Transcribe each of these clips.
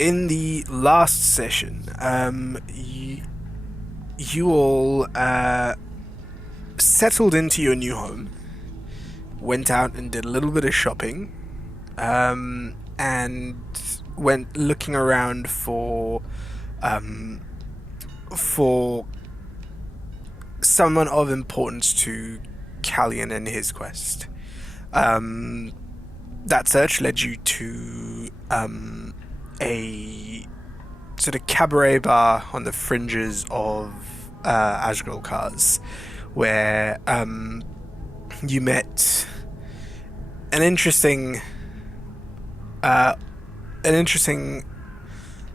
in the last session, you all settled into your new home, went out and did a little bit of shopping, and went looking around for someone of importance to Callion and his quest. That search led you to a sort of cabaret bar on the fringes of Asgul Cars, where you met an interesting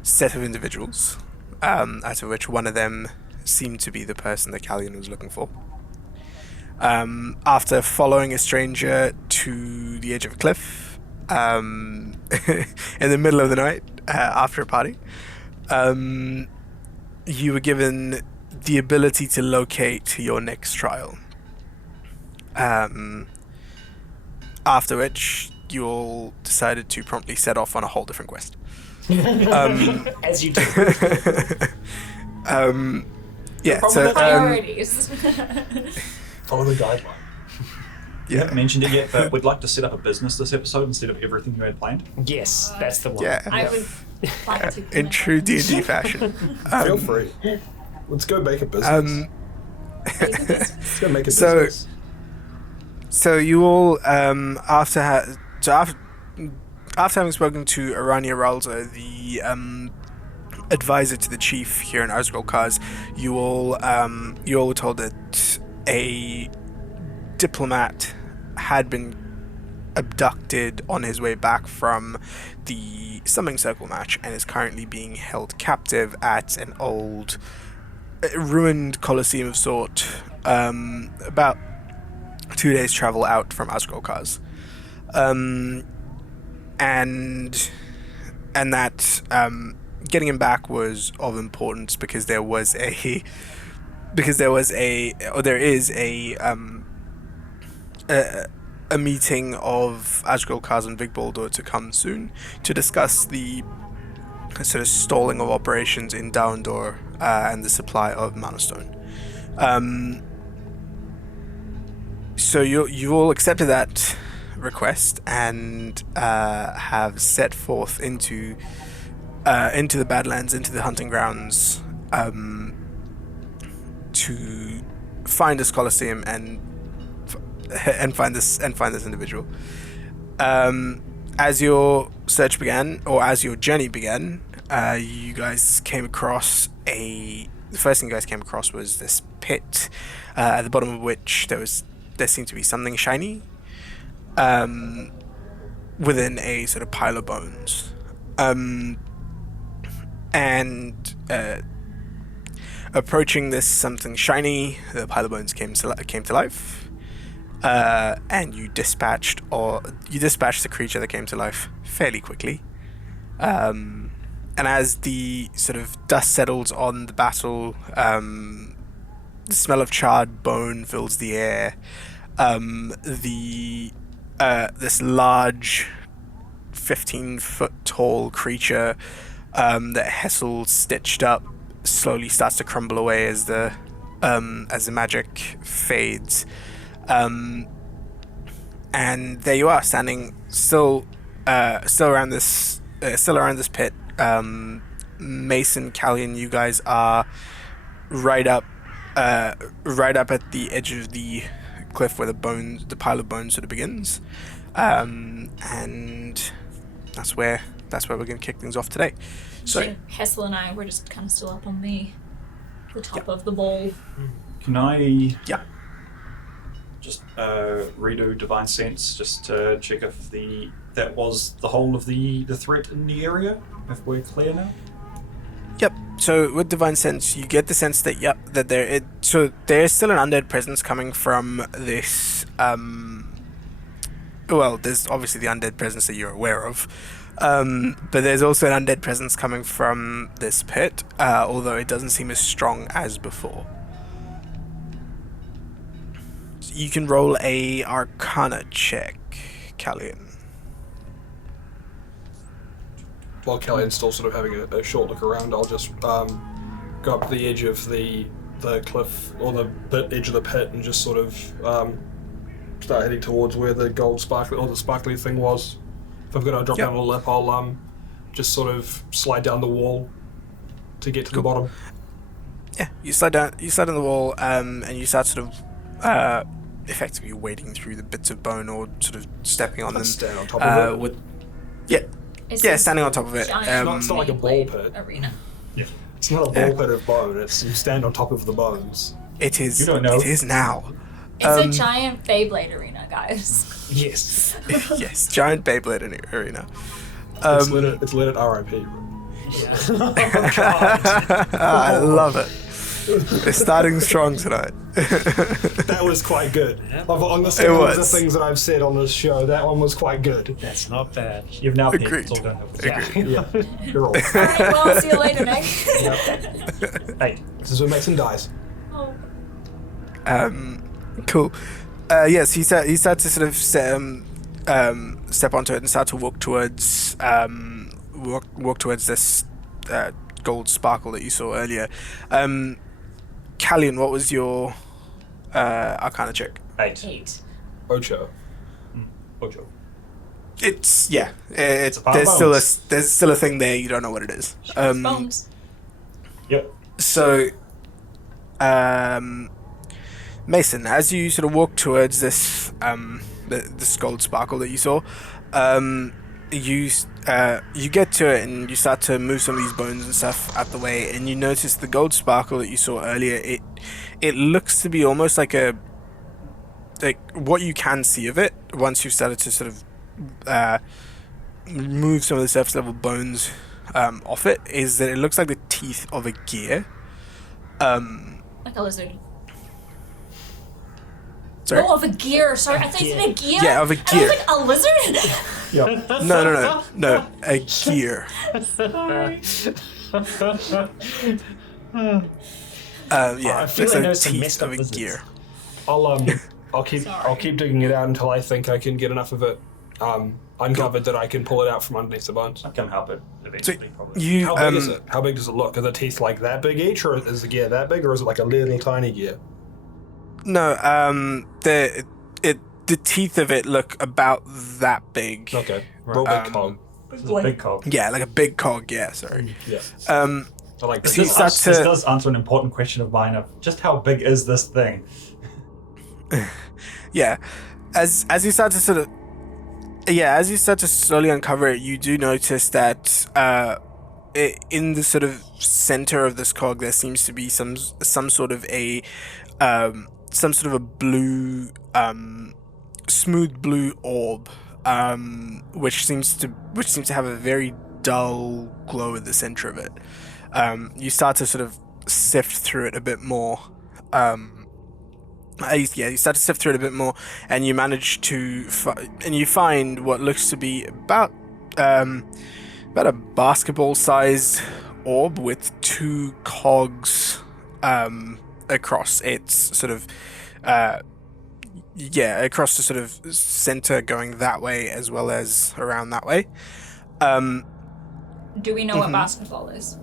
set of individuals, out of which one of them seemed to be the person that Callion was looking for. After following a stranger to the edge of a cliff in the middle of the night after a party, you were given the ability to locate your next trial. After which, you all decided to promptly set off on a whole different quest. As you do. Yeah, so priorities. Follow the guideline. You haven't mentioned it yet, but we'd like to set up a business this episode instead of everything you had planned. Yes, that's the one. yeah, I would like to. in true D&D fashion. Feel free. Let's go make a business. Let's go make a So- business. So you all, after having spoken to Arania Ralza, the advisor to the chief here in Asgul Cars, you all were told that a diplomat had been abducted on his way back from the Summoning Circle match and is currently being held captive at an old, ruined Colosseum of sort, about 2 days travel out from Asgul Cars. And that getting him back was of importance because there is a meeting of Asgul Cars and Big Baldur to come soon to discuss the sort of stalling of operations in Downdoor and the supply of Mana Stone. So you all accepted that request and have set forth into the Badlands, into the hunting grounds, to find this Colosseum and find this individual. As your search began, or as your journey began, you guys came across the first thing you guys came across was this pit, at the bottom of which there seemed to be something shiny, within a sort of pile of bones. Approaching this something shiny, the pile of bones came to life, and you dispatched the creature that came to life fairly quickly. And as the sort of dust settles on the battle, the smell of charred bone fills the air. This large 15-foot tall creature that Hessel stitched up slowly starts to crumble away as the magic fades. And there you are, standing still around this pit. Mason, Callion, you guys are right up at the edge of the cliff where the pile of bones sort of begins, and that's where we're going to kick things off today. So Hessel and I were just kind of still up on the top of the bowl. Can I yeah. just redo Divine Sense just to check if that was the whole of the threat in the area, if we're clear now? Yep. So with Divine Sense, you get the sense that there's still an undead presence coming from this. Well, there's obviously the undead presence that you're aware of, but there's also an undead presence coming from this pit, although it doesn't seem as strong as before. So you can roll a Arcana check, Callion. while Kellyan's still sort of having a short look around, I'll just go up the edge of the cliff or the edge of the pit and just sort of start heading towards where the gold sparkly or the sparkly thing was. If I've got to drop down a lip, I'll just sort of slide down the wall to get to the bottom. Yeah, you slide down the wall, and you start sort of effectively wading through the bits of bone or sort of stepping on them. Stand on top of it. Standing on top of it. It's not like a ball pit. Arena. Yeah. It's not a ball pit of bone. It's you stand on top of the bones. It is. You don't know. It is now. It's a giant Beyblade arena, guys. Yes. Yes, giant Beyblade arena. It's lit at RIP. I love it. They're starting strong tonight. That was quite good. On the It was. of the things that I've said on this show, that one was quite good. That's not bad. You've now picked. Agreed. It's all downhill. Agreed. Yeah, you're all. Alright, well, see you later, Nick. Hey, This is what makes him dies. Oh. Cool. Yes, he started to sort of step onto it and start to walk towards this gold sparkle that you saw earlier. Callian, what was your Arcana check? 8. Ocho. Ocho. It's a pile there's of still a thing there. You don't know what it is. Bones. Yep. So, Mason, as you sort of walk towards this this gold sparkle that you saw, you get to it and you start to move some of these bones and stuff out the way, and you notice the gold sparkle that you saw earlier. It looks to be almost like what you can see of it once you've started to sort of move some of the surface level bones off it, is that it looks like the teeth of a gear. Like a lizard. Sorry. Oh, of a gear. Sorry, I thought you said a gear. Yeah, of a And I gear. was like, a lizard? Yep. No, a gear. Yeah, I feel looks I like know the some teeth messed of up a lizards. gear. I'll keep digging it out until I think I can get enough of it uncovered that I can pull it out from underneath the bones. I can help it eventually, probably. You How big is it? How big does it look? Are the teeth like that big each, or is the gear that big, or is it like a little tiny gear? No, the teeth of it look about that big. Okay, real big cog. This is a big cog. Yeah, like a big cog. Yeah, sorry. Yeah. I like So you This, start this to does answer an important question of mine of just how big is this thing? yeah, as you start to sort of as you start to slowly uncover it, you do notice that in the sort of center of this cog there seems to be some sort of a blue smooth blue orb, which seems to have a very dull glow at the center of it. You start to sort of sift through it a bit more. You start to sift through it a bit more, and you manage to you find what looks to be about a basketball-sized orb with 2 cogs across its sort of across the sort of center, going that way as well as around that way. Do we know what basketball is?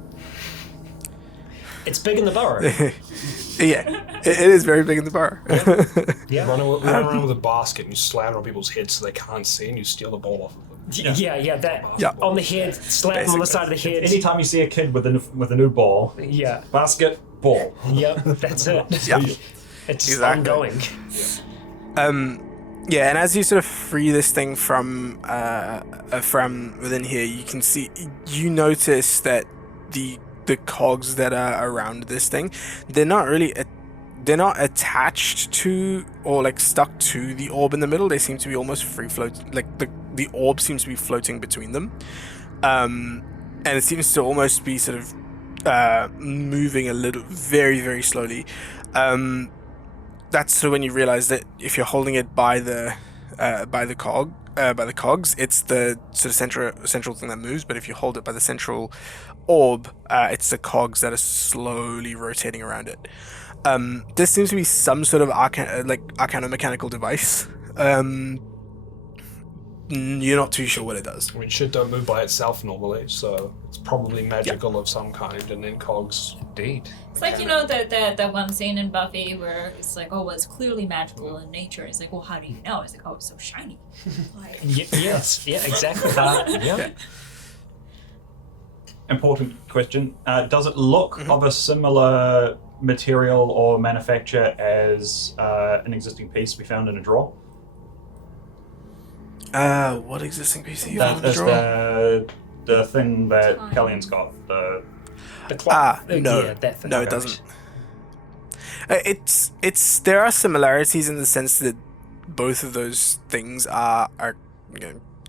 It's big in the burrow. Yeah, it is very big in the bar. Yeah. run around with a basket and you slam it on people's heads so they can't see, and you steal the ball off of them. Yeah, that. Yeah. On the head, slap them on the Basically. side of the head. Anytime you see a kid with a new ball, Yeah. basket, ball. Yep, that's it. Yeah. It's Exactly. ongoing. Yeah, and as you sort of free this thing from within here, you notice that the cogs that are around this thing, they're not attached to or like stuck to the orb in the middle. They seem to be almost free float, like the orb seems to be floating between them, and it seems to almost be sort of moving a little, very very slowly. That's sort of when you realize that if you're holding it by the cogs, it's the sort of central thing that moves. But if you hold it by the central orb, it's the cogs that are slowly rotating around it. This seems to be some sort of arcano mechanical device. You're not too sure what it does. I mean, shit don't move by itself normally, so it's probably magical of some kind, and then cogs. Indeed. It's like, you know, that one scene in Buffy where it's like, oh, well, it's clearly magical in nature. It's like, well, how do you know? It's like, oh, it's so shiny. Like, Yes. Yeah. Exactly. Yeah. Important question. Does it look of a similar material or manufacture as an existing piece we found in a drawer? What existing piece are you That found in the is drawer? the thing that Time. Kellyan's got. The The clock. No, Yeah, that thing. no, it doesn't. It's there are similarities in the sense that both of those things are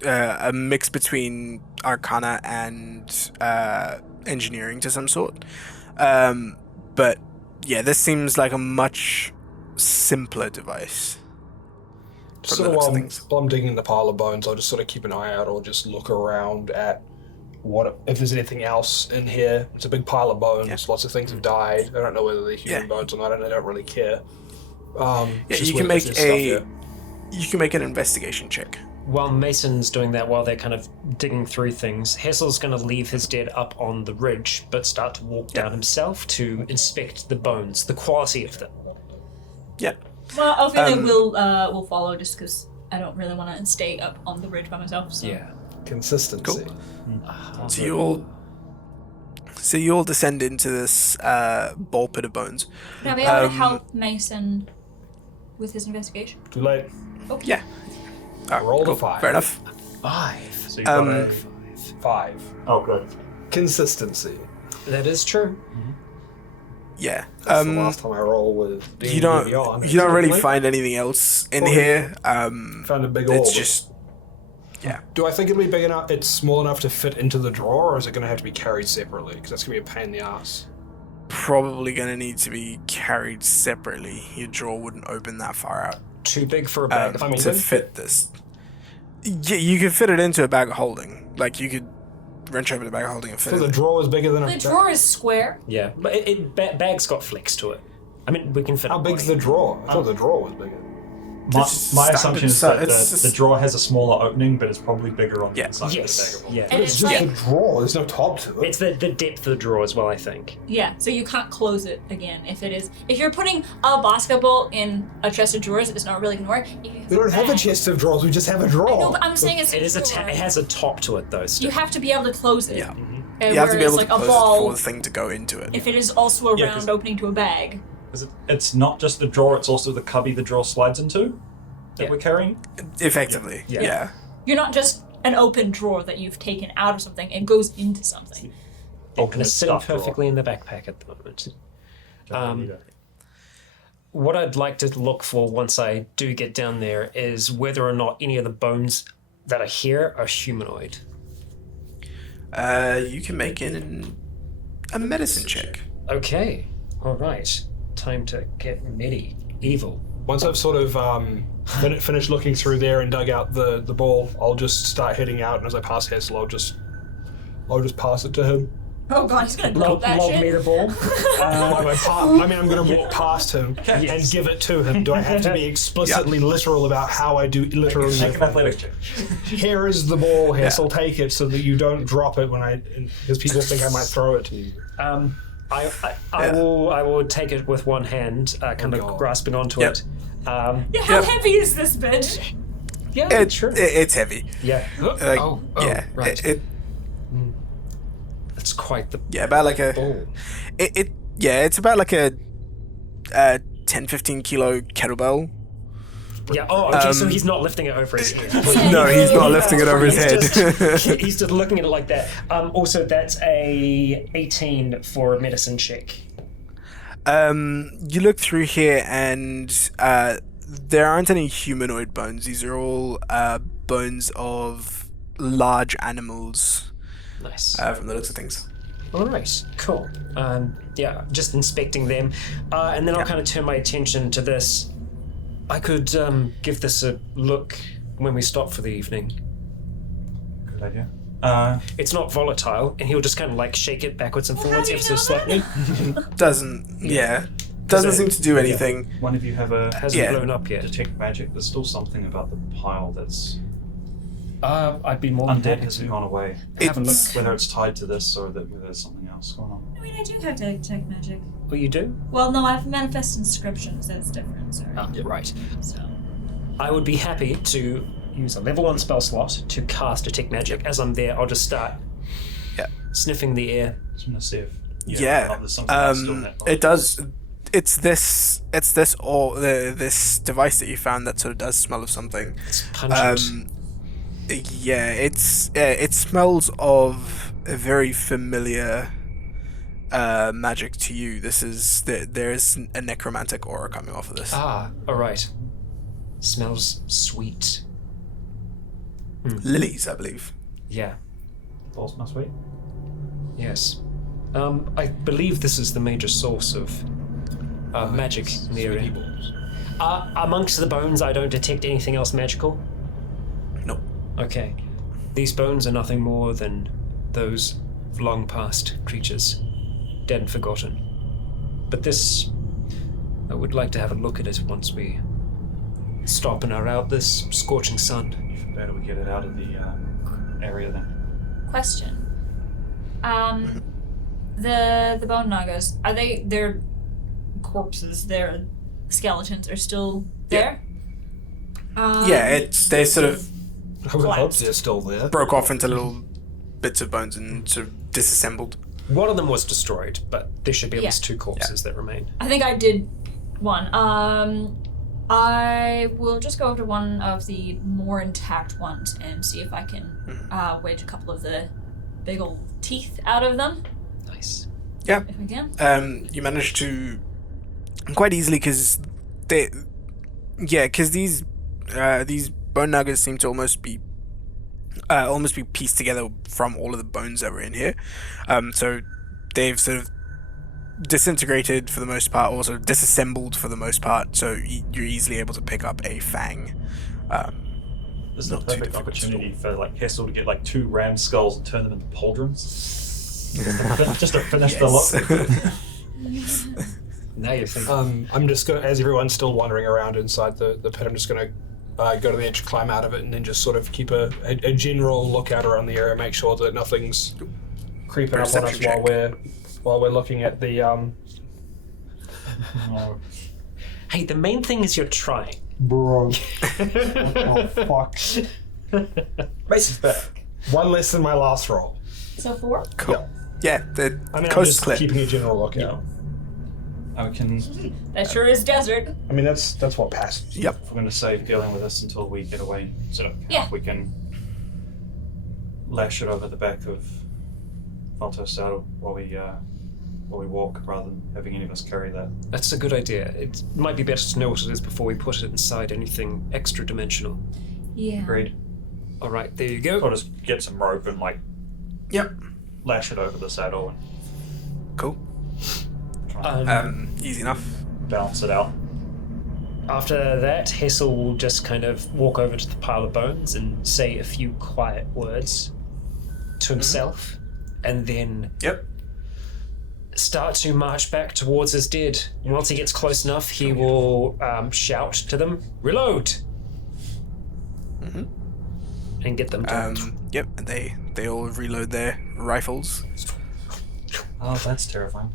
a mix between arcana and engineering to some sort. But yeah, this seems like a much simpler device. from Sort the of looks of things. while I'm digging the pile of bones, I'll just sort of keep an eye out or just look around at if there's anything else in here. It's a big pile of bones. Yeah. Lots of things have died. I don't know whether they're human Yeah. bones or not, and I don't really care. Yeah, Just you can whether make there's stuff here. you can make an investigation check. While Mason's doing that, while they're kind of digging through things, Hessel's going to leave his dead up on the ridge, but start to walk down himself to inspect the bones, the quality of them. Yeah. well, obviously we'll follow just because I don't really want to stay up on the ridge by myself. So. Consistency. Cool. So you all descend into this ball pit of bones. Would I be able to help Mason with his investigation? Too late. Yeah. Roll cool. a 5. Fair enough. 5. so you've got a, 5. oh good. Consistency. That is true. Yeah. That's the last time I roll with You don't really find anything else in here. Found a big orb. It's just Do I think it'll be big enough? It's small enough to fit into the drawer, or is it going to have to be carried separately? Because that's going to be a pain in the ass. probably going to need to be carried separately. Your drawer wouldn't open that far out Too big for a bag of to holding. fit this. Yeah, you could fit it into a bag of holding. Like you could wrench open a bag of holding and fit So it. the drawer is bigger than The a... drawer is square. Yeah, but bag's got flex to it. I mean, we can fit. How a big's body. the drawer? I thought the drawer was bigger. My standard assumption is size. that It's the just- drawer has a smaller opening, but it's probably bigger on the Yeah. inside of the bag Yes. of holding. Yeah. And It's it's just like, a drawer. There's no top to it. It's the depth of the drawer as well, I think. yeah, so you can't close it again if you're putting a basketball in a chest of drawers, it's not really gonna work. We don't have a chest of drawers. We just have a drawer. No, but I'm saying it's It is drawer. it has a top to it though. You Still. have to be able to close it. Yeah. And You have to be whereas, able to like close a ball, it for the thing to go into it. if it is also a Yeah, round 'cause- opening to a bag. It's not just the drawer; it's also the cubby the drawer slides into that Yeah. we're carrying. Effectively, Yeah. yeah. You're not just an open drawer that you've taken out of something, it goes into something. And it's sitting stuff drawer. perfectly in the backpack at the moment. Um, What I'd like to look for once I do get down there is whether or not any of the bones that are here are humanoid. You can make a medicine check. Okay, all right. Time to get medieval. Once I've sort of finished looking through there and dug out the ball, I'll just start heading out, and as I pass Hessel, I'll just pass it to him. Oh god, he's gonna love that Log shit. me the ball. I'm going to walk past him and give it to him. Do I have to be explicitly literal about how I do literally? Make an athletic check. Here is the ball, Hessel. Take it so that you don't drop it because people think I might throw it to you. I will take it with one hand, kind of God. grasping onto Yep. it. Yeah, how Yep. heavy is this bitch? Yeah, It's heavy. Yeah, Like, yeah, right. it's quite the about like a. ball. It's about like a 10-15 kilo kettlebell. Yeah. Oh, okay. So he's not lifting it over his head. No, he's not lifting it over his He's head. just- he's just looking at it like that. Also, that's a 18 for a medicine check. You look through here and there aren't any humanoid bones. These are all bones of large animals Nice. from the looks of things. All right. Cool. Yeah. Just inspecting them, and then I'll kind of turn my attention to this. I could give this a look when we stop for the evening. Good idea. It's not volatile, and he'll just kind of like shake it backwards and Well, forwards how ever do so you know slightly. Doesn't seem to do anything. One of you have a Hasn't Yeah. blown up yet. detect magic. There's still something about the pile that's I'd be more than Undead happy hasn't to gone away. have a look. Whether it's tied to this or that there's something else going on. I mean, I do have detect magic. Oh, you do? Well, no, I have manifest inscriptions. That's different. Sorry. Right. So. I would be happy to use a level 1 spell slot to cast Detect Magic. As I'm there, I'll just start sniffing the air. Just want to see if there's something else doing that. It does. It's this this device that you found that sort of does smell of something. It's pungent. It smells of a very familiar magic to you. There's a necromantic aura coming off of this. Alright. Smells sweet. Lilies, I believe. Yeah. Balls must wait. Yes. I believe this is the major source of magic in the area. Amongst the bones, I don't detect anything else magical? No. Okay. These bones are nothing more than those long past creatures, dead and forgotten. But this, I would like to have a look at it once we stop and are out this scorching sun. Better we get it out of the area then. Question. The bone nagas, their corpses, their skeletons are still there? They sort of I would hope they're still there. broke off into little bits of bones and sort of disassembled. One of them was destroyed, but there should be at least 2 corpses that remain. I think I did one. I will just go to one of the more intact ones and see if I can wedge a couple of the big old teeth out of them. Nice. Yeah. If I can. You managed to quite easily because these bone nuggets seem to almost be pieced together from all of the bones that were in here. So they've sort of disintegrated for the most part, also disassembled for the most part. So you're easily able to pick up a fang. This is a Not too perfect difficult opportunity for like Hessel to get like 2 ram skulls and turn them into pauldrons. just to finish the look. Now you're thinking. I'm just going to, as everyone's still wandering around inside the pit, I'm just going to go to the edge, climb out of it, and then just sort of keep a general lookout around the area, make sure that nothing's creeping up on us while we're looking at the. Hey, the main thing is you're trying. Bro. What the fuck? Mace is back. 1 less than my last roll. So 4? Cool. Yeah, the I'm coast just clear. keeping a general lookout. I can. That sure is desert. I mean, that's what passed. Yep. We're going to save dealing with this until we get away, so Yeah. we can lash it over the back of Valto's saddle while we walk, rather than having any of us carry that. That's a good idea. It might be better to know what it is before we put it inside anything extra dimensional. Yeah. Agreed. All right, there you go. I'll just get some rope and Yep. lash it over the saddle and Cool. try and Easy enough. balance it out. After that, Hessel will just kind of walk over to the pile of bones and say a few quiet words to himself, and then Yep. start to march back towards his dead. And once he gets close enough, he will shout to them, "Reload!" And get them to... Yep. And they all reload their rifles. Oh, that's terrifying.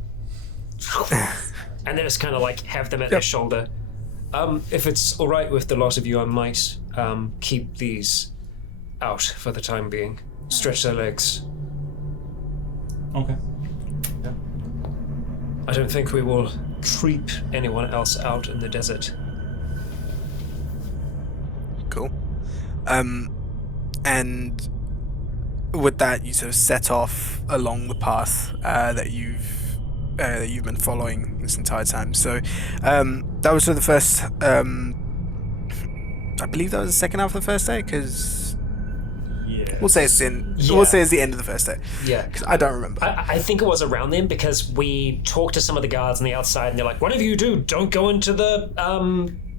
And then just kind of like have them at their shoulder. If it's all right with the lot of you, I might keep these out for the time being. Stretch their legs. Okay. I don't think we will creep anyone else out in the desert. Cool. And with that, you sort of set off along the path that you've been following this entire time. So that was sort of the first. I believe that was the second half of the first day, because Yeah. we'll say it's in. Yeah. We'll say it's the end of the first day. Yeah. Because I don't remember. I think it was around then, because we talked to some of the guards on the outside and they're like, whatever you do, don't go into the...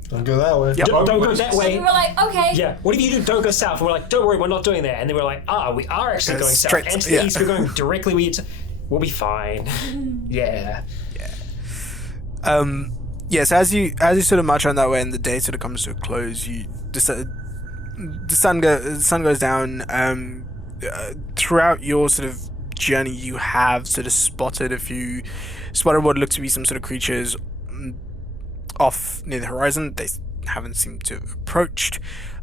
Don't go that way. Yep. Don't go that We way. were like, okay. Yeah, whatever you do, don't go south. And we're like, don't worry, we're not doing that. And they were like, we are actually Go going south. straight- And to the yeah. east, we're going directly where you... We'll be fine. Yeah. Yes, as you sort of march on that way and the day sort of comes to a close, you decide, the sun goes down. Throughout your sort of journey, you have sort of spotted what look to be some sort of creatures off near the horizon. They haven't seemed to have approached.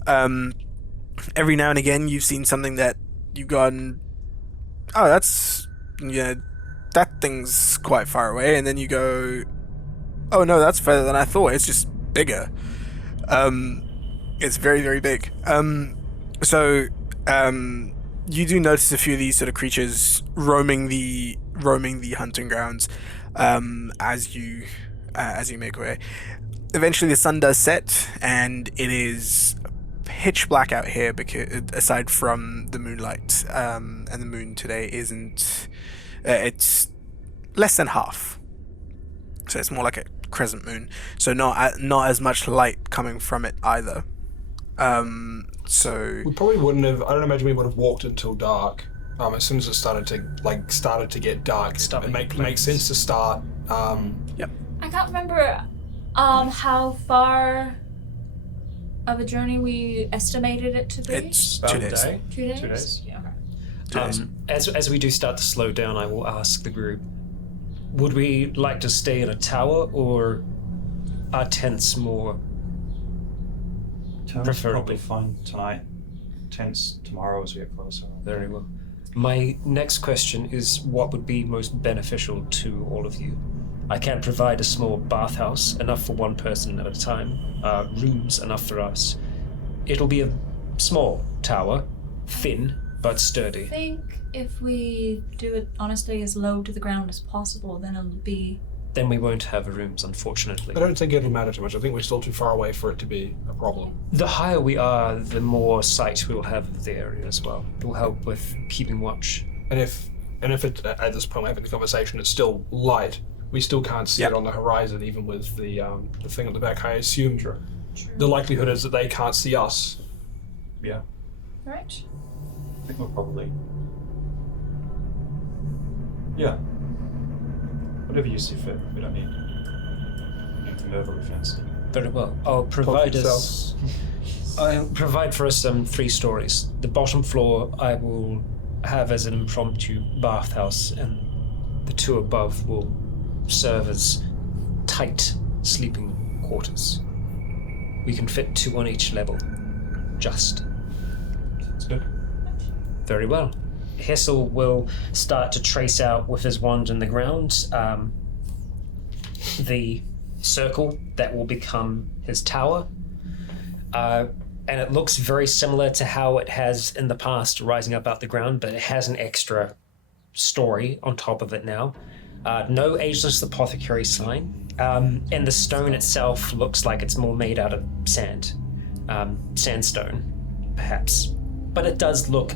Every now and again, you've seen something that you've gone, oh, that's, that thing's quite far away, and then you go, oh no, that's further than I thought. It's just bigger. It's very, very big. You do notice a few of these sort of creatures roaming the hunting grounds as you make way. Eventually, the sun does set, and it is pitch black out here, because aside from the moonlight, and the moon today isn't. It's less than half, so it's more like a crescent moon. So not as much light coming from it either. So we probably wouldn't have. I don't imagine we would have walked until dark. As soon as it started to get dark, it makes sense to start. Yep. I can't remember how far of a journey we estimated it to be. It's About 2 a days. day. 2 days. 2 days. Yeah. Okay. 2 days. As we do start to slow down, I will ask the group, would we like to stay in a tower, or are tents more Tents preferably? probably fine tonight. Tents tomorrow as we get closer. Very well. My next question is, what would be most beneficial to all of you? I can provide a small bathhouse, enough for one person at a time, rooms enough for us. It'll be a small tower, thin but sturdy. I think if we do it honestly as low to the ground as possible, then it'll be. Then we won't have rooms, unfortunately. I don't think it'll matter too much. I think we're still too far away for it to be a problem. The higher we are, the more sight we will have of the area as well. It will help with keeping watch. And if it, at this point we're having the conversation, it's still light. We still can't see it on the horizon, even with the thing at the back. I assume the likelihood is that they can't see us. Yeah, Right. I think we'll probably. Yeah. Whatever you see fit. We don't need anything overly fancy. Very well. I'll provide for us 3 stories. The bottom floor I will have as an impromptu bathhouse, and the 2 above will serve as tight sleeping quarters. We can fit 2 on each level. Just. Sounds good. Very well. Hessel will start to trace out with his wand in the ground the circle that will become his tower. And it looks very similar to how it has in the past, rising up out the ground, but it has an extra story on top of it now. No ageless apothecary sign. And the stone itself looks like it's more made out of sand. Sandstone, perhaps. But it does look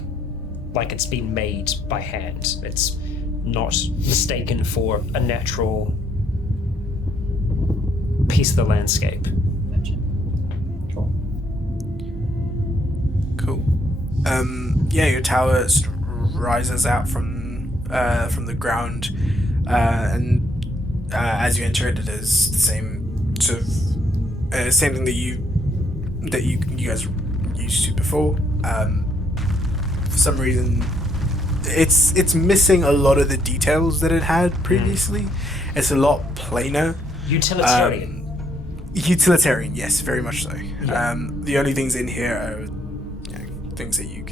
like it's been made by hand. It's not mistaken for a natural piece of the landscape. Cool. Cool. Your tower sort of rises out from the ground, and as you enter it, it is the same sort of same thing that you guys were used to before. For some reason, it's missing a lot of the details that it had previously. It's a lot plainer. Utilitarian. Utilitarian, yes, very much so. Yeah. The only things in here are things that you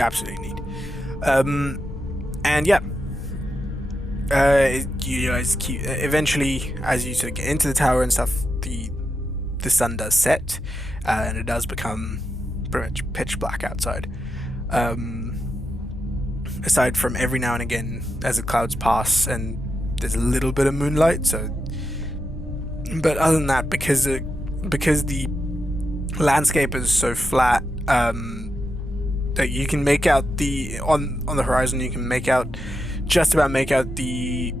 absolutely need. You guys keep eventually, as you sort of get into the tower and stuff, the sun does set, and it does become pretty much pitch black outside. Aside from every now and again, as the clouds pass, and there's a little bit of moonlight. But other than that, because the landscape is so flat, that you can make out on the horizon, you can just about make out the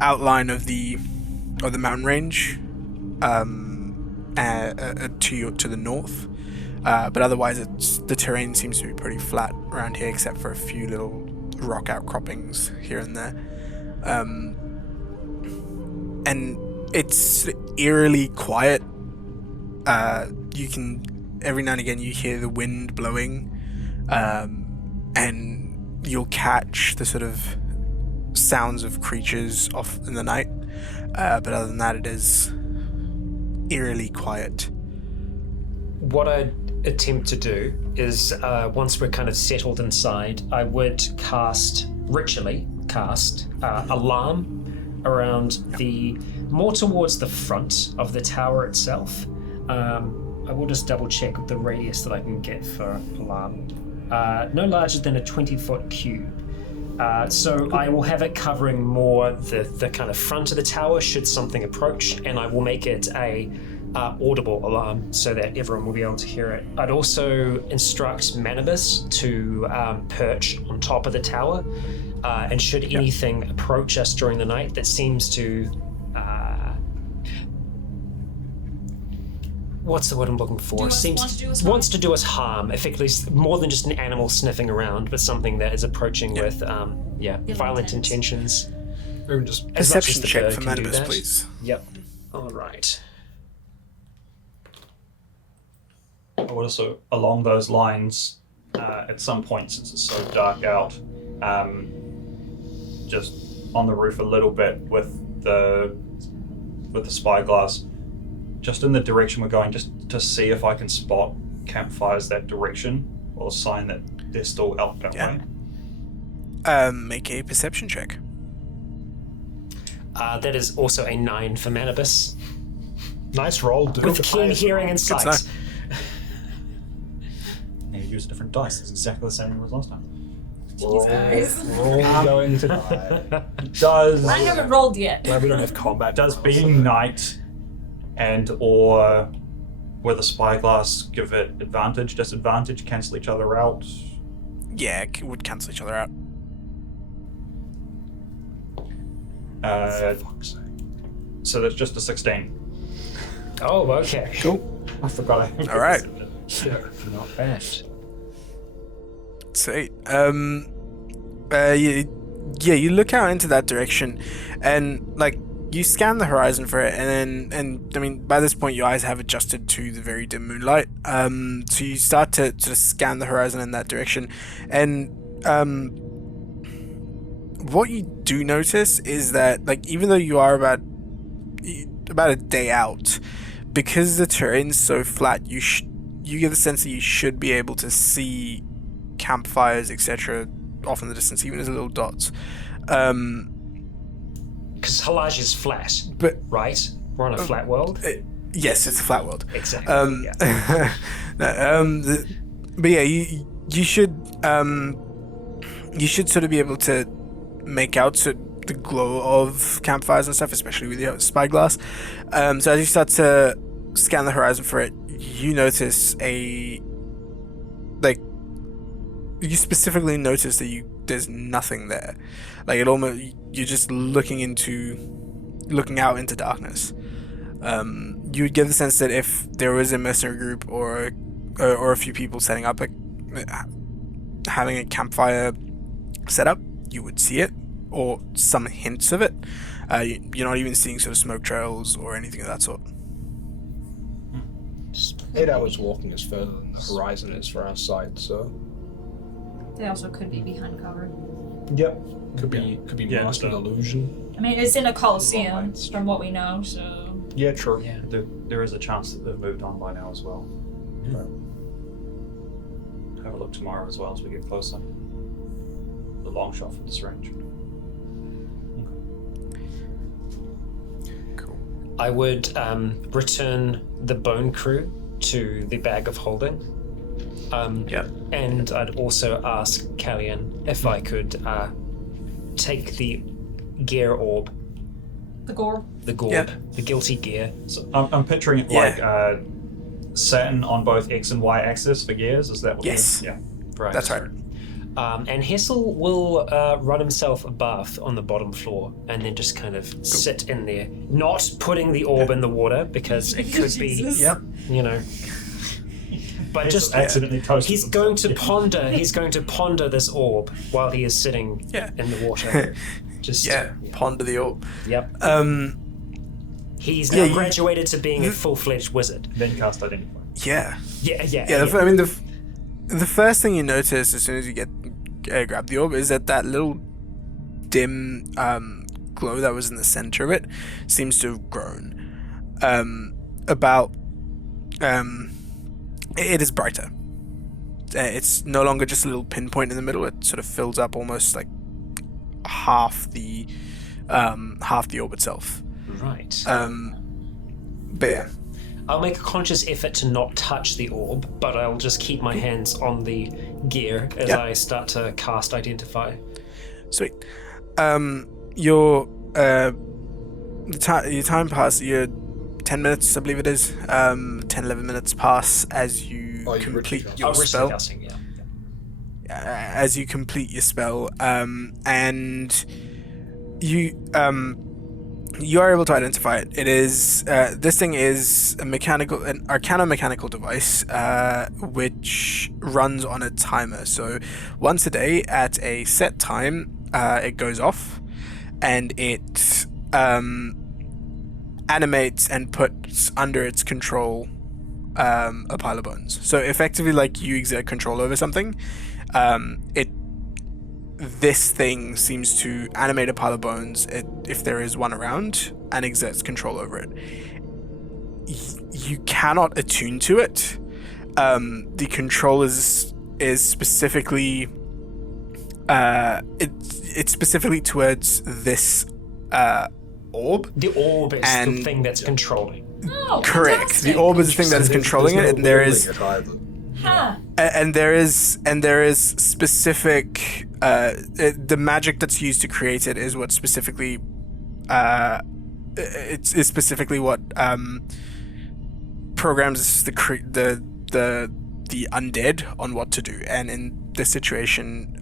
outline of the mountain range to the north. But otherwise, the terrain seems to be pretty flat around here, except for a few little rock outcroppings here and there. And it's eerily quiet you can every now and again you hear the wind blowing, and you'll catch the sort of sounds of creatures off in the night. But other than that, it is eerily quiet. What I'd attempt to do is, once we're kind of settled inside, I would ritually cast alarm around more towards the front of the tower itself. I will just double check the radius that I can get for alarm. No larger than a 20-foot cube. So I will have it covering more the kind of front of the tower should something approach, and I will make it a audible alarm so that everyone will be able to hear it. I'd also instruct Manibus to perch on top of the tower, and should anything approach us during the night that seems to what's the word I'm looking for? wants to do us harm. Effectively, more than just an animal sniffing around, but something that is approaching with violent intentions. Or just As much Perception as the check bird for can do Manibus, that. please. Yep. All right. I would also, along those lines, at some point, since it's so dark out, just on the roof a little bit with the spyglass, just in the direction we're going, just to see if I can spot campfires that direction, or a sign that they're still out that way. Make a perception check. That is also a 9 for Manibus. nice roll, dude. With keen hearing and Good sight. And you use a different dice. It's exactly the same as last time. We're all going to die. Does I haven't rolled yet. Glad we don't have combat. does being night and or with a spyglass give it advantage, disadvantage, cancel each other out? Yeah, it would cancel each other out. For fuck's sake. So that's just a 16. Oh, okay. Cool. I forgot. All right. Yeah. Not bad. Sweet. You look out into that direction, and like you scan the horizon for it, and I mean by this point your eyes have adjusted to the very dim moonlight. So you start to sort of scan the horizon in that direction, and what you do notice is that like even though you are about a day out, because the terrain's so flat, you get the sense that you should be able to see campfires, etc., off in the distance, even as little dots. Because Halaj is flat, But right? We're on a flat world. yes, it's a flat world. Exactly. Yeah. But yeah, you should sort of be able to make out the glow of campfires and stuff, especially with your spyglass. So as you start to scan the horizon for it, you notice you specifically notice that there's nothing there. Like it almost, you're just looking out into darkness. You would get the sense that if there was a mercenary group or a few people setting up having a campfire set up, you would see it or some hints of it. You're not even seeing sort of smoke trails or anything of that sort. 8 hours walking is further than the horizon is for our side, so They also could be behind cover. yep, could be masked an illusion. I mean, it's in a Colosseum, from what we know, so... Yeah, true. Yeah. There is a chance that they've moved on by now as well. Yeah. Have a look tomorrow as well as we get closer. The long shot from this range. Cool. I would return the bone crew to the bag of holding. And I'd also ask Callian if I could take the gear orb. The gore. The gorb. Yeah. The guilty gear. So I'm picturing it like Saturn on both X and Y axis for gears. Is that what? Yes. Yeah. Right. That's right. And Hessel will run himself a bath on the bottom floor and then just kind of sit in there, not putting the orb in the water because it could be, Yep. But just accidentally toasted. he's going to ponder this orb while he is sitting in the water. Just Ponder the orb. Yep. He's now Yeah, graduated to being a full-fledged wizard. Then cast identify. Yeah. Yeah. I mean, the first thing you notice as soon as you grab the orb is that little dim glow that was in the center of it seems to have grown. It is brighter. It's no longer just a little pinpoint in the middle. It sort of fills up almost like half the orb itself. Right. But yeah. I'll make a conscious effort to not touch the orb, but I'll just keep my hands on the gear as I start to cast Identify. Sweet. Your time passes. Your 10 minutes, I believe it is. 10-11 minutes pass as you complete your spell. Casting, yeah. As you complete your spell, and you are able to identify it. It is this thing is an arcano-mechanical device, which runs on a timer. So once a day at a set time, it goes off, and it animates and puts under its control a pile of bones. So effectively, like you exert control over something, this thing seems to animate a pile of bones if there is one around and exerts control over it. You cannot attune to it. The control is specifically it's specifically towards this orb. The orb is the thing that's controlling. Oh, correct. fantastic. The orb is the thing that is controlling it, and there is. Huh. And there is specific the magic that's used to create it is what specifically it's specifically what programs the undead on what to do. And in this situation,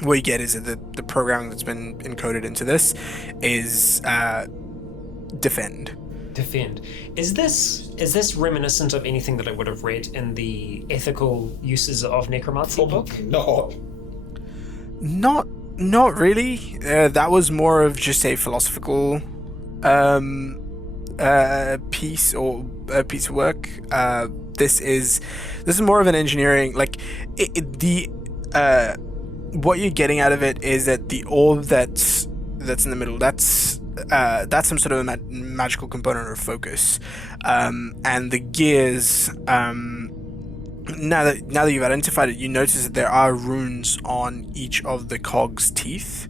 what you get is that the programming that's been encoded into this is defend. Is this reminiscent of anything that I would have read in the ethical uses of necromancy book? Not really. That was more of just a philosophical piece or a piece of work. This is more of an engineering, like what you're getting out of it is that the orb that's in the middle, that's some sort of a magical component or focus, and the gears. Now that you've identified it, you notice that there are runes on each of the cog's teeth,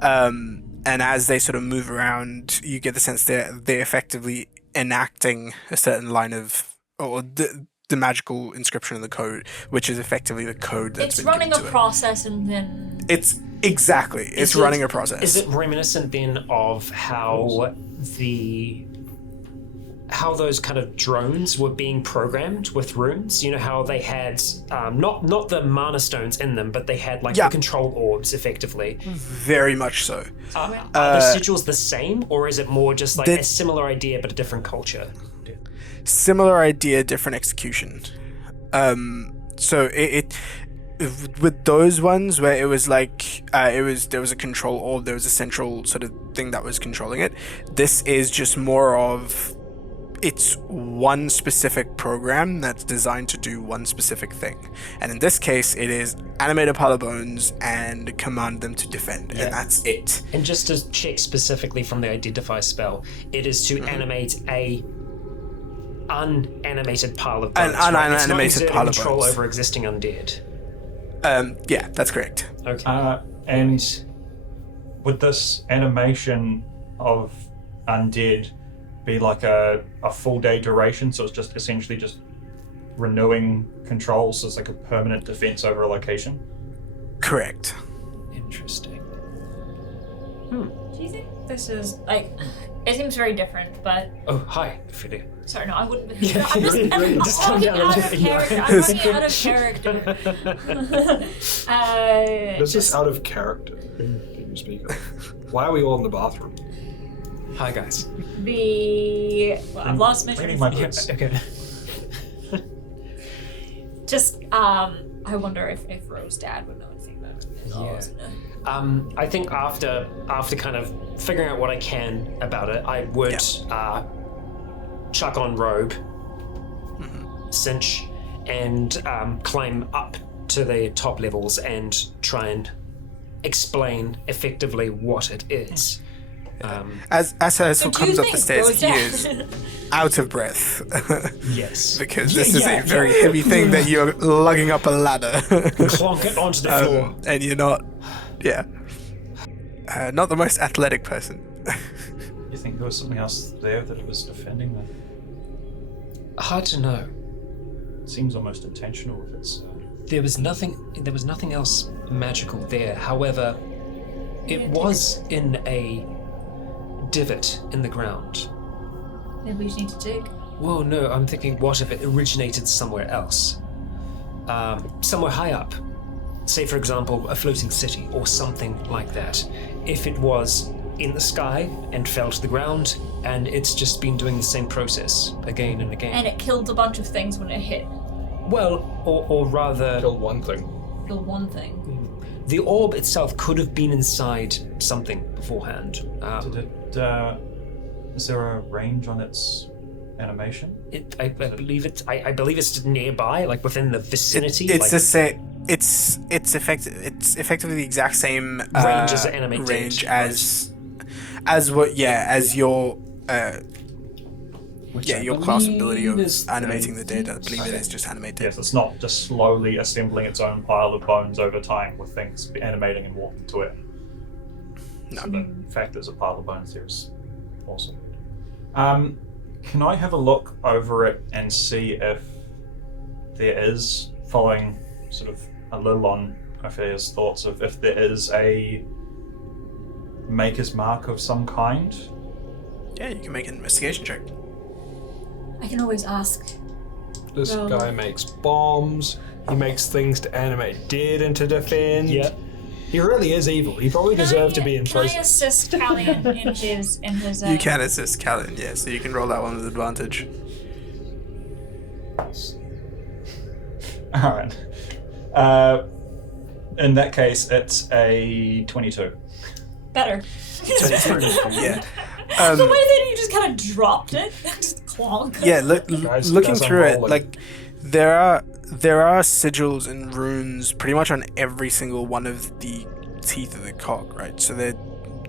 and as they sort of move around, you get the sense they're effectively enacting a certain line of the magical inscription in the code, which is effectively the code that's been running given a to process, and then it's exactly running a process. Is it reminiscent then of how those kind of drones were being programmed with runes? You know how they had not the mana stones in them, but they had the control orbs effectively. Very much so. Are the sigils the same, or is it more just a similar idea but a different culture? Similar idea, different execution. So it with those ones where it was there was a control orb, there was a central sort of thing that was controlling it. This is just more of it's one specific program that's designed to do one specific thing, and in this case, it is animate a pile of bones and command them to defend, and that's it. And just to check specifically from the identify spell, it is to animate a unanimated pile of bones. An unanimated pile of bones. Control over existing undead. Yeah, that's correct. Okay. And would this animation of undead be like a full day duration? So it's just essentially just renewing controls, so it's like a permanent defense over a location? Correct. Interesting. Do you think this is it seems very different, but Oh, hi, Ophelia. sorry, no, I wouldn't. Yeah, I'm just just I'm calm walking down. out of character. I'm running out of character. This is out of character. Can you speak of? Why are we all in the bathroom? Hi, guys. I've lost my Cleaning train my of boots. Okay. Just I wonder if Rose's dad would know anything about it. I think after kind of figuring out what I can about it, I would chuck on robe, cinch, and climb up to the top levels and try and explain effectively what it is. As Ursula comes up the stairs, he Rosa- is out of breath. Yes. Because this is a very heavy thing that you're lugging up a ladder. Clonk it onto the floor. And you're not, not the most athletic person. You think there was something else there that it was defending them? Hard to know. It seems almost intentional if it's... There was nothing else magical there. However, it was in a divot in the ground. Maybe we just need to dig. Well, no, I'm thinking, what if it originated somewhere else? Somewhere high up. Say, for example, a floating city or something like that. If it was in the sky and fell to the ground, and it's just been doing the same process again and again. And it killed a bunch of things when it hit. Well, or rather... Kill one thing. Killed one thing. The orb itself could have been inside something beforehand. Is there a range on its animation? I believe it's nearby, like within the vicinity. It's like, the same. It's effectively the exact same range as the animated. range as your your class ability of animating the data. I believe it is just animate data. Yes, it's not just slowly assembling its own pile of bones over time with things animating and walking to it. No. So the fact there's a pile of bones there is awesome. Can I have a look over it and see if there is, following sort of a little on Ophelia's thoughts of if there is a maker's mark of some kind? Yeah, you can make an investigation check. I can always ask. This Well- guy makes bombs. He makes things to animate dead and to defend. Yep. He really is evil. He probably deserves to be in Can I prison. assist Callian in his You can assist Callan, yeah, so you can roll that one with advantage. Alright. In that case, it's a 22. better. Yeah. The way that you just kind of dropped it, just clonk. Yeah, Guys, looking guys, I'm through it, rolling. like there are sigils and runes pretty much on every single one of the teeth of the cock, right? So that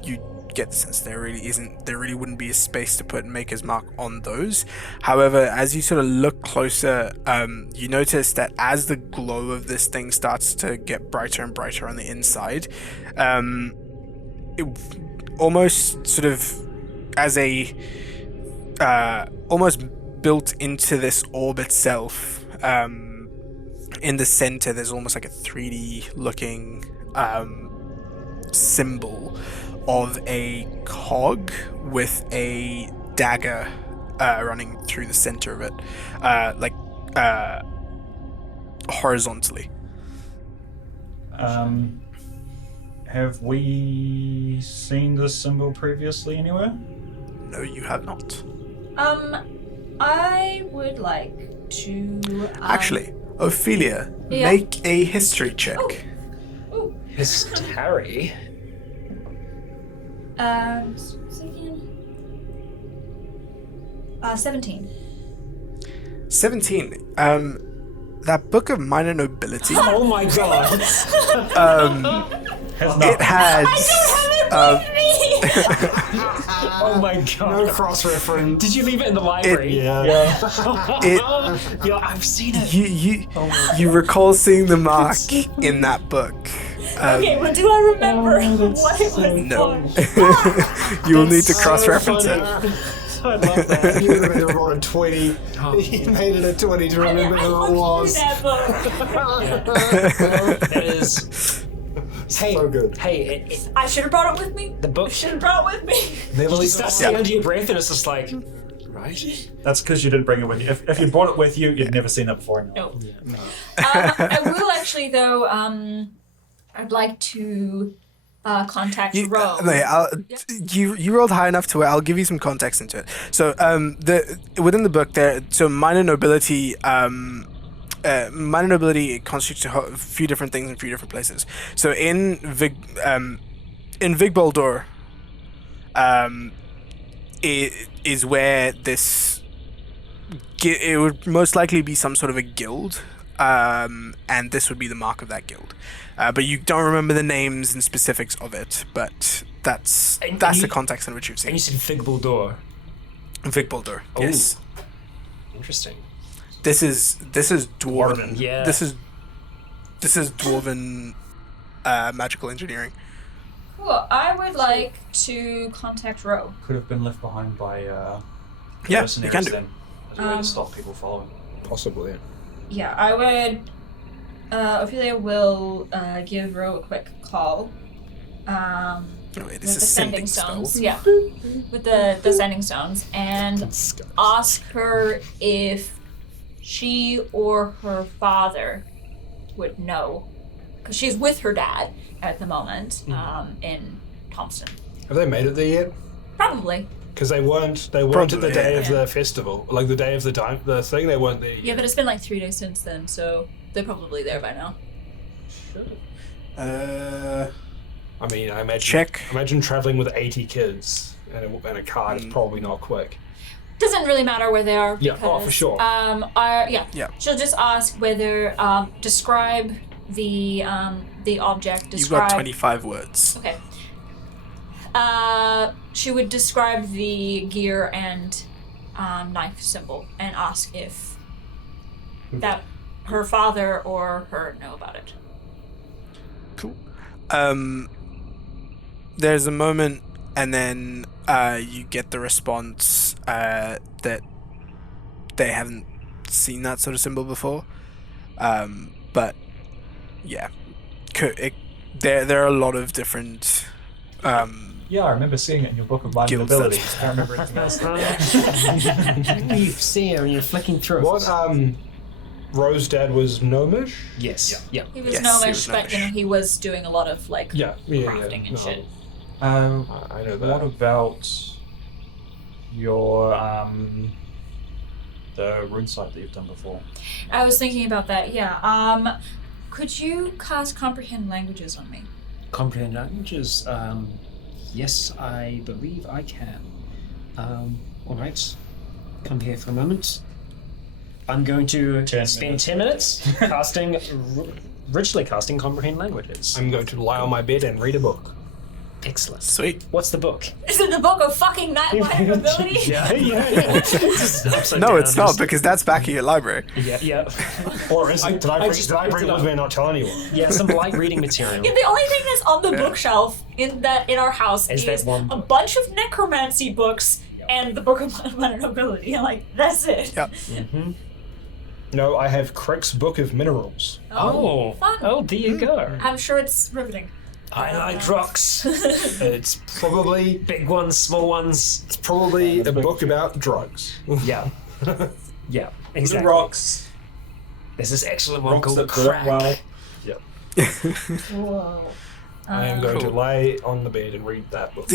you get the sense there really wouldn't be a space to put Maker's Mark on those. However, as you sort of look closer, you notice that as the glow of this thing starts to get brighter and brighter on the inside, it almost sort of as a almost built into this orb itself, in the center there's almost like a 3D looking symbol of a cog with a dagger running through the center of it, horizontally. Have we seen this symbol previously anywhere? No, you have not. I would like to. Actually, Ophelia, Yeah. make a history check. Ooh. Harry. Second. 17. 17. That book of minor nobility. Oh my god. It had. Oh my god. No cross-reference. Did you leave it in the library? Yeah. It. Yeah, I've seen it. You recall seeing the mark in that book. Okay, but do I remember what it was No. for? You will need to cross-reference it. I love that. You would have rolled a 20. You made it a 20 to remember I who it looked was. through that book. That is. Hey, So good. Hey, I should have brought it with me. the book. Should have brought it with me. Never You leave start that. saying under your breath, and it's just like, right? That's because you didn't bring it with you. If you brought it with you, you'd never seen it before. No. I will actually, though. I'd like to contact Ro. You rolled high enough to where I'll give you some context into it. So within the book there, so minor nobility minor nobility, it constitutes a few different things in a few different places. So in Vigboldur, it is where this. It would most likely be some sort of a guild, and this would be the mark of that guild. But you don't remember the names and specifics of it. But that's the context in which you've seen. And you said Vigboldur. Vigboldur, yes. Interesting. This is dwarven. Yeah. This is dwarven magical engineering. Cool. I would like to contact Ro. Could have been left behind by Yeah, mercenaries you can do. then, as a way to stop people following. Possibly. Yeah, I would. Ophelia will give Ro a quick call. Wait, With this the is sending sending stones. spell. Yeah. With the sending stones. And ask her if she or her father would know. Because she's with her dad at the moment in Thompson. Have they made it there yet? Probably. Because they weren't at the Probably, day of yeah. the festival, like the day of the thing. They weren't there. Yeah, but it's been like 3 days since then, so they're probably there by now. I mean, I imagine. Check. Imagine traveling with 80 kids and a car is probably not quick. Doesn't really matter where they are. Yeah, Because, for sure. Yeah. She'll just ask whether describe the object. You've got 25 words. Okay. She would describe the gear and knife symbol and ask if that her father or her know about it. Cool. There's a moment, and then you get the response that they haven't seen that sort of symbol before. But yeah, there are a lot of different. Yeah, I remember seeing it in your book of minor Guilds nobility. that- I don't remember anything else. You see her and you're flicking through. What? Ro's dad was gnomish. Yes. Yeah. He was Yes, he gnomish, was but gnomish. he was doing a lot of like crafting and No, shit. I know that. What about your the rune site that you've done before? I was thinking about that. Yeah. Could you cast comprehend languages on me? Comprehend languages. Yes, I believe I can. All right. Come here for a moment. I'm going to 10 spend 10 minutes richly casting comprehend languages. I'm going to lie on my bed and read a book. Excellent. Sweet. What's the book? Is it the book of fucking minor nobility? yeah. Just upside No, down, it's not just- because that's back at your library. Yeah. Or is it? Did I just bring looked it it with up. me and not tell anyone? Yeah, some light reading material. Yeah, the only thing that's on the bookshelf in our house Is is that one a book. bunch of necromancy books and the book of minor nobility. And like, that's it. Yeah. Mm-hmm. No, I have Crick's Book of Minerals. Oh. Fun. Oh, there you go. I'm sure it's riveting. I like rocks. It's probably Big ones, small ones. a book about drugs. Yeah. Yeah, exactly. Rocks. There's this excellent one Rocks called that Crack. burn well. Whoa. I am going to Cool. lay on the bed and read that book.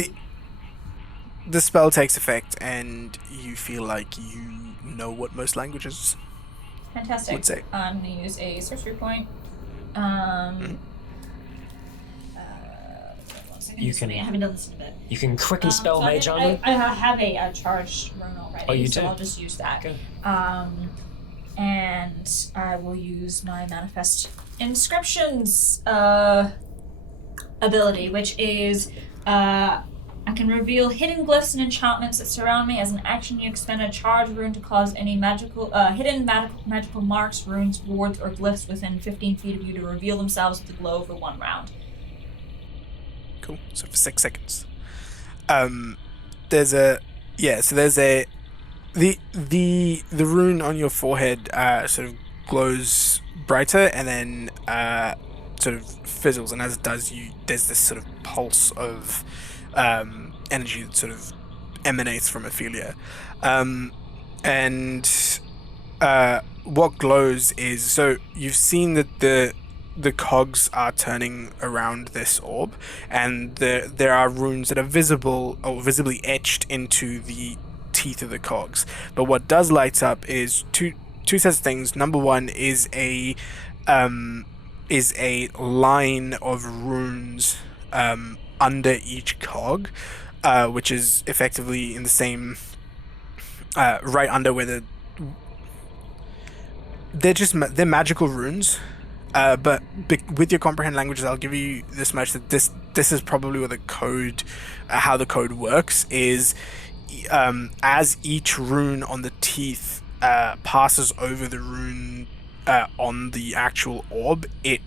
The spell takes effect, and you feel like you know what most languages Fantastic. would say. I'm going to use a sorcery point. One second, You just can- wait, I haven't done this in a bit. You can quicken spell So mage on I me. have a charged rune already, Oh, you so do? I'll just use that. Okay. And I will use my manifest inscriptions ability, which is I can reveal hidden glyphs and enchantments that surround me. As an action, you expend a charge rune to cause any hidden magical marks, runes, wards, or glyphs within 15 feet of you to reveal themselves with a glow for 1 round. Cool. So for 6 seconds. There's the rune on your forehead sort of glows brighter and then sort of fizzles, and as it does, there's this sort of pulse of energy that sort of emanates from Ophelia. And what glows is, so you've seen that the cogs are turning around this orb, and there are runes that are visible or visibly etched into the teeth of the cogs. But what does light up is two sets of things. Number one is a line of runes under each cog, which is effectively in the same right under where they're magical runes. But with your comprehend languages, I'll give you this much: that this is probably where the code, how the code works is, as each rune on the teeth passes over the rune on the actual orb, it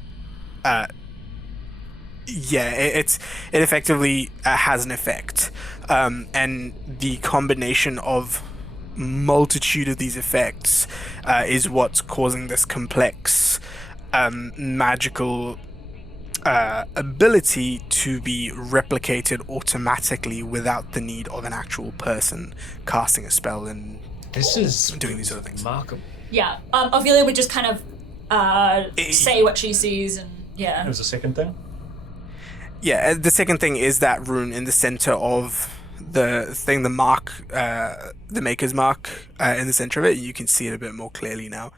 effectively has an effect, and the combination of multitude of these effects is what's causing this complex magical ability to be replicated automatically without the need of an actual person casting a spell and This is doing these other things. remarkable. Yeah, Ophelia would just kind of say what she sees, and yeah. There's a second thing. Yeah, the second thing is that rune in the center of the thing, the mark, the maker's mark in the center of it. You can see it a bit more clearly now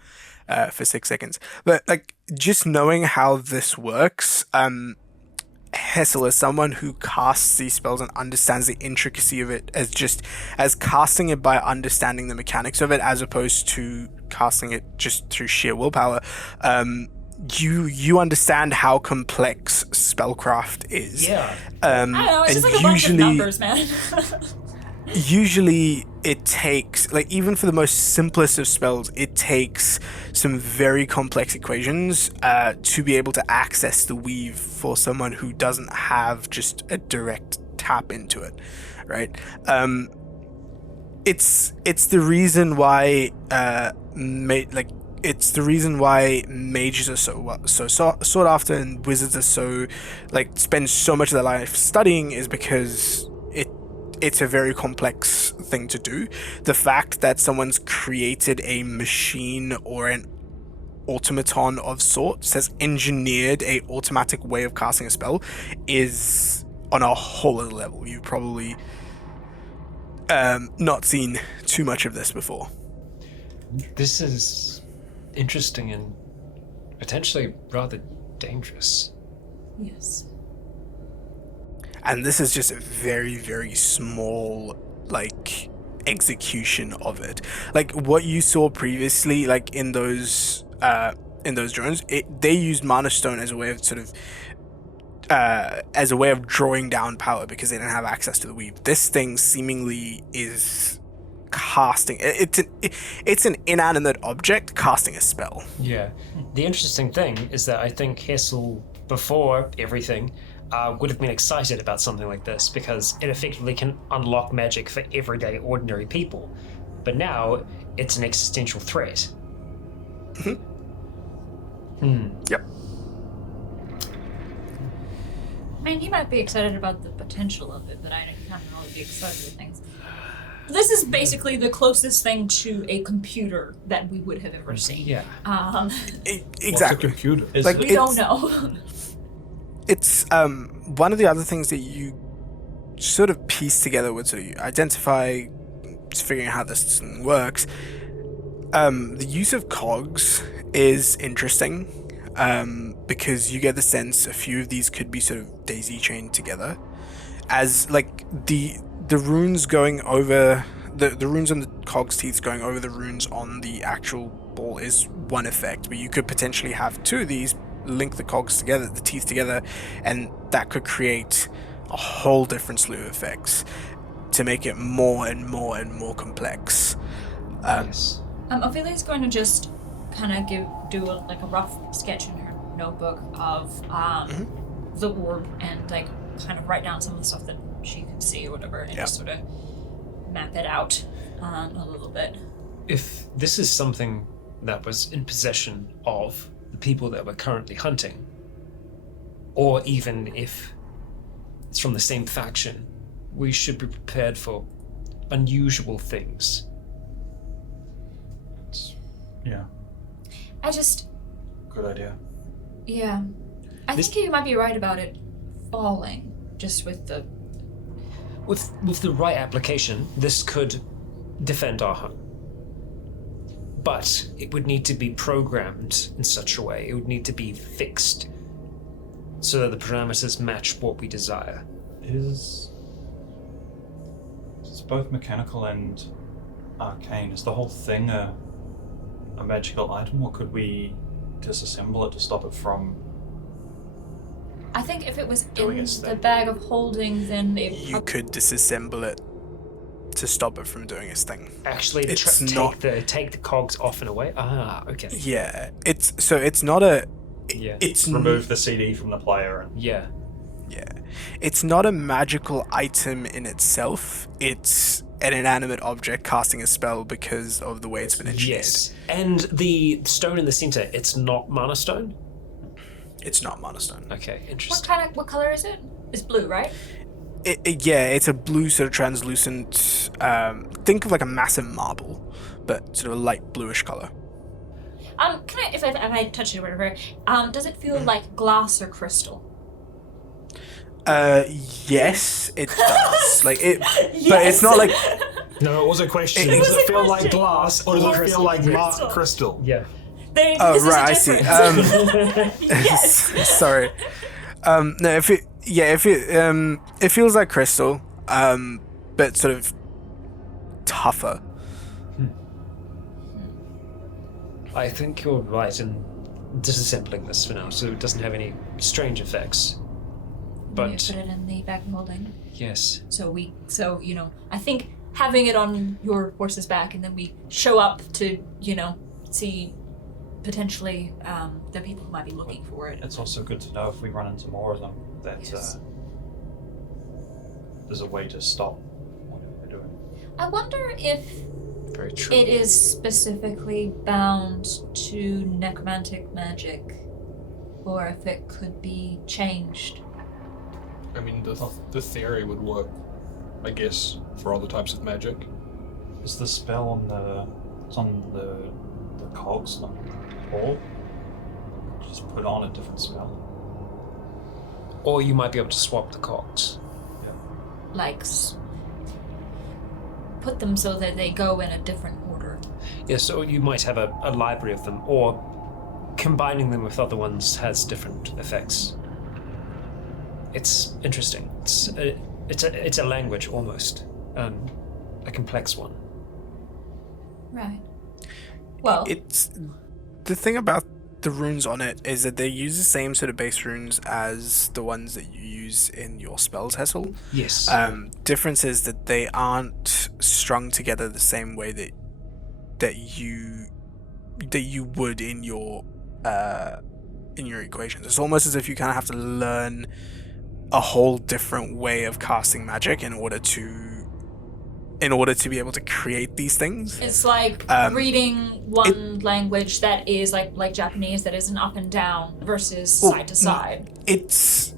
for 6 seconds. But like, just knowing how this works, Hessel is someone who casts these spells and understands the intricacy of it as casting it by understanding the mechanics of it, as opposed to casting it just through sheer willpower. You understand how complex spellcraft is. Yeah. I don't know, it's just like a bunch of numbers, man. Usually it takes, like, even for the most simplest of spells, it takes some very complex equations to be able to access the weave for someone who doesn't have just a direct tap into it, right? It's the reason why it's the reason why mages are so sought after, and wizards are so, like, spend so much of their life studying, is because it's a very complex thing to do. The fact that someone's created a machine or an automaton of sorts, has engineered a automatic way of casting a spell, is on a whole other level. You've probably not seen too much of this before. This is interesting and potentially rather dangerous. Yes. And this is just a very, very small, like, execution of it. Like, what you saw previously, like, in those drones, they used Mana Stone as a way of sort of drawing down power because they didn't have access to the weave. This thing seemingly is casting. It's an inanimate object casting a spell. Yeah. The interesting thing is that I think Hessel, before everything, would have been excited about something like this because it effectively can unlock magic for everyday, ordinary people. But now it's an existential threat. Yep. I mean, he might be excited about the potential of it, but I can't really be excited with things. This is basically the closest thing to a computer that we would have ever seen. Yeah. Exactly. What's a computer? Like, We don't know. It's one of the other things that you sort of piece together with, sort of identify, figuring out how this thing works. The use of cogs is interesting because you get the sense a few of these could be sort of daisy chained together, as like the runes going over the runes on the cog's teeth going over the runes on the actual ball is one effect, but you could potentially have two of these link the cogs together, the teeth together, and that could create a whole different slew of effects to make it more and more and more complex. Yes. Ophelia's going to just kind of do a rough sketch in her notebook of the orb and like kind of write down some of the stuff that she could see or whatever, and just sort of map it out a little bit. If this is something that was in possession of the people that we're currently hunting, or even if it's from the same faction, we should be prepared for unusual things. Yeah. Good idea. Yeah. I think you might be right about it falling, just with the... With the right application, this could defend our home. but it would need to be programmed in such a way. It would need to be fixed so that the parameters match what we desire. It's both mechanical and arcane. Is the whole thing a magical item, or could we disassemble it to stop it from... I think if it was Doing in its the thing. bag of holding, then it You could disassemble it to stop it from doing its thing. Actually, It's not- take the cogs off and away. Ah, okay. Yeah, it's not a. Yeah. It's remove the CD from the player and... Yeah. Yeah, it's not a magical item in itself. It's an inanimate object casting a spell because of the way it's been engineered. Yes. And the stone in the center, it's not mana stone? It's not mana stone. Okay, What interesting. what color is it? It's blue, right? Yeah, it's a blue sort of translucent. Think of like a massive marble, but sort of a light bluish color. Can I, if I touch it or whatever, does it feel like glass or crystal? Yes, it does. Like it, but Yes! it's not like. No, it was a question. It Does was it a feel like question. glass or does it feel like Crystal. crystal? Yeah. Oh This is a right, I see. difference. Yes. Sorry. No, if it feels like crystal, but sort of tougher. I think you're right in disassembling this for now, so it doesn't have any strange effects. But But put it in the bag of holding. yes, So I think having it on your horse's back, and then we show up to, see potentially the people who might be looking for it. It's also good to know if we run into more of them that Yes. there's a way to stop whatever they're doing. I wonder if very true. it is specifically bound to necromantic magic, or if it could be changed. I mean, the theory would work, I guess, for other types of magic. Is the spell on the cogs on the ball? Just put on a different spell. Or you might be able to swap the cogs. Like, put them so that they go in a different order. Yeah, so you might have a library of them, or combining them with other ones has different effects. It's interesting. It's a language almost, a complex one. Right. Well, It's the thing about the runes on it is that they use the same sort of base runes as the ones that you use in your spells Hessel. Yes. Difference is that they aren't strung together the same way that you would in your equations. It's almost as if you kind of have to learn a whole different way of casting magic in order to be able to create these things. it's like reading one language that is like Japanese, that is an up and down versus side to side. It's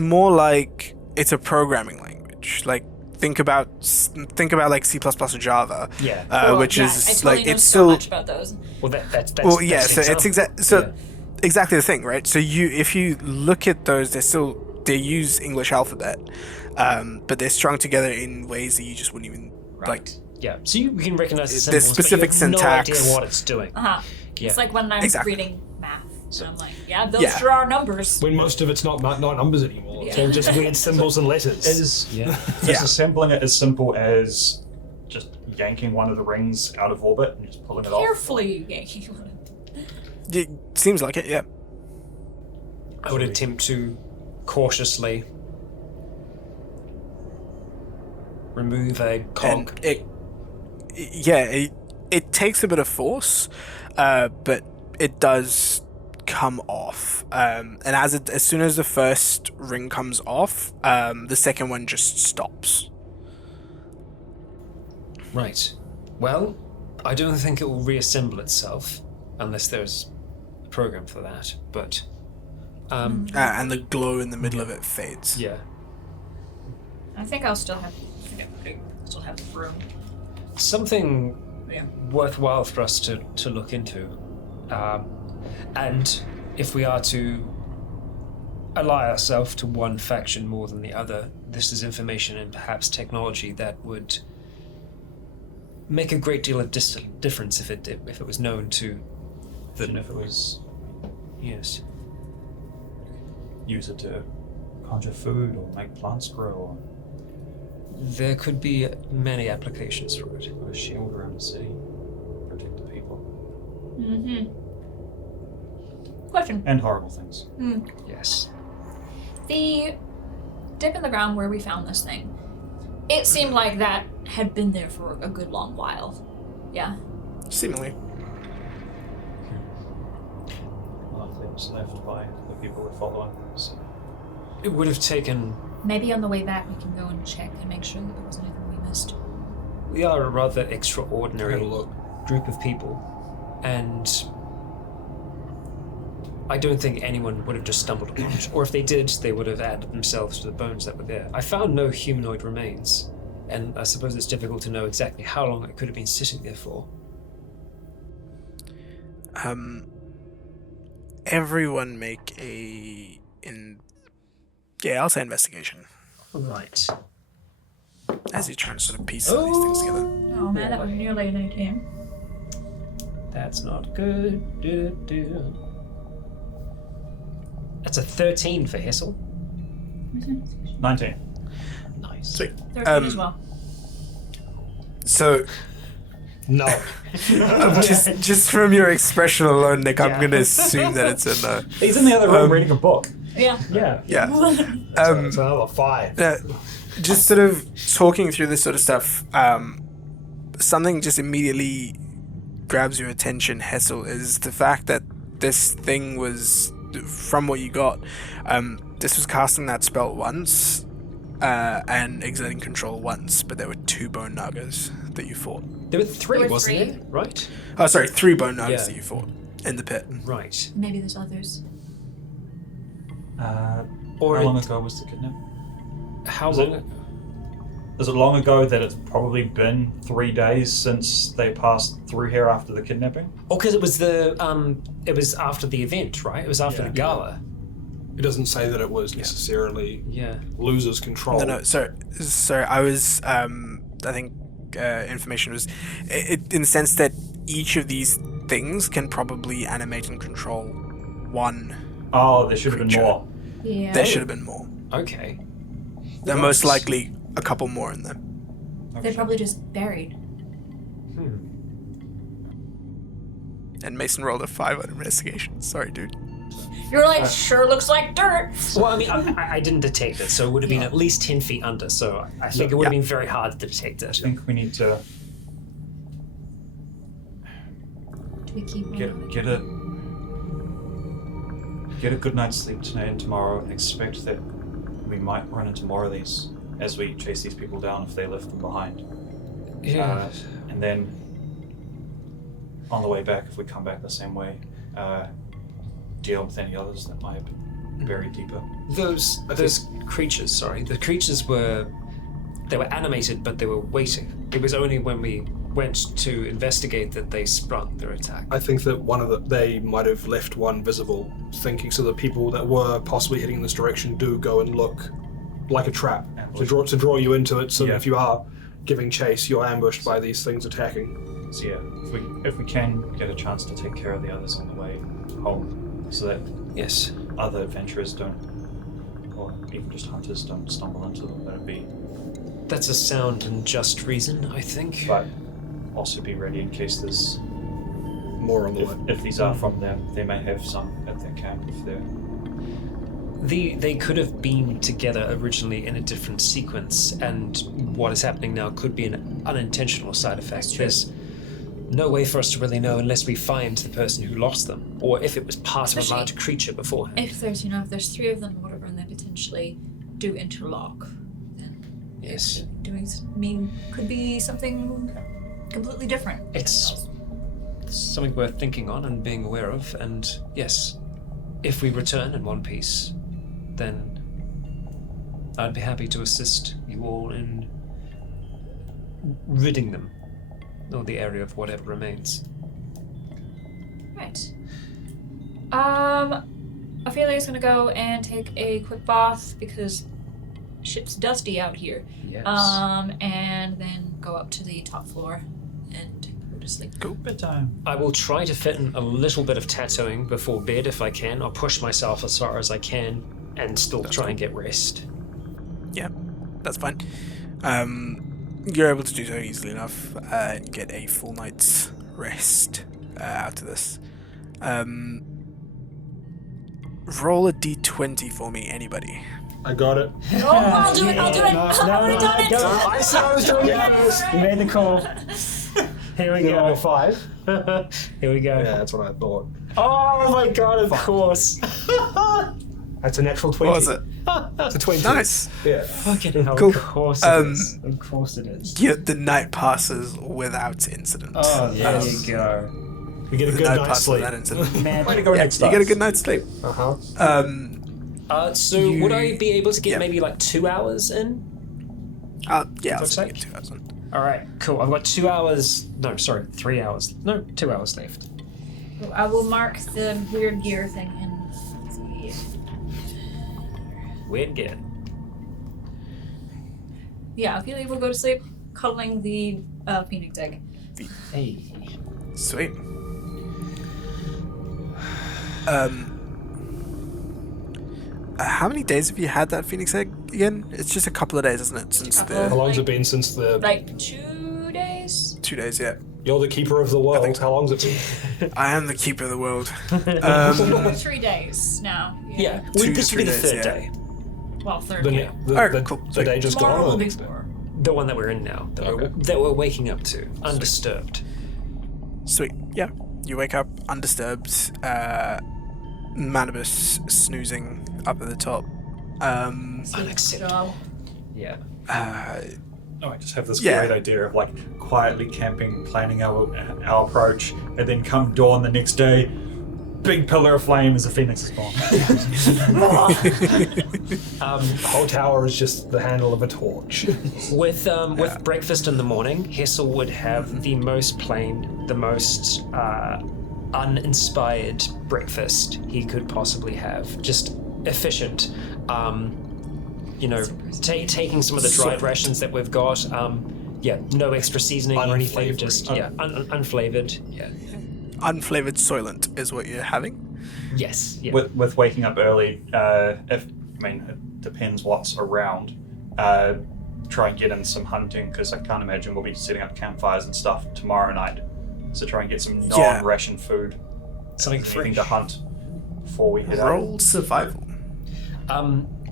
more like it's a programming language. Like think about like C++ or Java. Yeah. Well, which yeah, is I totally like know it's so still much about those. Well, that's well yeah. that's So an it's example. exactly the thing, right? So if you look at those, they use English alphabet, but they're strung together in ways that you just wouldn't even like. Yeah, so you can recognize the There's symbols, specific but you have syntax. no idea what it's doing. Uh-huh. Yeah. It's like when I'm Exactly. reading math. So I'm like, yeah, those Yeah. sure are numbers. When most of it's not numbers anymore. It's Yeah. all just weird symbols and letters. Is Yeah. disassembling it as simple as just yanking one of the rings out of orbit and just pulling it off? Carefully yanking on it. It seems like it, yeah. I would attempt to cautiously remove a cog. And it takes a bit of force, but it does come off. And as soon as the first ring comes off, the second one just stops. Right. Well, I don't think it will reassemble itself unless there's a program for that. But And the glow in the middle of it fades. yeah, I think I'll still have room. something Yeah. worthwhile for us to look into. And if we are to ally ourselves to one faction more than the other, this is information and perhaps technology that would make a great deal of difference if it was known to the. And if it was Yes. use it to conjure food or make plants grow or There could be many applications for it. put a shield around the city, protect the people, Mm-hmm. Question. and horrible things. Yes. The dip in the ground where we found this thing, it seemed like that had been there for a good long while. Yeah. Seemingly. Likely it was left by the people we're following. So It would have taken. Maybe on the way back we can go and check and make sure that there wasn't anything we missed. We are a rather Have extraordinary a look. group of people, and I don't think anyone would have just stumbled upon it. Or if they did, they would have added themselves to the bones that were there. I found no humanoid remains, and I suppose it's difficult to know exactly how long it could have been sitting there for. Everyone make I'll say investigation. Right. As you're trying to sort of piece some of these things together. Oh man, that was nearly an 18. That's not good. That's a 13 for Hessel. 19. Nice. Sweet. 13 as well. So No. just from your expression alone, Nick, I'm Yeah. gonna assume that it's a no. He's in the other room reading a book. Yeah. Yeah. Yeah. It's another 5. Just sort of talking through this sort of stuff, something just immediately grabs your attention, Hessel, is the fact that this thing was, from what you got, this was casting that spell once, and exerting control once, but there were 2 bone nagas that you fought. There were 3, There were wasn't 3. there? Right? Oh, sorry, 3 bone nagas Yeah. that you fought in the pit. Right. Maybe there's others. Or How long ago was the kidnap? how Was long? it- Is it long ago that it's probably been 3 days since they passed through here after the kidnapping? Oh, because it was it was after the event, right? It was after the gala. It doesn't say that it was necessarily Yeah. losers control. No, sorry, I was, I think information was, in the sense that each of these things can probably animate and control one. Oh, there should have been Creature. more. Yeah. There should have been more. Okay. There are most likely a couple more in there. They're probably just buried. And Mason rolled a 5 on investigation. Sorry, dude. You're like, sure looks like dirt. Well, I mean, I didn't detect it, so it would have been at least 10 feet under, so I think it would have been very hard to detect it. I think we need to Do we keep get a good night's sleep tonight and tomorrow, and expect that we might run into more of these as we chase these people down if they left them behind. Yeah. And then on the way back, if we come back the same way, deal with any others that might have been buried deeper. Those creatures, the creatures were animated, but they were waiting. It was only when we went to investigate that they sprung their attack. I think that they might have left one visible, thinking so that people that were possibly heading in this direction do go and look like a trap to draw you into it. So that if you are giving chase, you're ambushed by these things attacking. So yeah, if we can get a chance to take care of the others on the way home, so that Yes. other adventurers don't, or even just hunters don't stumble into them, that'd be. That's a sound and just reason, I think. But also be ready in case there's. More on the way. If these are from them, they may have some at their camp if they're. They could have been together originally in a different sequence, and what is happening now could be an unintentional side effect. There's no way for us to really know unless we find the person who lost them, or if it was part of a Especially large creature beforehand. If there's, if there's 3 of them or whatever, and they potentially do interlock, then Yes. could be something completely different. It's something worth thinking on and being aware of, and yes, if we return in one piece, then I'd be happy to assist you all in ridding them, or the area of whatever remains. Right. Ophelia's gonna go and take a quick bath because shit's dusty out here. Yes. And then go up to the top floor and go to sleep. Cool. Bedtime. I will try to fit in a little bit of tattooing before bed if I can. I'll push myself as far as I can and still try and get rest. Yeah, that's fine. You're able to do so easily enough. Get a full night's rest out of this. Roll a d20 for me, anybody. I got it. Oh, I'll do it. I've already done it. I said I was doing it. You made the call. Here we go. 5? Here we go. Yeah, that's what I thought. Oh my god, of course. That's a natural 20. What was it? It's a 20. Nice. Yeah. Fucking hell, Cool. of course it is. Of course it is. Yeah, the night passes without incident. Oh, there you go. We get a The good night night's passes sleep. without incident. Man. Way to go, Yeah, next you get a good night's sleep. Uh-huh. So would I be able to get Yeah. maybe like 2 hours in? Yeah, I'll Looks say like. get 2 hours on. Alright, cool. I've got 2 hours. No, sorry, 3 hours. No, 2 hours left. I will mark the weird gear thing in. Let's see. Weird gear. Yeah, I feel able to go to sleep, cuddling the phoenix egg. Hey. Sweet. How many days have you had that phoenix egg again? It's just a couple of days, isn't it? Since couple. How long's it been since the... Like 2 days? 2 days, yeah. You're the keeper of the world. How long's it been? I am the keeper of the world. 3 days now. Yeah, 2 to this will be 3 the days, third yeah. day. Well, third The, day. the, Alright, the, cool. the day just Tomorrow will gone? be Or? 4. The one that we're in now. That we're waking up to. Undisturbed. Sweet. Yeah. You wake up undisturbed. Manibus snoozing up at the top. Unacceptable. Yeah. Oh, I just have this Yeah. great idea of like quietly camping, planning our approach, and then come dawn the next day, big pillar of flame as the phoenix is born. The whole tower is just the handle of a torch. With breakfast in the morning, Hessel would have the most plain, the most uninspired breakfast he could possibly have. Just efficient. Taking some of the dried rations that we've got. No extra seasoning or anything. Unflavored. Just unflavored. Yeah. Unflavored Soylent is what you're having. Yes. Yeah. With waking up early, it depends what's around. Try and get in some hunting because I can't imagine we'll be setting up campfires and stuff tomorrow night. So try and get some non-ration food, Something anything fresh. to hunt before we head out. Roll survival.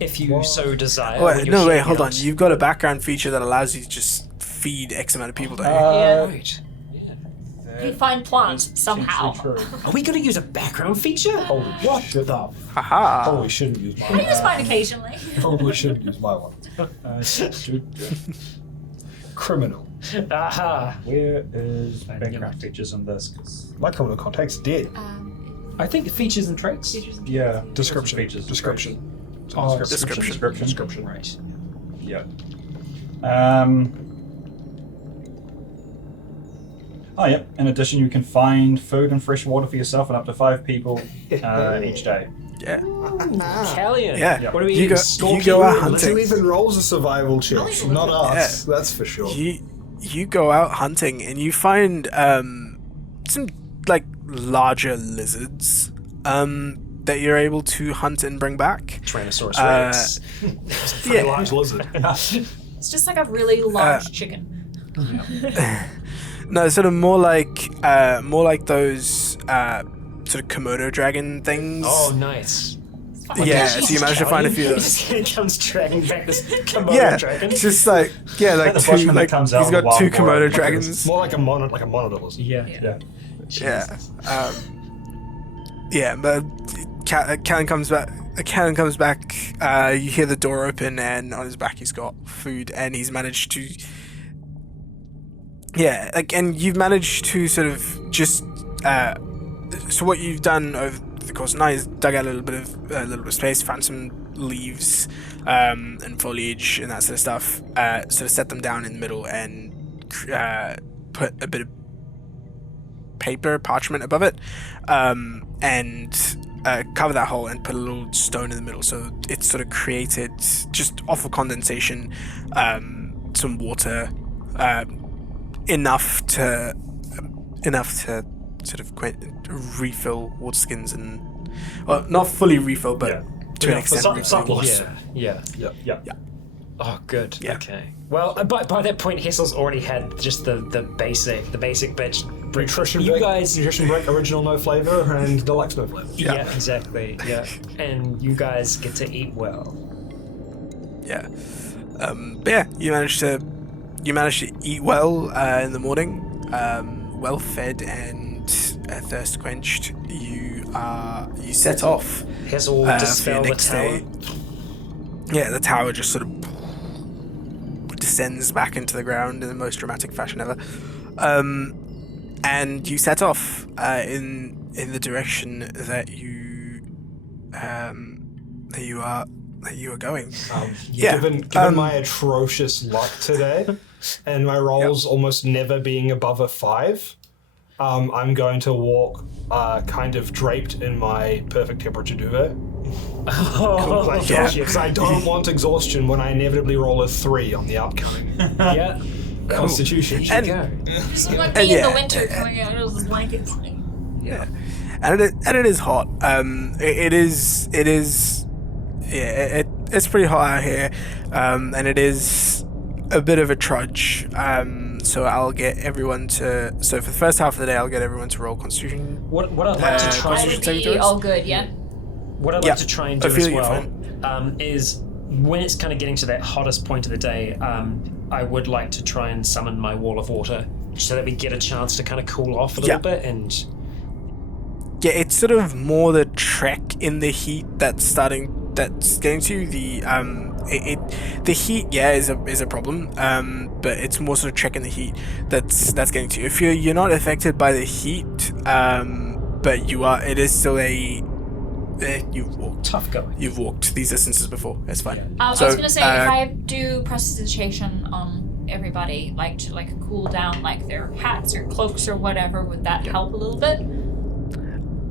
If you so desire. Wait, when you're no, wait, heading hold on. out- You've got a background feature that allows you to just feed X amount of people, don't you? Yeah. Right. We find plants somehow. Are we going to use a background feature? What the? Haha. Probably shouldn't use We mine. just find occasionally. Probably shouldn't use my one. Criminal. Aha. Where is background features in this? 'Cause My criminal contact's dead. I think features and traits. yeah, Description. features. Description. Oh, Description. Right. Yeah. Oh, yep. In addition, you can find food and fresh water for yourself and up to 5 people each day. Yeah. Callion. Yeah. What are we You go- stalking? you go out Who hunting. even rolls a survival check? Not us, that's for sure. You go out hunting and you find some like larger lizards that you're able to hunt and bring back. Tyrannosaurus Rex. Pretty Yeah. large lizard. It's just like a really large chicken. No, sort of more like those sort of Komodo dragon things. Oh, nice. Yeah, so you managed to find a few of those. He comes dragging back this Komodo Yeah, dragon. just like the two, bushman that like comes out he's of the got two wild boar. Komodo dragons. More like a monitor lizard. Yeah. Yeah. Yeah, but Callan comes back. You hear the door open, and on his back he's got food, and he's managed to. Yeah, and you've managed to sort of just. So what you've done over the course of the night is dug out a little bit of space, found some leaves and foliage and that sort of stuff. Sort of set them down in the middle and put a bit of parchment above it, and cover that hole and put a little stone in the middle. So it's sort of created just off of condensation, some water. enough to sort of refill water skins and, well, not fully refill, but to an extent. Yeah. Oh, good. Yeah. Okay. Well, by that point, Hessel's already had just the basic bitch. Nutrition break, original no flavor, and deluxe no flavor. Yeah, exactly. Yeah, and you guys get to eat well. Yeah. But yeah, you managed to eat well in the morning, well fed and thirst quenched. You set off. Hessel dispel the tower. Yeah, the tower just sort of descends back into the ground in the most dramatic fashion ever. And you set off in the direction that you are going. Given my atrocious luck today, and my rolls almost never being above a 5, I'm going to walk kind of draped in my perfect temperature duvet. Because I don't want exhaustion when I inevitably roll a 3 on the upcoming. Yeah. Constitution. And, It's like me in the winter coming out of the blankets. Yeah. and it is hot. It's pretty hot out here, and it is a bit of a trudge. So I'll get everyone to. So for the first half of the day, I'll get everyone to roll Constitution. What I'd like to try I would be all good, yeah? What I'd like to try and do I feel as you're well fine. is when it's kind of getting to that hottest point of the day, I would like to try and summon my wall of water so that we get a chance to kind of cool off a little bit. And Yeah, it's sort of more the trek in the heat that's getting to the the heat. Yeah, is a problem. But it's more sort of trek in the heat that's getting to you. If you're not affected by the heat, but you are, it is still you've walked. tough going. You've walked these distances before. It's fine. I was gonna say, if I do prestidigitation on everybody, like to cool down like their hats or cloaks or whatever, would that help a little bit?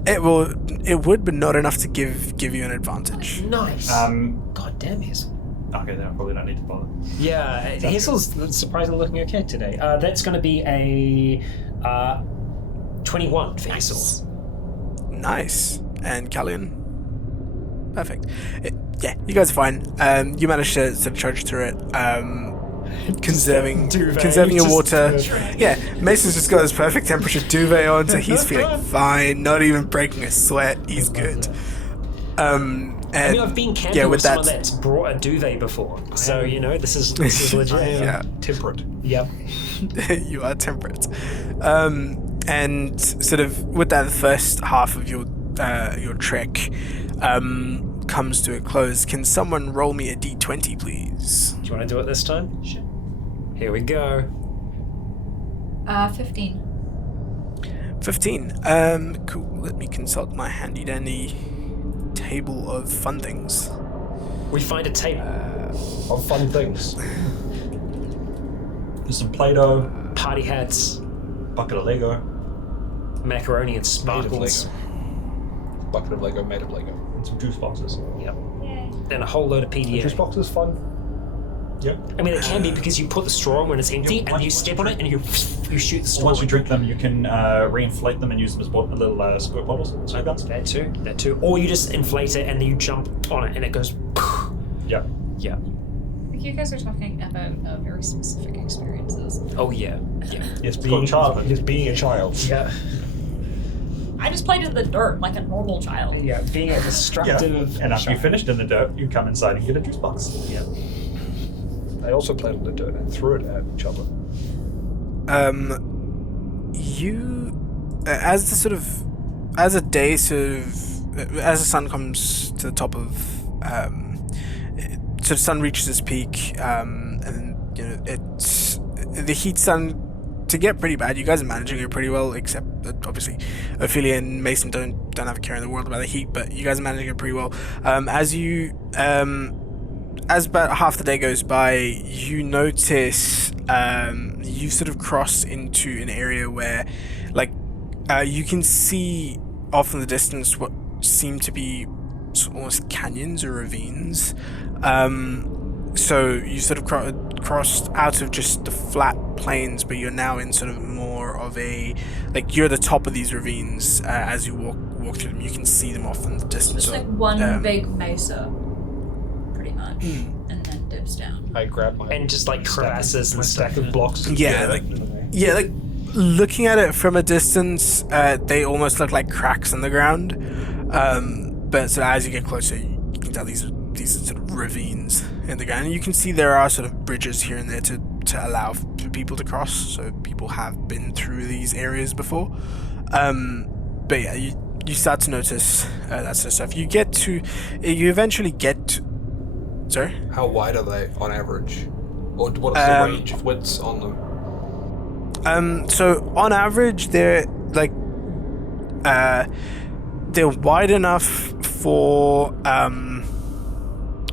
It would, but not enough to give you an advantage. Nice. God damn Hazel. Okay, then I probably don't need to bother. Yeah, Hazel's surprisingly looking okay today. That's going to be a 21 for Hazel. Nice. And Callian? Perfect. You guys are fine. You managed to sort of trudge through it. Conserving your water. Yeah, Mason's just got his perfect temperature duvet on, so he's feeling fine, not even breaking a sweat. He's good. And I mean, I've been camping with that, someone that's brought a duvet before, so this is legit. Yeah. Temperate. Yep. You are temperate. And sort of with that, the first half of your trek comes to a close. Can someone roll me a d20, please? Do you want to do it this time? Sure. Here we go. 15. 15. Cool. Let me consult my handy dandy table of fun things. We find a table Of fun things. There's some Play-Doh, party hats, bucket of Lego, macaroni and Made of sparkles. Lego. Bucket of Lego made of Lego. and some juice boxes. Yep. Yay. And a whole load of PDA. Juice box is fun. Yep. I mean, it can be because you put the straw in when it's empty, and you step on it, and you shoot the straw. Once you drink them, you can reinflate them and use them as little squirt bottles, squirt guns. That too. Or you just inflate it, and then you jump on it, and it goes. Yeah. Yeah. I think you guys are talking about very specific experiences. Oh yeah. Yes, being a child. Just being a child. Yeah. I just played in the dirt like a normal child. Yeah. Being a destructive. And after you finished in the dirt, you come inside and get a juice box. Yeah. I also played in the dirt and threw it at each other. You, as the sun comes to the top of, so the sun reaches its peak, and it's the heat's starting to get pretty bad. You guys are managing it pretty well, except that obviously Ophelia and Mason don't have a care in the world about the heat, but you guys are managing it pretty well. As about half the day goes by, you notice you sort of cross into an area where, you can see off in the distance what seem to be almost canyons or ravines. so you sort of crossed out of just the flat plains, but you're now in sort of more of a, like, you're at the top of these ravines. As you walk through them, you can see them off in the distance. Just like one big mesa, pretty much, and then dips down. I grab my And just like crevasses and stack stuff. of blocks. Yeah, like looking at it from a distance, they almost look like cracks in the ground. But so as you get closer, you can tell these are sort of ravines in the ground. And you can see there are sort of bridges here and there to allow for people to cross. So people have been through these areas before. But yeah, you start to notice that sort of stuff. You eventually get. Sorry? How wide are they on average? Or what is the range of widths on them? So on average, they're like they're wide enough for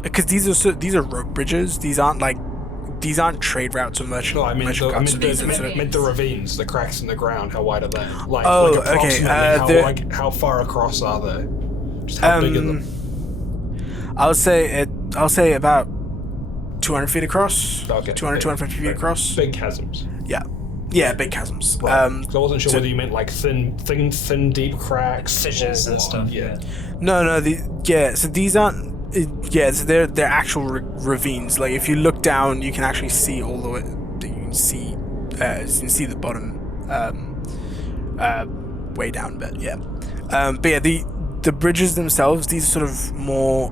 because these are rope bridges. These aren't trade routes or merchant. No, I mean merchant the ravines, the cracks in the ground. How wide are they? Like, Oh, like okay, how far across are they? Just how big are them? I'll say about 200 feet across. Okay. 250 feet across. Big chasms. Yeah, big chasms. Right. So I wasn't sure whether you meant like thin, deep cracks, Fissures and stuff. Yeah. No. So these aren't. So they're actual ravines. Like if you look down, you can actually see all the way. You can see the bottom, way down a bit. Yeah. But yeah, the bridges themselves. These are sort of more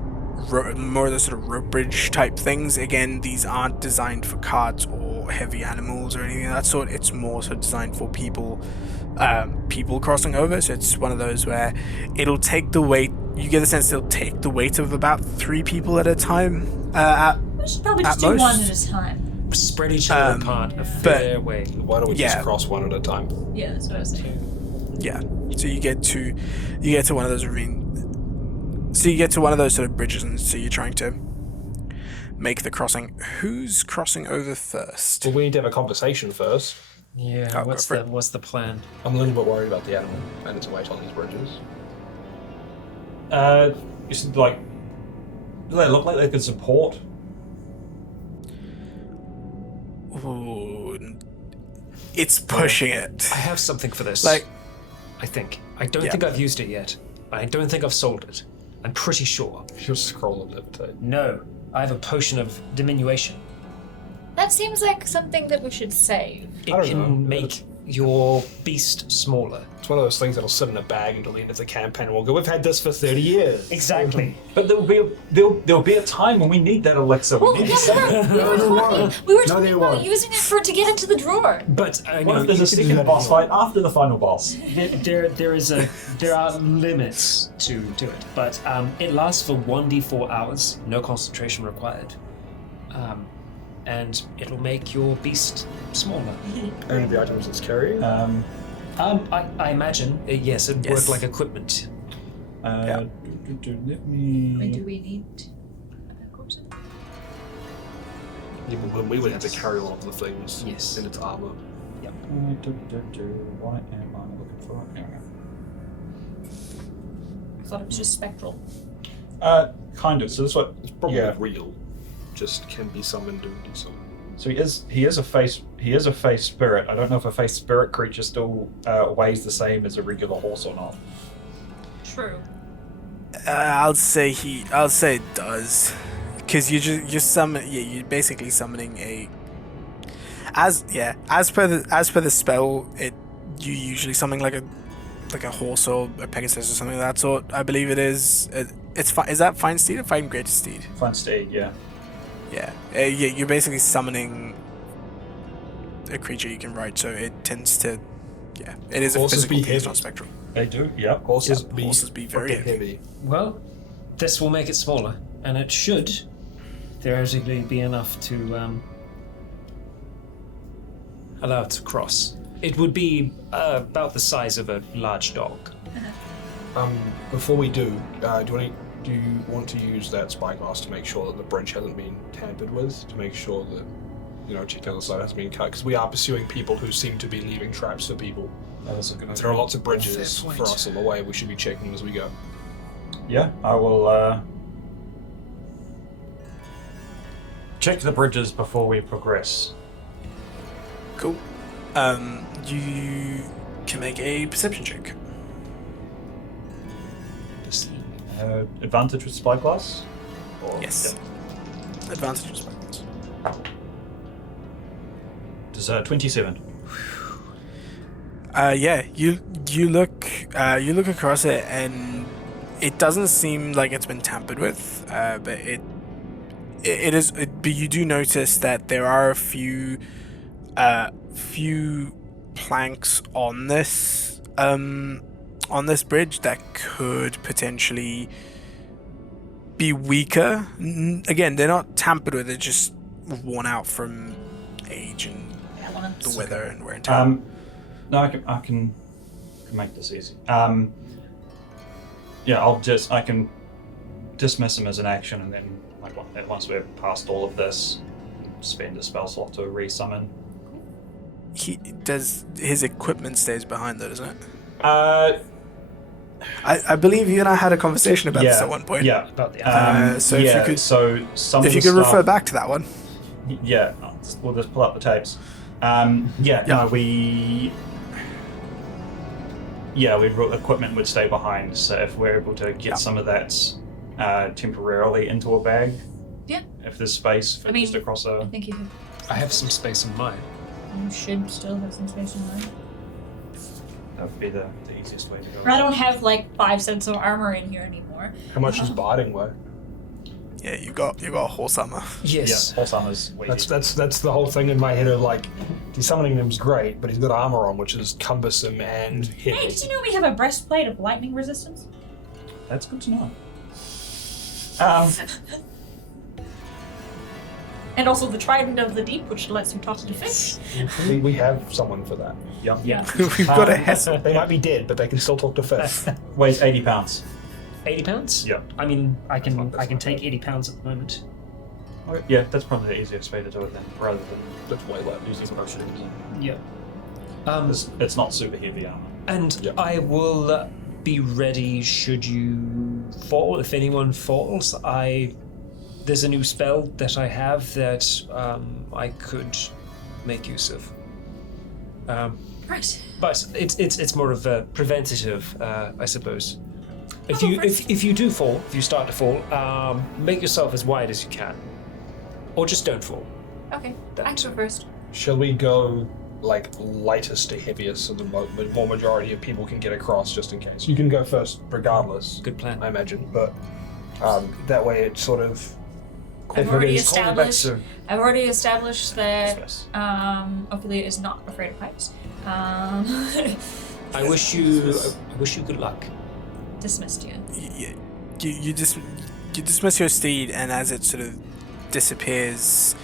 the sort of rope bridge type things. Again, these aren't designed for carts or heavy animals or anything of that sort. It's more so designed for people crossing over. So it's one of those where it'll take the weight. You get the sense it'll take the weight of about 3 people at a time. We should probably just do most. one at a time. Spread each other apart a fair way. Why don't we just cross one at a time? Yeah, that's what I was saying. Yeah. So you get to one of those ravine. So you get to one of those sort of bridges, and so you're trying to make the crossing. Who's crossing over first? Well, we need to have a conversation first. Yeah, Oh, what's go for what's the plan? I'm a little bit worried about the animal and its weight on these bridges. You said, like, do they look like they could support? Ooh, it's pushing it. I have something for this. Like, I think. I don't Yeah. think I've used it yet. I don't think I've sold it. I'm pretty sure. Just scroll and levitate. No, I have a potion of diminution. That seems like something that we should save. It I don't can know. make your beast smaller. It's one of those things that'll sit in a bag until the end of the campaign and we'll go, we've had this for 30 years. Exactly. But there'll be a time when we need that elixir. Well, We need yeah, to save it. we were No, talking they about won't. using it to get into the drawer. But I What know if there's a you can do second that boss anyway. fight after the final boss? There are limits to it, but it lasts for 1d4 hours, no concentration required, and it'll make your beast smaller. And the items it's carrying? I imagine yes, it'd Yes. work like equipment. Let Wait, me. do we need that corpse? Yeah, but we would have to carry all of the things Yes. in its armor. Why am I looking for it? Here I thought it was just spectral. we go. Kind of. So this what? It's probably Yeah. real. Just can be summoned and do something. So he is a face spirit. I don't know if a face spirit creature still weighs the same as a regular horse or not. True. I'll say it does, because you're basically summoning as per the spell, you usually summon like a horse or a pegasus or something of that sort. I believe it is. It's fine. Is that fine steed or fine greater steed? Fine steed, yeah. Yeah. You're basically summoning a creature you can ride, so it tends to. Yeah, it is a Horses physical be beast, heavy. not spectral. They do, yep. Horses be very fucking heavy. Well, this will make it smaller, and it should theoretically be enough to allow it to cross. It would be about the size of a large dog. Before we do you want to use that spyglass to make sure that the bridge hasn't been tampered with, to make sure that, check the other side hasn't been cut, because we are pursuing people who seem to be leaving traps for people. That's a good There are lots of bridges Fair point. for us on the way. We should be checking them as we go. Yeah, I will. check the bridges before we progress. Cool. You can make a perception check. Advantage with spyglass? Or, Yes. Yeah. Advantage is bonus. Does 27. Yeah, you look across it, and it doesn't seem like it's been tampered with, but but you do notice that there are a few planks on this bridge that could potentially be weaker. Again, they're not tampered with; they're just worn out from age and the weather and wear and tear. No, I can make this easy. Yeah, I can dismiss him as an action, and then once we're past all of this, spend a spell slot to resummon. His equipment stays behind though, doesn't it? I believe you and I had a conversation about this at one point. Yeah, About the So if you could, some if of you the could refer stuff- back to that one. Yeah, we'll just pull up the tapes. Equipment would stay behind, so if we're able to get some of that temporarily into a bag, if there's space for just across I a... think you I have some space in mine. should still have some space in mind. That would be the easiest way to go. I don't have like 5 sets of armor in here anymore. How much is biting weigh? Yeah, you got a whole summer. Yes. Yeah, whole summer's way That's the whole thing in my head of like, summoning him's great, but he's got armor on, which is cumbersome and Hey, heavy. did you know we have a breastplate of lightning resistance? That's good to know. And also the trident of the deep, which lets you talk to fish. We have someone for that. Yep. Yeah. We've got a Hessel. They might be dead, but they can still talk to fish. Weighs 80 pounds. 80 pounds? Yeah. I mean, I can take 80 pounds at the moment. Okay. Yeah, that's probably the easiest way to do it then, rather than That's way less. using potions. Yeah. It's not super heavy armor. And Yeah. I will be ready should you fall. If anyone falls, there's a new spell that I have that I could make use of. Right. But it's more of a preventative, I suppose. If I'll you go first. if you do fall, if you start to fall, make yourself as wide as you can, or just don't fall. Okay, I can go first. Shall we go like lightest to heaviest so the more majority of people can get across just in case? You can go first regardless, Good plan. I imagine, but that way it sort of... I've if it already is- established. soon. I've already established that Yes. Ophelia is not afraid of heights. I wish you good luck. Dismissed you. You dismiss your steed, and as it sort of disappears,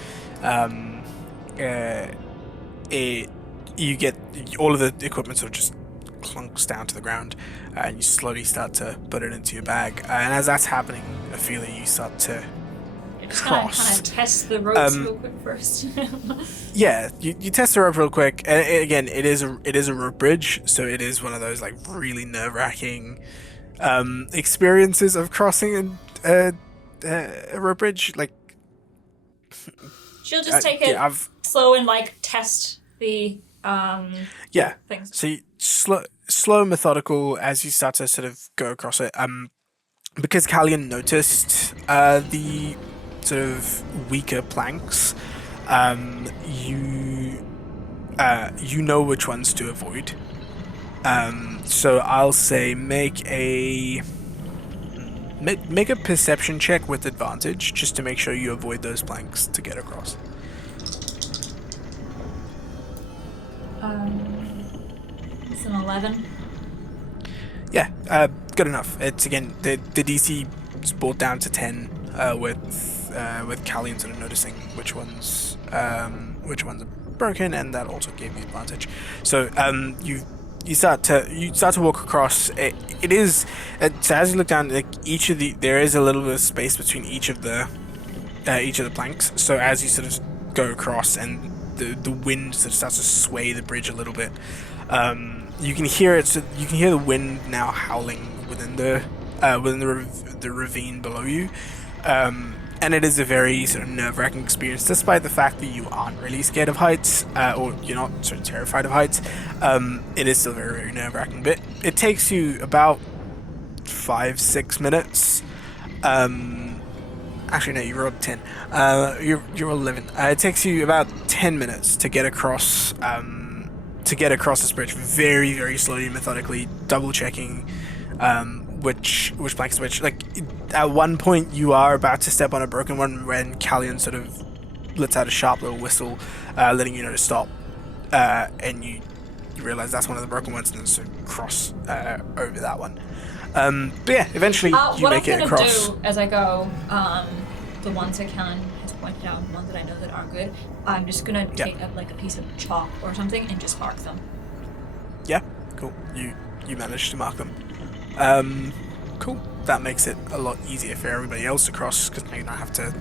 you get all of the equipment sort of just clunks down to the ground, and you slowly start to put it into your bag. And as that's happening, Ophelia, you start to I'm just gonna kind cross. of test the ropes real quick first. Yeah, you test the rope real quick, and again, it is a rope bridge, so it is one of those like really nerve-wracking experiences of crossing a rope bridge. Like, She'll just take it slow and like test the things. So you slow, methodical as you start to sort of go across it. Because Callian noticed the sort of weaker planks, you know which ones to avoid. So I'll say make a perception check with advantage, just to make sure you avoid those planks to get across. It's an 11. Yeah, good enough. It's again the DC is brought down to 10 with Callian sort of noticing which ones are broken, and that also gave you advantage. So you start to walk across. It is so as you look down, like there is a little bit of space between each of the planks. So as you sort of go across, and the wind sort of starts to sway the bridge a little bit, you can hear it. So you can hear the wind now howling within the ravine below you. and it is a very sort of nerve-wracking experience, despite the fact that you aren't really scared of heights, or you're not sort of terrified of heights. It is still very, very nerve-wracking. But it takes you about 5-6 minutes. Actually, no, you rolled 10. You rolled 11. It takes you about 10 minutes to get across. To get across this bridge, very, very slowly, methodically, double-checking which plank is which. Like, at one point, you are about to step on a broken one when Callion sort of lets out a sharp little whistle, letting you know to stop, and you realize that's one of the broken ones, and then sort of cross over that one. But yeah, eventually you make it across. What I'm gonna do as I go, the ones that Callion has pointed out, and the ones that I know that aren't good, I'm just gonna take a piece of chalk or something and just mark them. Yeah, cool. You managed to mark them. Cool. That makes it a lot easier for everybody else to cross because now you don't have to.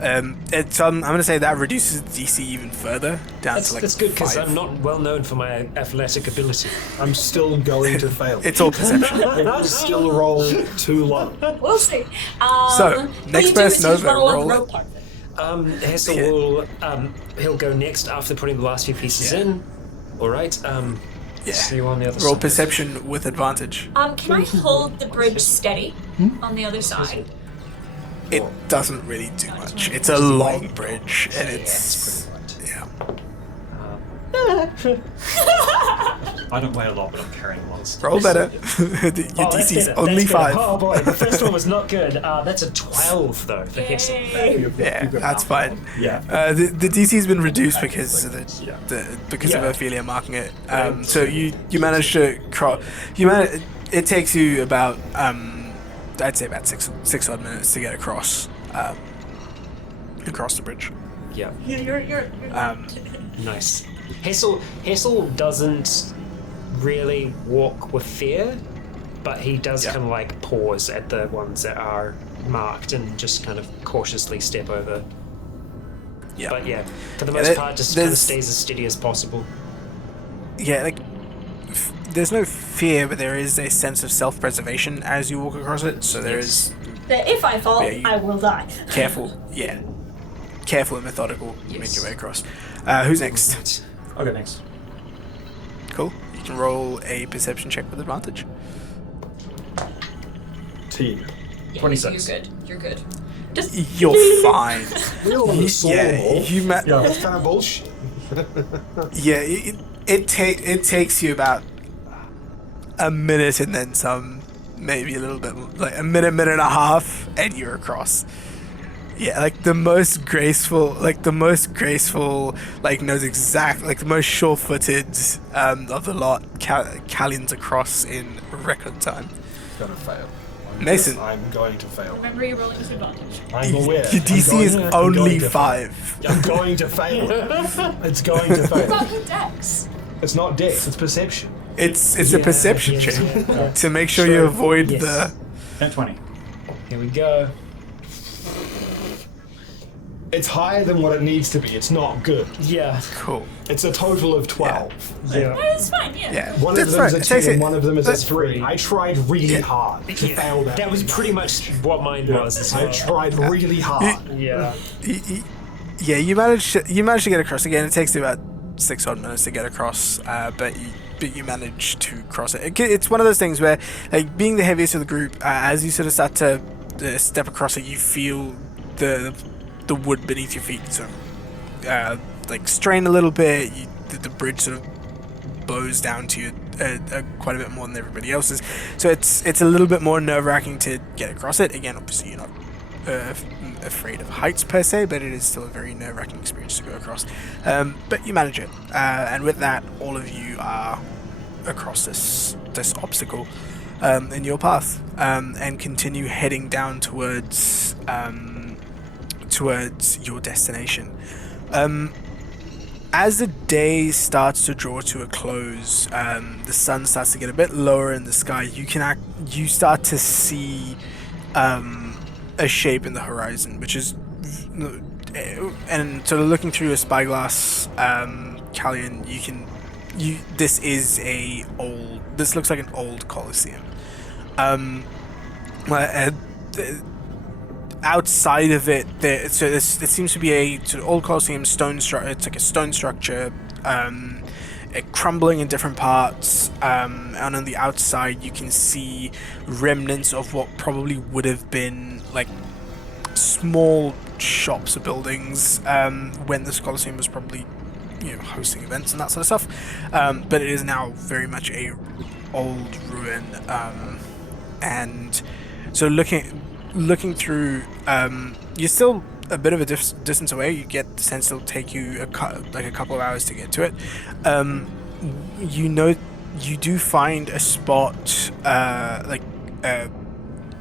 I'm gonna say that reduces the DC even further down to like. That's good because 5. I'm not well known for my athletic ability. I'm still going to fail. It's all perception. I still roll too low. We'll see. So, next person over, roll it. Hessel will he'll go next after putting the last few pieces in. All right. Yeah. See you on the other Roll side. perception with advantage. Can I hold the bridge steady on the other side? It doesn't really do much. It's a long bridge, and it's yeah. I don't weigh a lot, but I'm carrying lots. Roll better. Your DC's only 5. Oh boy, the first one was not good. That's a 12 though for Hessel. Yeah, that's fine. Yeah. The DC's been reduced because of because of Ophelia marking it. So you managed to cross. It takes you about I'd say about six odd minutes to get across the bridge. Yeah. You're Nice. Hessel doesn't really walk with fear, but he does kind of like pause at the ones that are marked and just kind of cautiously step over. Yeah. But yeah, for the most part, just kind of stays as steady as possible. Yeah, like there's no fear, but there is a sense of self-preservation as you walk across it. So there is. that if I fall, I will die. Careful, yeah. Careful and methodical. You make your way across. Who's next? I'll go next. Cool. You can roll a perception check with advantage. Team. Yeah, 26. You're good. Just You're fine. We're on the solo. Yeah, That's kind of bullshit. yeah. It takes you about a minute and then some, maybe a little bit, like a minute and a half, and you're across. Yeah, like the most graceful, like knows exactly, like the most sure-footed of the lot, Callion's across in record time. Gonna fail. Mason. I'm going to fail. remember you're rolling with advantage. I'm aware. Your DC is only 5. I'm going to fail. It's going to What about fail. your dex? It's not dex, it's perception. It's a perception check to make sure you avoid the. At 20. Here we go. It's higher than what it needs to be. It's not good. Yeah. Cool. It's a total of 12. Yeah. It's fine, Yeah. One of That's them is right. a It takes 2 and it- one of them is a that's 3. I tried really hard to fail that. That was pretty much what mine was as I well. tried really hard. Yeah. Yeah, you managed to get across again. It takes you about 6 odd minutes to get across, but you manage to cross it. It's one of those things where, like, being the heaviest of the group, as you sort of start to step across it, you feel the wood beneath your feet sort of like strain a little bit. The bridge sort of bows down to you quite a bit more than everybody else's, so it's a little bit more nerve-wracking to get across it. Again, obviously you're not afraid of heights per se, but it is still a very nerve-wracking experience to go across. But you manage it, and with that, all of you are across this obstacle in your path, and continue heading down towards your destination. As the day starts to draw to a close, the sun starts to get a bit lower in the sky. You start to see a shape in the horizon, which is, and sort of looking through a spyglass, Callion, this looks like an old Colosseum. outside of it, there seems to be a sort of old Colosseum stone structure. It's like a stone structure, crumbling in different parts. And on the outside, you can see remnants of what probably would have been like small shops or buildings when this Colosseum was probably, hosting events and that sort of stuff. But it is now very much a old ruin, and so looking through, you're still a bit of a distance away. You get the sense it'll take you a couple of hours to get to it. You do find a spot,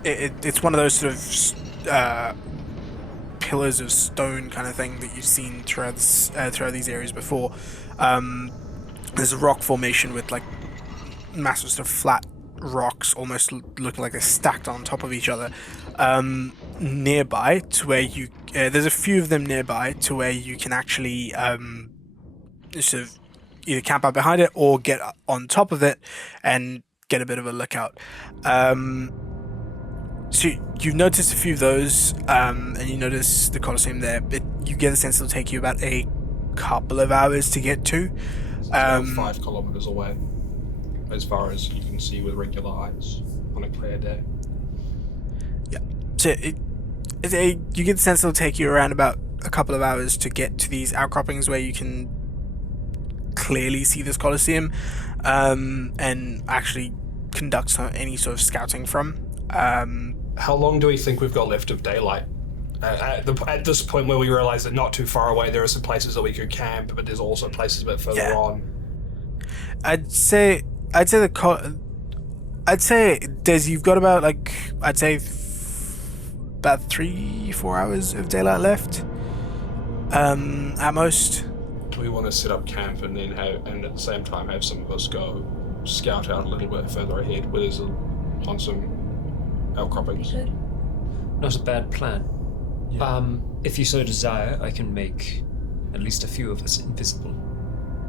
it's one of those sort of pillars of stone kind of thing that you've seen throughout these areas before. There's a rock formation with like massive sort of flat rocks, almost looking like they're stacked on top of each other, nearby to where you there's a few of them nearby to where you can actually sort of either camp out behind it or get on top of it and get a bit of a lookout. So you've noticed a few of those, and you notice the Colosseum there, but you get a sense it'll take you about a couple of hours to get to. About 5 kilometers away, as far as you can see with regular eyes on a clear day. Yeah. So you get the sense it'll take you around about a couple of hours to get to these outcroppings where you can clearly see this Colosseum, and actually conduct any sort of scouting from. How long do we think we've got left of daylight? At this point where we realize that not too far away there are some places that we could camp, but there's also places a bit further on. I'd say Des, you've got about about 3-4 hours of daylight left, at most. Do we want to set up camp and then and at the same time have some of us go scout out a little bit further ahead where there's on some outcroppings? Not a bad plan. Yeah. If you so desire, I can make at least a few of us invisible.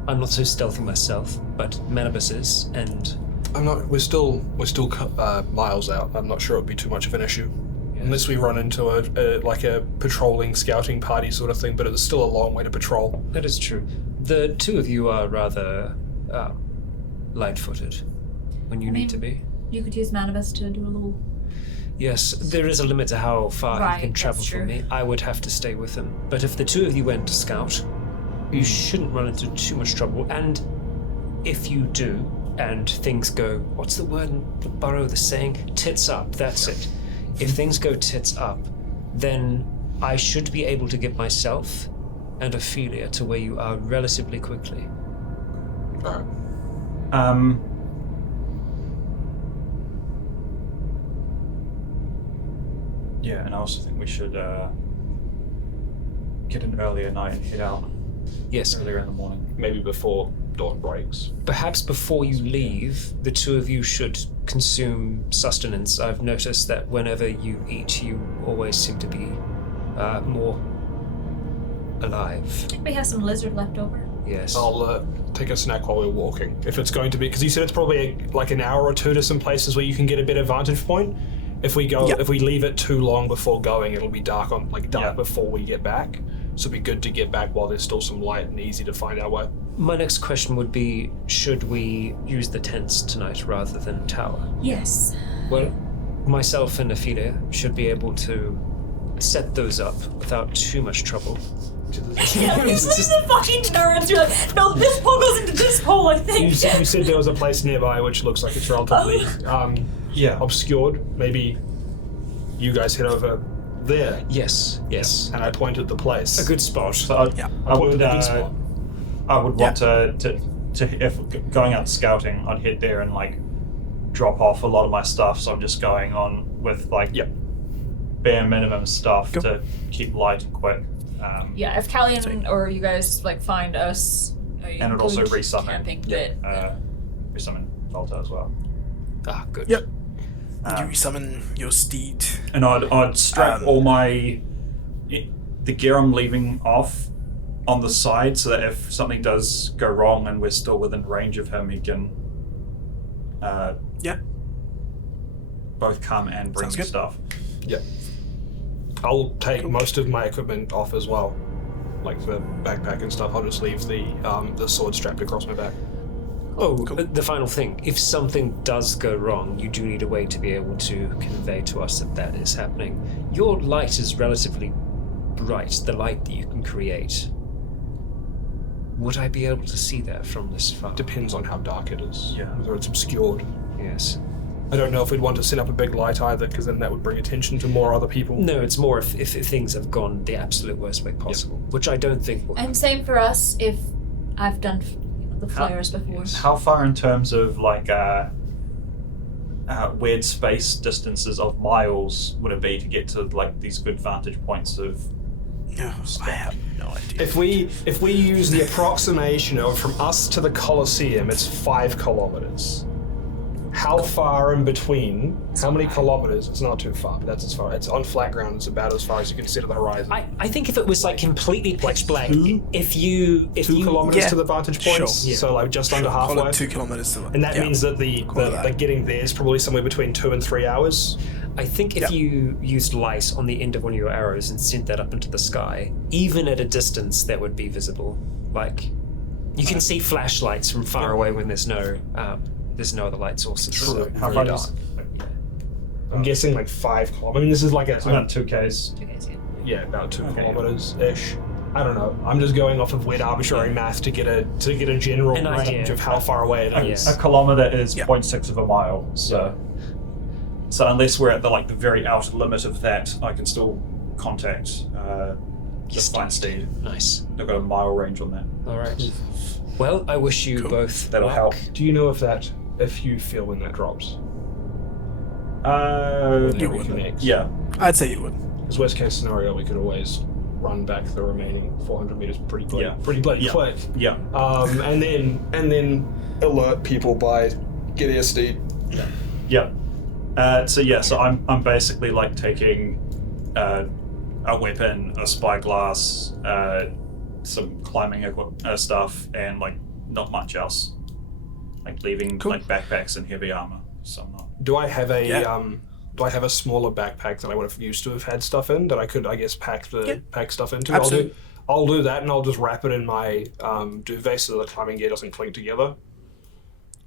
I'm not so stealthy myself, but Manibus is, and We're still miles out. I'm not sure it would be too much of an issue, unless we run into a patrolling, scouting party sort of thing. But it's still a long way to patrol. That is true. The two of you are rather light-footed when you need to be. You could use Manibus to do a little. Yes, there is a limit to how far he can travel from me. I would have to stay with him. But if the two of you went to scout, you shouldn't run into too much trouble. And if you do, and things go, what's the word in the borough, the saying? Tits up, that's it. If things go tits up, then I should be able to get myself and Ophelia to where you are relatively quickly. Alright. Yeah, and I also think we should get an earlier night and head out Yes. earlier in the morning. Maybe before dawn breaks. Perhaps before you leave, the two of you should consume sustenance. I've noticed that whenever you eat, you always seem to be more alive. We have some lizard left over. Yes. I'll take a snack while we're walking. If it's going to be, because you said it's probably like an hour or two to some places where you can get a better vantage point. If we go, if we leave it too long before going, it'll be dark before we get back. So it'd be good to get back while there's still some light and easy to find our way. My next question would be, should we use the tents tonight rather than tower? Yes. Well, myself and Ophelia should be able to set those up without too much trouble. Yeah, these are fucking nerds. You're like, no, this hole goes into this hole, I think. You said there was a place nearby which looks like it's relatively obscured. Maybe you guys head over there. Yes. And I point at the place. A good spot. So I would want to if going out scouting, I'd head there and drop off a lot of my stuff. So I'm just going on with bare minimum stuff to keep light and quick. If Callian or you guys find us, and it also resummon. Camping bit. Resummon Volta as well. Ah, good. Yep. You resummon your steed. And I'd strap all the gear I'm leaving off on the side so that if something does go wrong and we're still within range of him, he can both come and bring Sounds good. stuff. Yep. I'll take most of my equipment off as well, like the backpack and stuff. I'll just leave the sword strapped across my back. Oh, the final thing. If something does go wrong, you do need a way to be able to convey to us that that is happening. Your light is relatively bright, the light that you can create. Would I be able to see that from this far? Depends on how dark it is. Yeah. Whether it's obscured. Yes. I don't know if we'd want to set up a big light either, because then that would bring attention to more other people. No, it's more if things have gone the absolute worst way possible, which I don't think will. And same for us if I've done the flares before. How far in terms of like weird space distances of miles would it be to get to like these good vantage points of? No, I have no idea. If we use the approximation of from us to the Colosseum, it's 5 kilometers. How far in between? How many kilometers? It's not too far. That's as far. It's on flat ground. It's about as far as you can see to the horizon. I think if it was like completely pitch black, if 2 you kilometers Yeah. to the vantage points. Sure. Yeah. So like just under Call halfway. it 2 kilometers to And that means that the that. getting there is probably somewhere between 2 and 3 hours. I think if you used light on the end of one of your arrows and sent that up into the sky, even at a distance, that would be visible. Like, you can see flashlights from far away when there's no other light sources. So How really far dark. is I'm guessing like 5 kilometers. I mean, this is like it's about 2Ks. yeah, about 2 Okay. kilometers ish. I don't know. I'm just going off of weird arbitrary math to get a general An range idea. of how far away it is. Yeah. A kilometer is Yeah. 0.6 of a mile. So unless we're at the very outer limit of that, I can still contact the fine steed. Nice. I've got a mile range on that. All right. Well, I wish you Cool. both That'll luck. help. Do you know if you feel when that drops? You we would. connect? Yeah. I'd say you would. As worst case scenario, we could always run back the remaining 400 meters pretty Yeah. bloody Yeah. quick. Yeah. And then alert people by get air steed. Yeah. So I'm basically like taking a weapon, a spyglass, some climbing stuff, and like not much else. Like leaving Cool. like backpacks and heavy armor. So I'm not. Do I have a Yeah. do I have a smaller backpack that I would have used to have had stuff in that I could, I guess, pack stuff into? Absolutely. I'll do that, and I'll just wrap it in my duvet so the climbing gear doesn't clink together.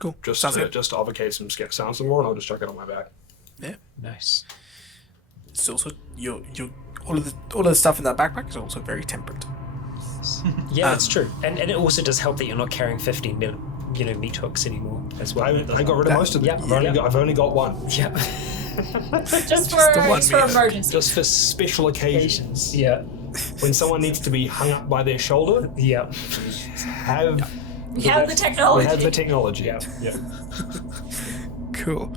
Cool. Just Sounds to, good. just to obfuscate some sound some more, and I'll just chuck it on my back. Yeah. Nice. It's also your all of the stuff in that backpack is also very temperate. Yeah, that's true. And it also does help that you're not carrying 15 meat hooks anymore as well. I got rid of most of them. Yeah. I've only got one. Yeah. Just the one for meter. emergency. Just for special occasions. Yeah. When someone needs to be hung up by their shoulder, Yeah. have We have the technology. we have the technology. Yeah. Cool.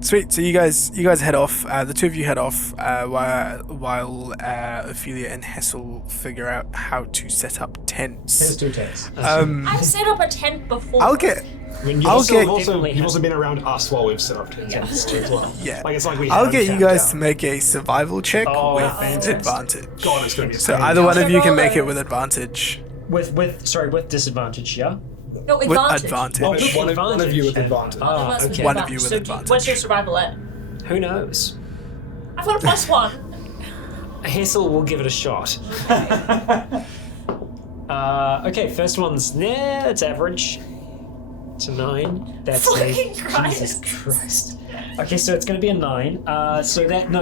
Sweet. So you guys head off. The two of you head off while Ophelia and Hessel figure out how to set up tents. There's 2 tents. I've set up a tent before. I'll get. I mean, you've I'll also, get- you've also, Definitely you've also been around us while we've set up tents as well. Yeah. Like it's like we I'll have get you camped guys out. to make a survival check Oh, with fantastic. advantage. God, it's gonna be a So pain. either one of you can roll make a- it with advantage. With disadvantage, yeah? No, With advantage. advantage. Oh, One of you with advantage. One of us with okay. One of you with So advantage. what's your survival at? Who knows? I've got a +1. Hessel will give it a shot. Okay, first one's that's average. It's a 9. That's Fucking a Christ. Jesus Christ. Okay, so it's going to be a 9. So that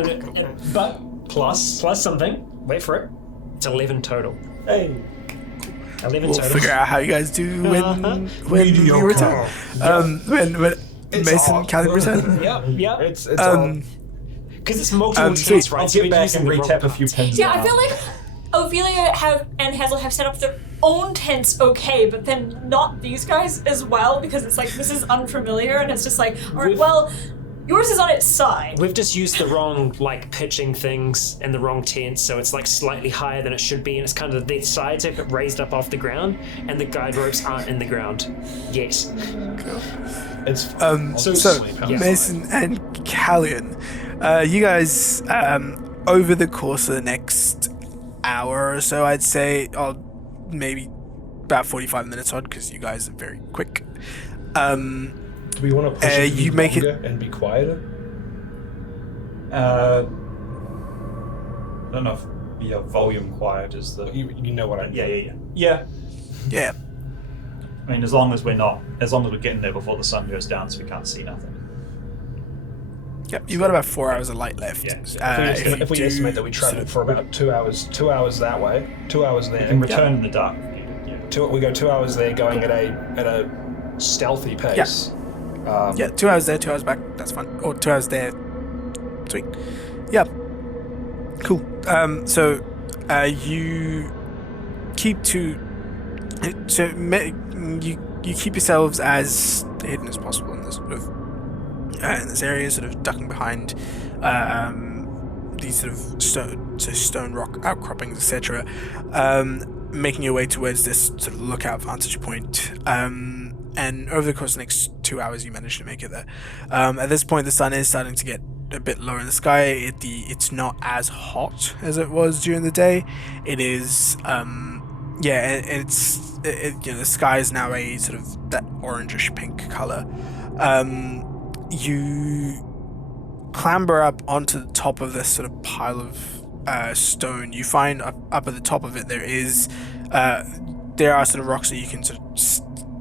but plus something. Wait for it. It's 11 total. Hey. 11 We'll total. figure out how you guys do when we return. When Mason off. can return. Yep. It's Because it's multiple sweet. tents, right? I'll So get we're back using and the wrong retap a few parts. pins. Yeah, I now. feel like Ophelia and Hazel have set up their own tents okay, but then not these guys as well, because it's like, this is unfamiliar, and it's just like, alright, We've- well, yours is on its side. We've just used the wrong pitching things and the wrong tent, so it's like slightly higher than it should be, and it's kind of the sides are raised up off the ground, and the guide ropes aren't in the ground yet. it's So yeah. Mason and Callian, you guys, over the course of the next hour or so, I'd say, or maybe about 45 minutes on, because you guys are very quick. Do we want to push it to you be make it- longer and be quieter? don't know if volume quiet is the. You know what I mean. Yeah. Yeah. I mean, as long as we're getting there before the sun goes down, so we can't see nothing. Yep. You've got about 4 hours of light left. Yeah. If we estimate that we traveled for about 2 hours, 2 hours that way, 2 hours there. We can return in the dark. Yeah. We go 2 hours there, going at a stealthy pace. Yeah, 2 hours there, 2 hours back. That's fine. Or 2 hours there. Sweet. Yeah. Cool. So you keep to. So you keep yourselves as hidden as possible in this sort of in this area, sort of ducking behind these sort of stone rock outcroppings, etc. Making your way towards this sort of lookout vantage point. And over the course of the next 2 hours, you manage to make it there. At this point, the sun is starting to get a bit lower in the sky. It's not as hot as it was during the day. It is, the sky is now a sort of that orangish pink color. You clamber up onto the top of this sort of pile of stone. You find up at the top of it there are sort of rocks that you can sort of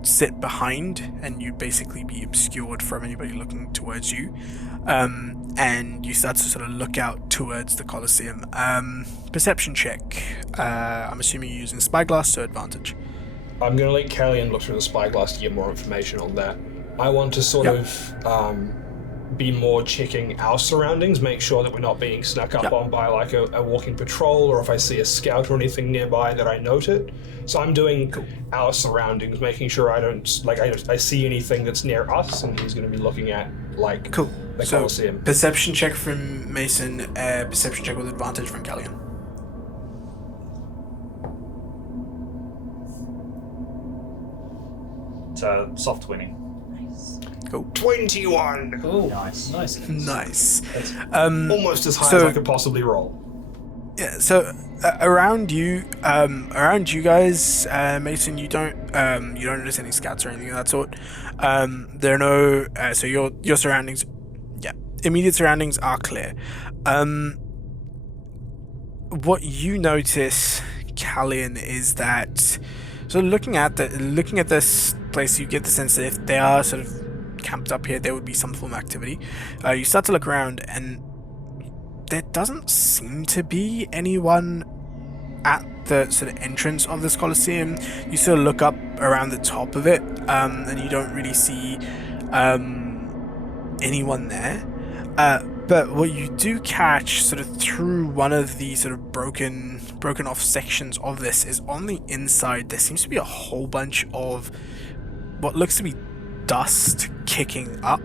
sit behind, and you basically be obscured from anybody looking towards you. And you start to sort of look out towards the Colosseum. Perception check. I'm assuming you're using spyglass, so advantage. I'm going to let Callian look through the spyglass to get more information on that. I want to sort of be more checking our surroundings, make sure that we're not being snuck up on by like a walking patrol, or if I see a scout or anything nearby that I note it. So I'm doing our surroundings, making sure I don't I see anything that's near us, and he's going to be looking at like the Colosseum. Perception check from Mason, perception check with advantage from Callian. It's soft winning. Nice. Cool. 21. Oh, Nice. Nice. Almost as high as I could possibly roll. Yeah. So around you guys, Mason, you don't notice any scouts or anything of that sort. There are no. So your surroundings, immediate surroundings are clear. What you notice, Callian, is that. So looking at this place, you get the sense that if they are sort of camped up here, there would be some form of activity. You start to look around, and there doesn't seem to be anyone at the sort of entrance of this Colosseum. You sort of look up around the top of it, and you don't really see anyone there. But what you do catch sort of through one of the sort of broken off sections of this is on the inside there seems to be a whole bunch of what looks to be dust kicking up.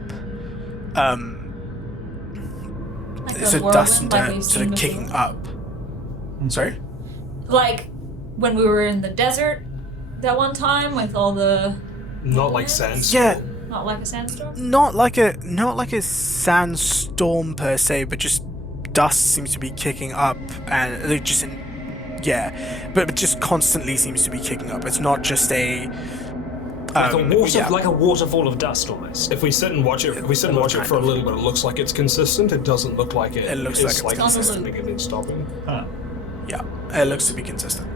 So dust and dirt sort of kicking up. Sorry? Like when we were in the desert that one time with all the... Not like sandstorm. Yeah. Not like a sandstorm? Not like a sandstorm per se, but just dust seems to be kicking up, and they're just but it just constantly seems to be kicking up. It's not just a like a waterfall of dust almost. If we sit and watch it, for a little bit, it looks like it's consistent. It doesn't look like it. It looks like it's consistent and then stopping. Yeah, it looks to be consistent.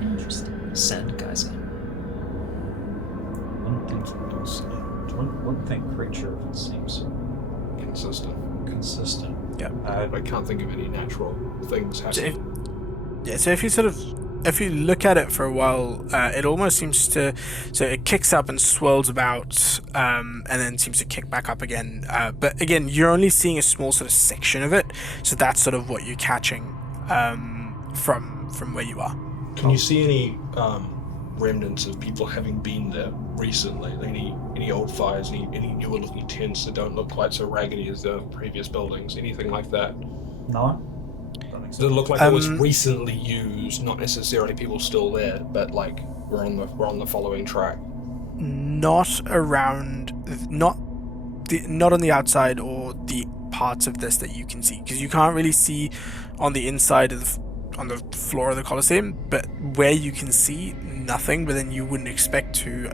Interesting. Sand geyser. One thing creature if it seems consistent. Yeah. I can't think of any natural things happening. So if you look at it for a while, it almost seems to, so it kicks up and swirls about, and then seems to kick back up again. But again, you're only seeing a small sort of section of it, so that's sort of what you're catching from where you are. Can you see any remnants of people having been there recently? Any old fires, any newer looking tents that don't look quite so raggedy as the previous buildings? Anything like that? No. Does it look like it was recently used? Not necessarily people still there, but like we're on the following track. Not on the outside or the parts of this that you can see, because you can't really see on the inside of on the floor of the Colosseum, but where you can see nothing, but then you wouldn't expect to.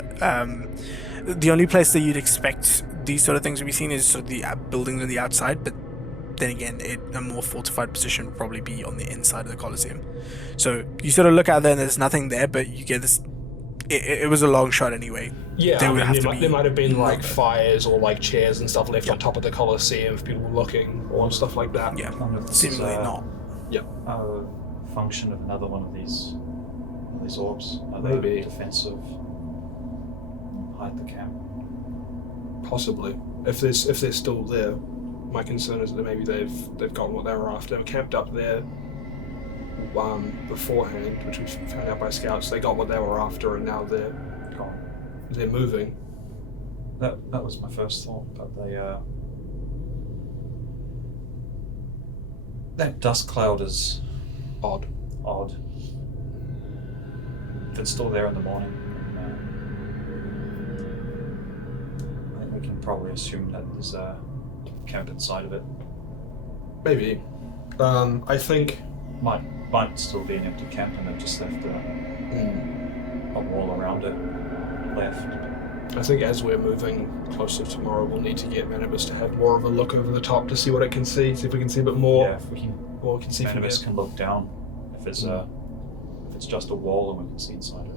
The only place that you'd expect these sort of things to be seen is sort of the buildings on the outside, but then again, a more fortified position would probably be on the inside of the Colosseum. So you sort of look out there and there's nothing there, but you get this. It was a long shot anyway. Yeah, There would have to there might have been like longer. fires or like chairs and stuff left on top of the Colosseum if people were looking or stuff like that. Yeah, Kind of seemingly not. Yep. Function of another one of these orbs. Are they Maybe. defensive? Hide the camp. Possibly. If they're still there, my concern is that maybe they've gotten what they were after and camped up there beforehand, which was found out by scouts. They got what they were after and now they're moving. That was my first thought, but they that dust cloud is Odd. If it's still there in the morning, I think we can probably assume that there's a camp inside of it. Maybe. I think Might still be an empty camp and they've just left a wall around it left. I think as we're moving closer tomorrow, we'll need to get Manibus to have more of a look over the top to see what it can see a bit more. Yeah, if we can, Or we can see from Manibus there. can look down if it's just a wall and we can see inside of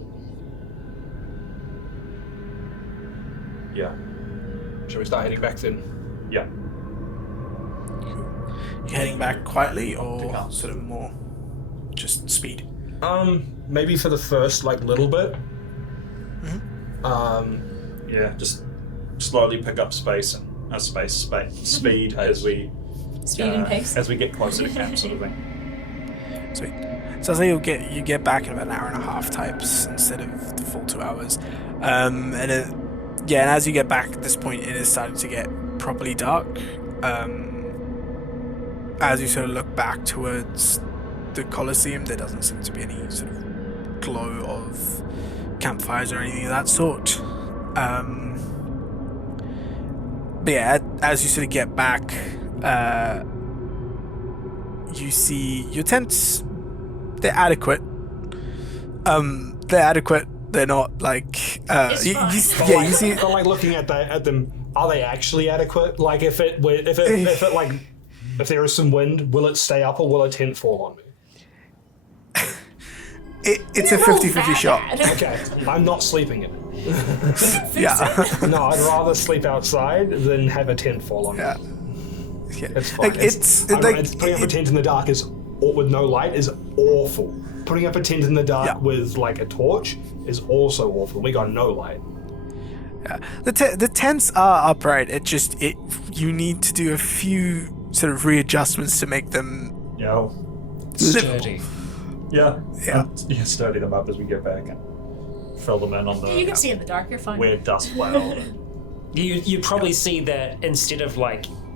it. Yeah. Shall we start heading back then? Yeah. You heading back quietly or Pick up. sort of more just speed? Maybe for the first little bit. Yeah, just slowly pick up space and speed as we Speed and pace. as we get closer to camp, sort of thing. Sweet. So I'll say you get back in about an hour and a half types instead of the full 2 hours. And as you get back at this point, it is starting to get properly dark. As you sort of look back towards the Colosseum, there doesn't seem to be any sort of glow of campfires or anything of that sort. But yeah, as you sort of get back, you see your tents. They're adequate. They're adequate. They're not like It's you fine. yeah. You see, But looking at them, are they actually adequate? Like if there is some wind, will it stay up or will a tent fall on me? it's a 50-50 shot. Okay, I'm not sleeping in it. Yeah, No, I'd rather sleep outside than have a tent fall on me. yeah. Yeah. It's fine. Like Putting up a tent in the dark with no light is awful. Putting up a tent in the dark Yeah. with a torch is also awful. We got no light. Yeah. The tents are upright. You need to do a few sort of readjustments to make them Yeah. Sturdy. Yeah. Yeah. You sturdy them up as we get back and fill them in on Yeah, you the can see in the dark. You're fine. weird dust cloud. You probably see that instead of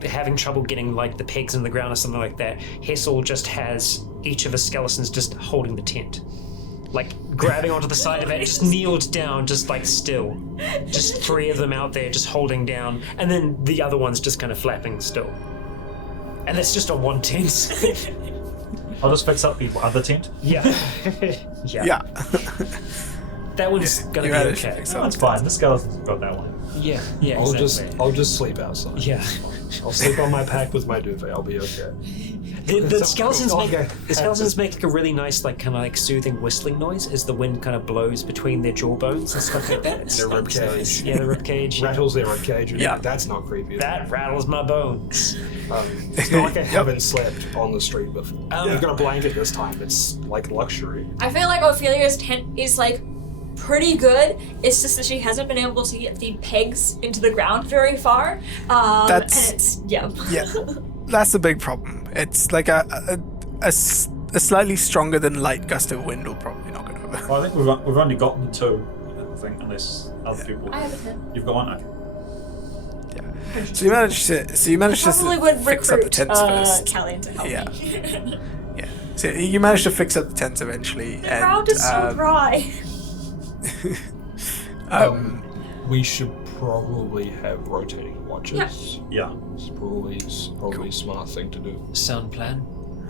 having trouble getting the pegs in the ground or something like that, Hessel just has each of his skeletons just holding the tent. Grabbing onto the side of it, just kneeled down, just still. Just 3 of them out there just holding down, and then the other one's just kind of flapping still. And that's just on one tent. I'll just fix up the other tent. Yeah. yeah. That one's gonna You be managed to okay. fix Oh, up. that's fine. The skeleton's got that one. Yeah, I'll exactly. just sleep outside. Yeah. I'll sleep on my pack with my duvet. I'll be okay. The skeletons Okay. make a really nice, soothing whistling noise as the wind kind of blows between their jawbones and stuff like that. It's Their rib it's nice. cage. Yeah, the ribcage. Rattles their rib cage. And Yeah. that's not creepy. That rattles my bones. It's not like I haven't slept on the street before. Um, I've got a blanket this time. It's luxury. I feel like Ophelia's tent is pretty good. It's just that she hasn't been able to get the pegs into the ground very far. That's- and it's yeah. That's the big problem. It's like a slightly stronger than light gust of wind will probably knock it over. Well, I think we've only gotten the 2. I think unless other people. I have a tent. You've got one. Okay. Yeah. So you managed to Probably would fix up the recruit tents first. Callian to help Yeah. me. Yeah. So you managed to fix up the tents eventually. The and, ground is so dry. We should probably have rotating watches. Yeah. It's probably a smart thing to do. Sound plan.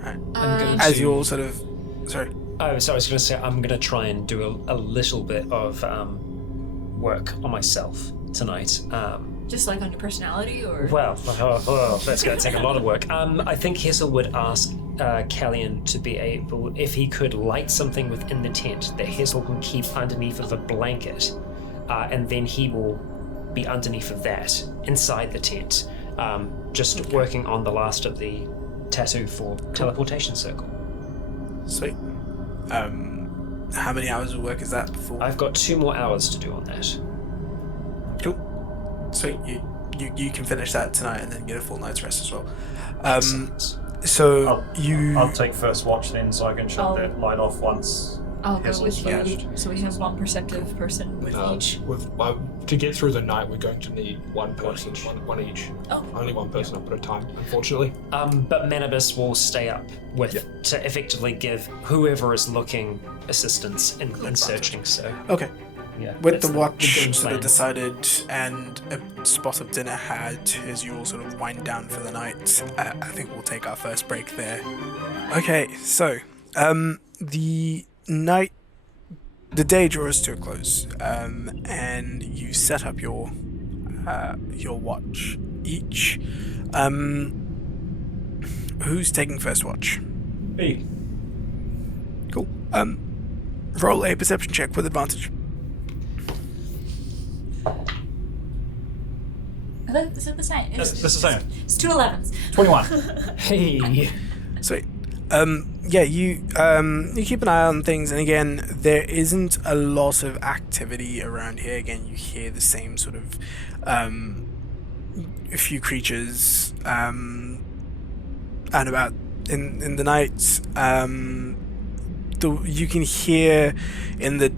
Right. I'm going As to. you all sort of, sorry. Oh, so I was going to say I'm going to try and do a little bit of work on myself tonight. Just like on your personality, or? Well, that's going to take a lot of work. I think Hessel would ask Callian to be able, if he could light something within the tent that Hessel can keep underneath of a blanket, and then he will be underneath of that, inside the tent, just working on the last of the tattoo for teleportation circle. Sweet. How many hours of work is that for? I've got 2 more hours to do on that. Cool. Sweet. You can finish that tonight and then get a full night's rest as well. Excellent. So I'll take first watch then, so I can shut that light off once. I'll go with you. Finished. So we have one perceptive person with each. To get through the night, we're going to need one person, one each. Oh. Only one person up at a time, unfortunately. But Manibus will stay up to effectively give whoever is looking assistance in searching. So okay. yeah, With the that's watch game sort of plan. decided and a spot of dinner had as you all sort of wind down for the night, I think we'll take our first break there. Okay, so the day draws to a close, and you set up your watch each. Who's taking first watch? Me. Cool. Roll a perception check with advantage. Is it the same? That's the same. It's 2 11s. 21. Hey. Sweet. Yeah, you keep an eye on things, and again, there isn't a lot of activity around here. Again, you hear the same sort of a few creatures and about in the night. You can hear in the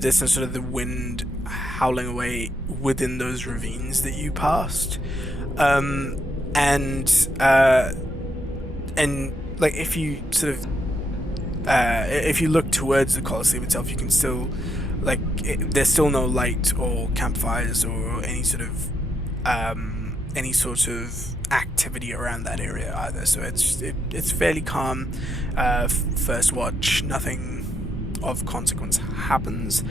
distance sort of the wind howling away within those ravines that you passed, and like if you sort of if you look towards the Colosseum itself, you can still there's still no light or campfires or any sort of activity around that area either. So it's fairly calm. First watch, nothing of consequence happens.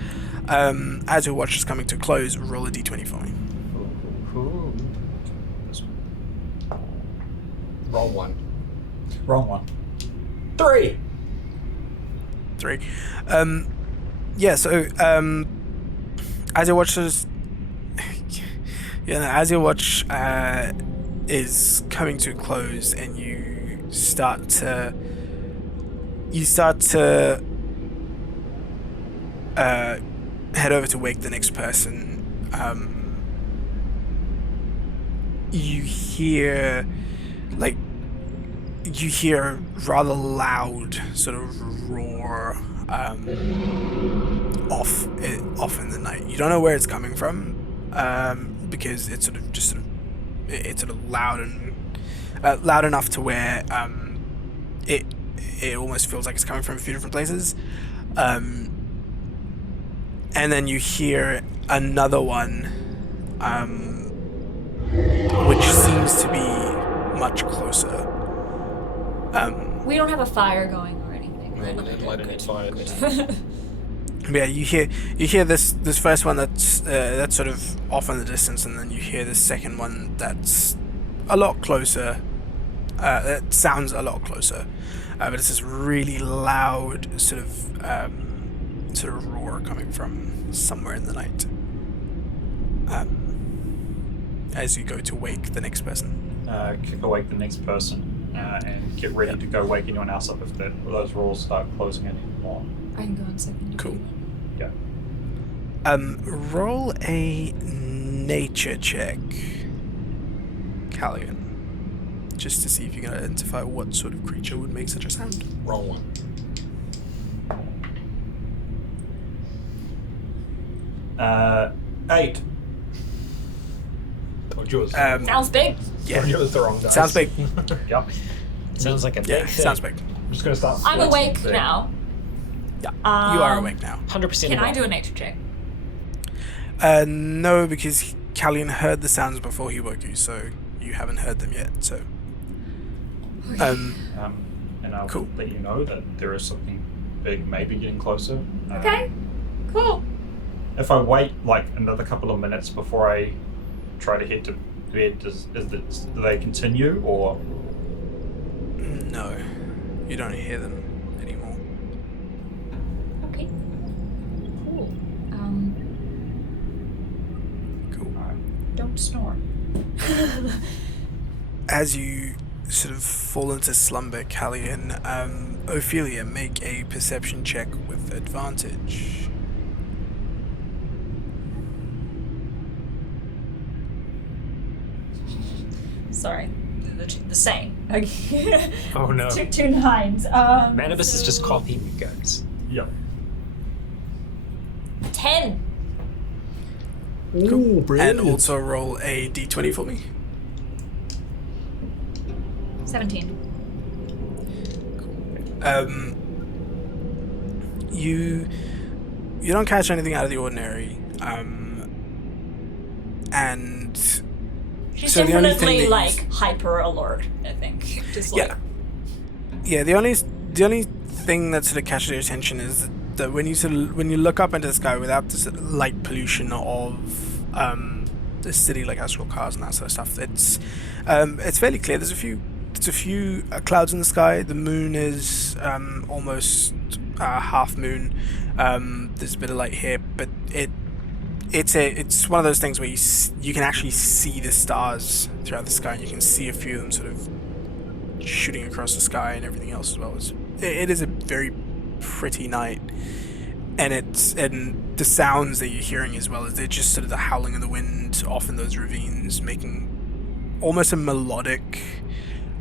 As your watch is coming to close, roll a d20 for me. Cool. Roll 1. Wrong one. 3. 3. Yeah. So as your watch is, as your watch is coming to close, and you start to head over to wake the next person. You hear a rather loud sort of roar off in the night. You don't know where it's coming from, because it's it's loud enough to where it almost feels like it's coming from a few different places. And then you hear another one, which seems to be much closer. We don't have a fire going or anything, right? We didn't light any fires. Yeah, you hear this first one that's sort of off in the distance, and then you hear the second one that's a lot closer. It sounds a lot closer, but it's this really loud sort of roar coming from somewhere in the night. As you go to wake the next person. Kick awake the next person and get ready to go wake anyone else up if those roars start closing in anymore. I can go in second. Cool. Yeah. Roll a nature check, Callian, just to see if you can identify what sort of creature would make such a sound. Roll 1. 8. Told you it was, Sounds big. told you it was the wrong dice. Sounds big. Yep. Sounds like a big Yeah, thing. sounds big. I'm just gonna start. I'm awake now. Yeah, you are awake now. 100%. Can I do a nature check? No, because Callian heard the sounds before he woke you, so you haven't heard them yet. So, And I'll Cool. let you know that there is something big, maybe getting closer. Okay. Cool. If I wait like another couple of minutes before I try to head to bed, do they continue, or? No, you don't hear them anymore. Okay. Cool. Cool. Don't snore. As you sort of fall into slumber, Callian, Ophelia, make a perception check with advantage. Sorry. The same. Oh no. Two nines. Manibus is just so- copying you guys. Yep. 10. Ooh, brilliant. And also roll a d20 for me. 17. You don't catch anything out of the ordinary, and She's So the only definitely thing that like hyper alert, I think. Just like yeah. The only thing that sort of catches your attention is that when you look up into the sky without the sort of light pollution of the city, like astral cars and that sort of stuff, it's fairly clear. There's a few clouds in the sky. The moon is almost half moon. There's a bit of light here, but it's one of those things where you can actually see the stars throughout the sky, and you can see a few of them sort of shooting across the sky and everything else as well. It is a very pretty night, and the sounds that you're hearing as well, they're just sort of the howling of the wind off in those ravines, making almost a melodic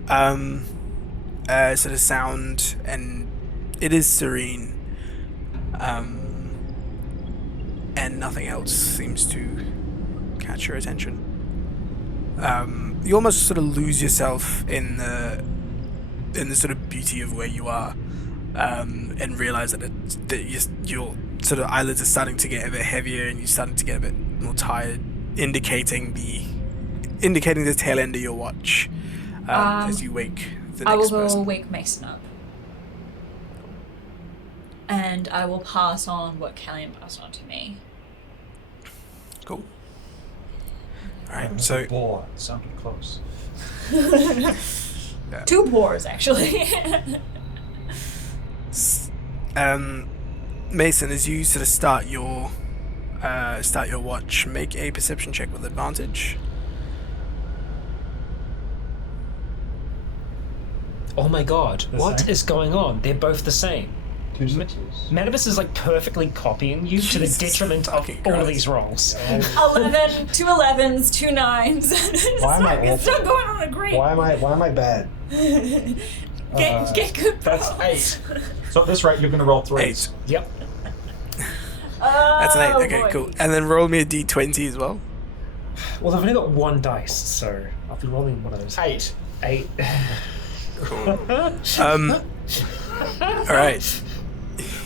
sort of sound, and it is serene. And nothing else seems to catch your attention. You almost sort of lose yourself in the sort of beauty of where you are, and realize that your sort of eyelids are starting to get a bit heavier, and you're starting to get a bit more tired, indicating the tail end of your watch as you wake the I will next go person. wake Mason up. And I will pass on what Callian passed on to me. Cool. Alright, so Boar sounded close. yeah. 2 boars, actually. Mason, as you sort of start your watch, make a perception check with advantage. Oh my god, what same? is going on? They're both the same. 2 sixes. Manibus is like perfectly copying you to the Jesus detriment of fucking all of Christ. these rolls. 11, 2 11s, 2 9s. Why am I It's awful? not going on a great. Why am I bad? Get good. That's rolls. 8. So at this rate, you're going to roll 3s. 8. Yep. That's an 8. Oh, Okay, boy. cool. And then roll me a d20 as well. Well, I've only got 1 dice, so I'll be rolling one of those. 8. 8. Alright.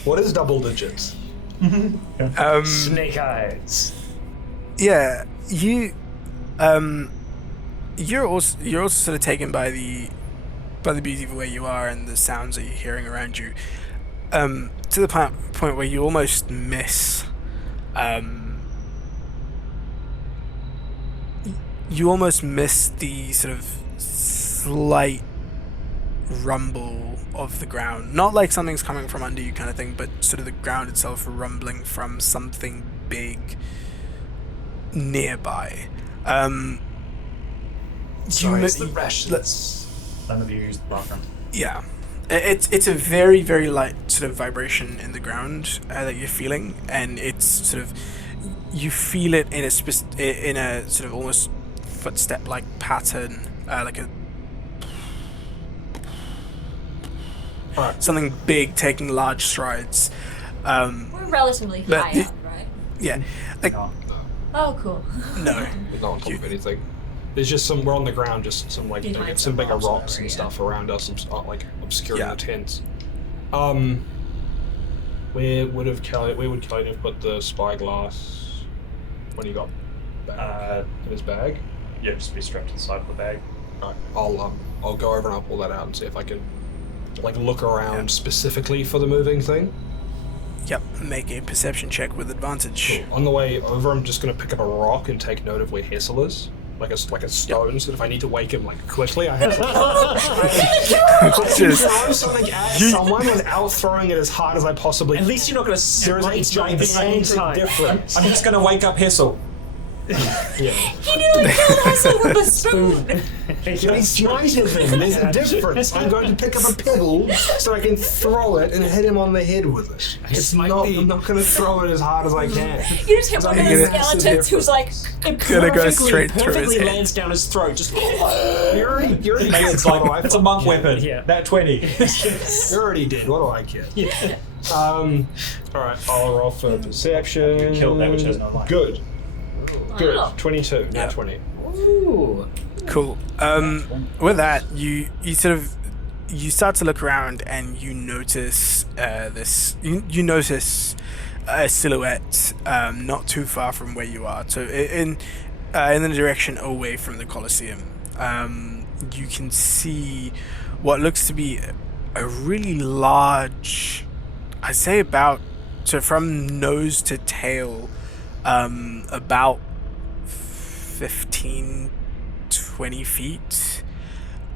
What is double digits? Snake eyes. Yeah, you're also sort of taken by the beauty of where you are and the sounds that you're hearing around you, to the point where you almost miss the sort of slight rumble of the ground, not like something's coming from under you kind of thing, but sort of the ground itself rumbling from something big nearby. Sorry, you it's the mi- rations. None of you use the bathroom. Yeah, it's a very, very light sort of vibration in the ground that you're feeling, and it's sort of, you feel it in a sort of almost footstep like pattern, like a Alright. something big taking large strides. We're relatively But high up, right? Yeah, like No. Oh, cool. no. Not on top of anything. There's just we're on the ground, just some like Behind some some bigger rocks rocks over, and yeah. stuff around us, like obscuring Yeah. the tents. Where would Kelly have put the spyglass when he got back in his bag? Yeah, just be strapped to the side of the bag. Alright, I'll go over and I'll pull that out and see if I can like look around Yeah. specifically for the moving thing. Yep, make a perception check with advantage. Cool. On the way over, I'm just going to pick up a rock and take note of where Hessel is. Like a stone, so that if I need to wake him quickly, I have to throw something at someone without throwing it as hard as I possibly can. At least you're not going to There is a gigantic difference. I'm just going to wake up Hessel. Yeah. He nearly killed Hessel with a spoon. He's smited him. There's a difference. I'm going to pick up a pebble so I can throw it and hit him on the head with it. I'm not going to throw it as hard as I can. You just hit one of the skeletons who's like, Gonna go straight through his perfectly head. lands down his throat. Just You're already dead. It's a monk weapon. Yeah. That 20. You're already dead. What do I care? Alright, I'll roll for perception. You killed that which has no life. Good. Good. Wow. 22. Not 20. Ooh. Cool. With that, you start to look around and you notice this. You notice a silhouette not too far from where you are. So in the direction away from the Colosseum, you can see what looks to be a really large. I'd say about from nose to tail, about 15, 20 feet.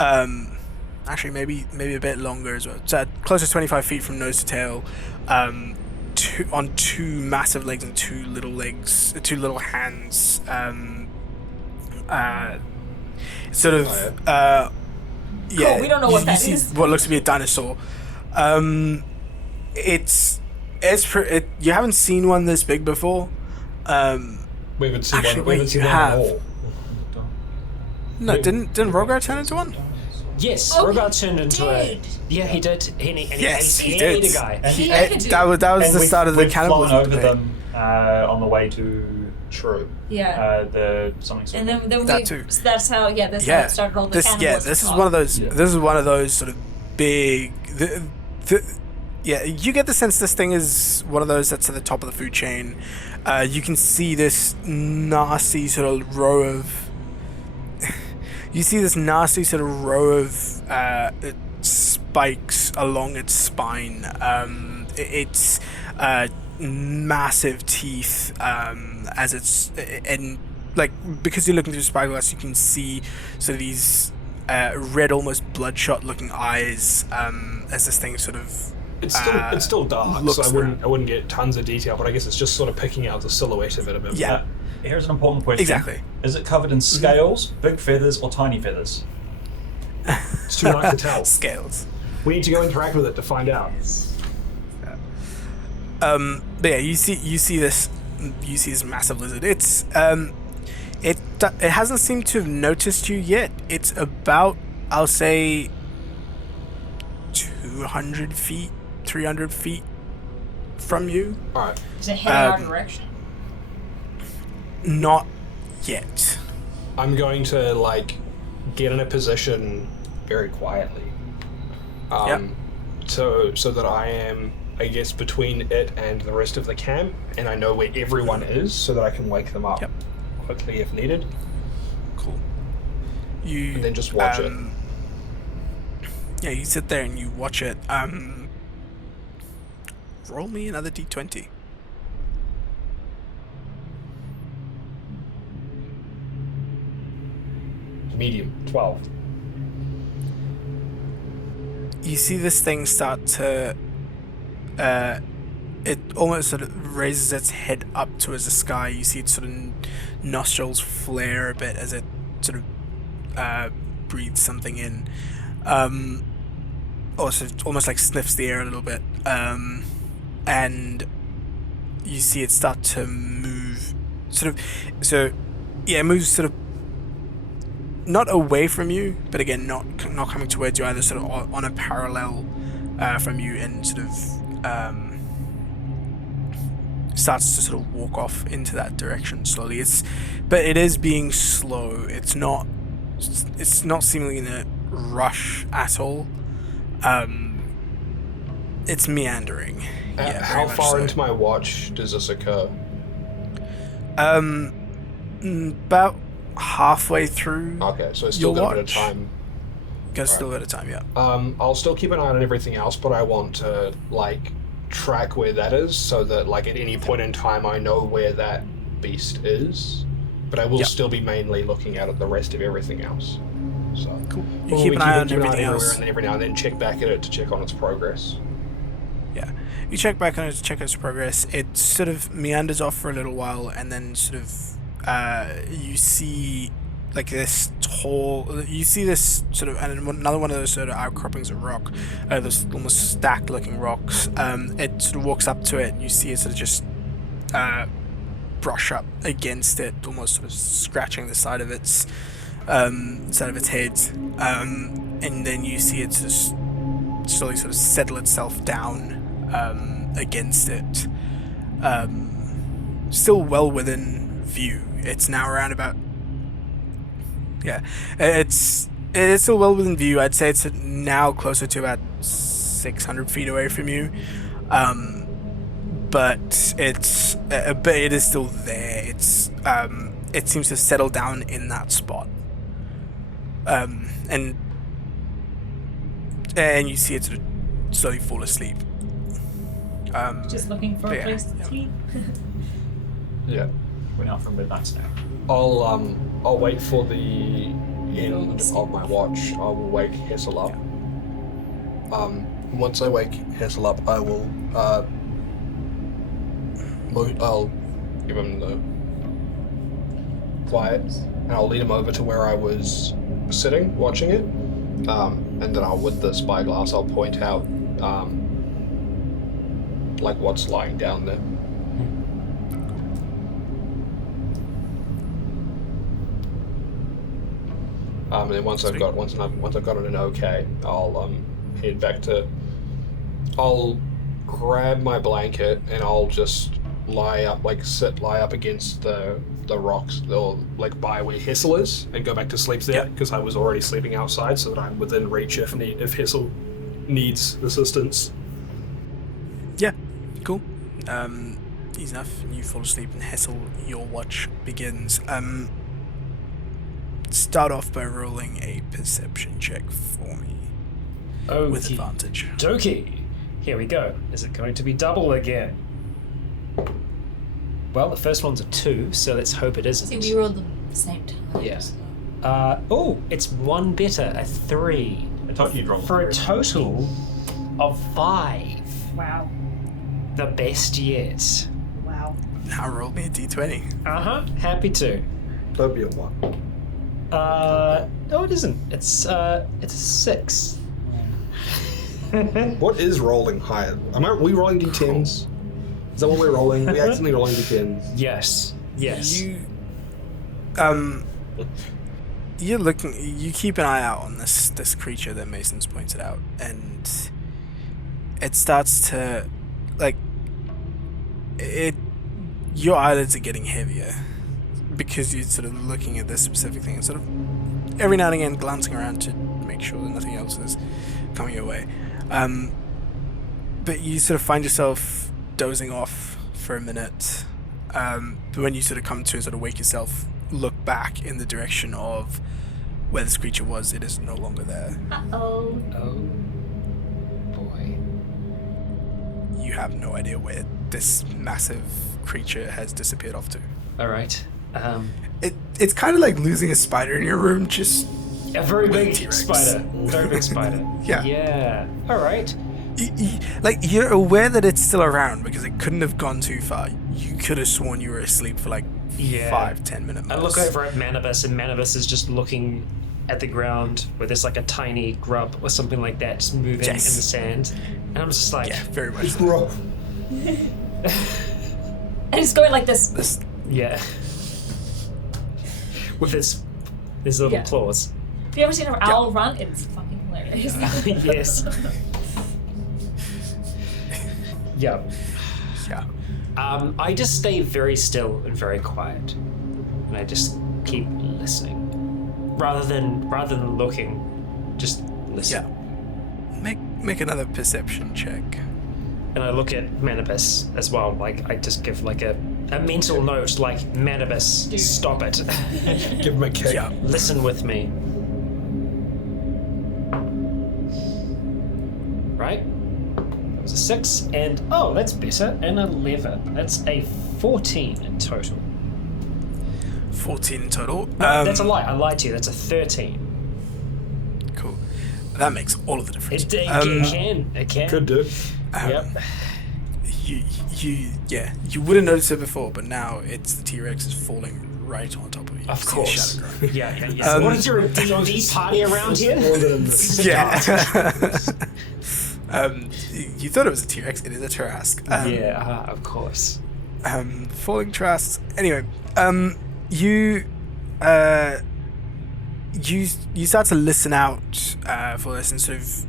Actually, maybe a bit longer as well. So close to 25 feet from nose to tail. On two massive legs and two little hands. Sort of. Yeah. Cool, we don't know what that you is. see what looks to be a dinosaur. You haven't seen one this big before. We haven't seen Actually, one. We haven't wait, seen you one at have. all. No, didn't Rogar turn into one? Yes, Oh, Rogar he turned into did. Yeah, he did. Yes, he he ate did. a guy. He Eh, ate a dude. that was And the start of the we've flown cannibalism over debate. them on the way to Yeah. the something. And then That we, too. so that's how, that's how Yeah, it started all the this cannibalism is talk. one of those. Yeah. This is one of those sort of big. Yeah, you get the sense this thing is one of those that's at the top of the food chain. You can see this nasty sort of row of. You see this nasty sort of row of spikes along its spine. It's massive teeth as it's and like because you're looking through spyglass, you can see sort of these red, almost bloodshot looking eyes as this thing sort of. It's still dark, looks so I wouldn't get tons of detail, but I guess it's just sort of picking out the silhouette of it a bit. Yeah. Here's an important question. Exactly. Is it covered in scales, big feathers, or tiny feathers? It's too dark to tell. Scales. We need to go interact with it to find out. But yeah, you see this massive lizard. It hasn't seemed to have noticed you yet. It's about, I'll say, 200 feet, 300 feet from you. Alright. Is it heading our direction? Not yet. I'm going to, get in a position very quietly. So that I am, I guess, between it and the rest of the camp, and I know where everyone is, so that I can wake them up quickly if needed. Cool. You And then just watch it. Yeah, you sit there and you watch it. Roll me another d20. Medium, 12. You see this thing start to it almost sort of raises its head up towards the sky. You see its sort of nostrils flare a bit as it sort of breathes something in. Also almost like sniffs the air a little bit. And you see it start to move it moves sort of not away from you, but again not coming towards you either, sort of on a parallel from you, and sort of starts to sort of walk off into that direction slowly. But it is being slow. It's not seemingly in a rush at all. It's meandering. Yeah, How very much far so. into my watch does this occur? About halfway through. Okay, so it's still Your got a bit of watch. time. Got still a bit of time, yeah. I'll still keep an eye on everything else, but I want to, track where that is, so that like at any point in time I know where that beast is, but I will still be mainly looking out at the rest of everything else. So Cool. You keep an eye on everything else. and then every now and then check back at it to check on its progress. Yeah. You check back on it to check its progress. It sort of meanders off for a little while, and then sort of you see like this sort of, and another one of those sort of outcroppings of rock, those almost stacked looking rocks. It sort of walks up to it, and you see it sort of just brush up against it, almost sort of scratching the side of its head, and then you see it just slowly sort of settle itself down against it, still well within view. It's now around about it's still well within view. I'd say it's now closer to about 600 feet away from you, but it is still there. It seems to settle down in that spot, and you see it sort of slowly fall asleep. Just looking for a place to sleep. Yeah. We're not from midnight now. I'll wait for the end of my watch. I will wake Hessel up. Once I wake Hessel up, I will I'll give him the quiet, and I'll lead him over to where I was sitting watching it, and then with the spyglass I'll point out like what's lying down there. And then once I've got it an okay, I'll head back to. I'll grab my blanket and I'll just lie up against the rocks, or like by where Hessel is, and go back to sleep there, because I was already sleeping outside, so that I'm within reach if Hessel needs assistance. Yeah, cool. Easy enough. You fall asleep, and Hessel, your watch begins. Start off by rolling a perception check for me. With advantage. Dokie. Here we go. Is it going to be double again? Well, the first one's a 2, so let's hope it isn't. See, we rolled them at the same time. Yes. It's one better, a 3. I thought you'd roll for a total of 5. Wow. The best yet. Wow. Now roll me a d20. Happy to. Don't be a 1. No, it isn't. It's a 6. What is rolling higher? Are we rolling d10s? Is that what we're rolling? We accidentally rolling d10s. Yes. You keep an eye out on this creature that Mason's pointed out, and it starts to, your eyelids are getting heavier, because you're sort of looking at this specific thing, and sort of every now and again glancing around to make sure that nothing else is coming your way. But you sort of find yourself dozing off for a minute. But when you sort of come to sort of wake yourself, look back in the direction of where this creature was, it is no longer there. Uh-oh. Oh, boy. You have no idea where this massive creature has disappeared off to. All right. It's kind of like losing a spider in your room, just A very big T-Rex. spider. Very big spider. Yeah. Yeah. All right. You're aware that it's still around because it couldn't have gone too far. You could have sworn you were asleep for 5-10 minutes. I look over at Manibus, and Manibus is just looking at the ground where there's like a tiny grub or something like that just moving in the sand. And I'm just like... Yeah, very much so. Grub. And it's going like this. Yeah. With its little claws. Have you ever seen an owl run? It's fucking hilarious. Yes. Yeah. Yeah. I just stay very still and very quiet, and I just keep listening, rather than looking, just listen. Yeah. Make another perception check. And I look at Manibus as well. Like I just give like a mental note, like Manibus, stop it. Give him a kick. Yeah. Listen with me. Right? It was a 6, and oh, that's better, an 11. That's a 14 in total. 14 in total. No, that's a lie. I lied to you. That's a 13. Cool. That makes all of the difference. It can. Could do. Yep. You wouldn't notice it before, but now it's the T-Rex is falling right on top of you. Of You see the course. shadow growing. Yeah. What is your D&D party around here? Yeah. You thought it was a T-Rex. It is a Tarrasque. Of course. Falling Tarrasques. Anyway, you start to listen out for this, and sort of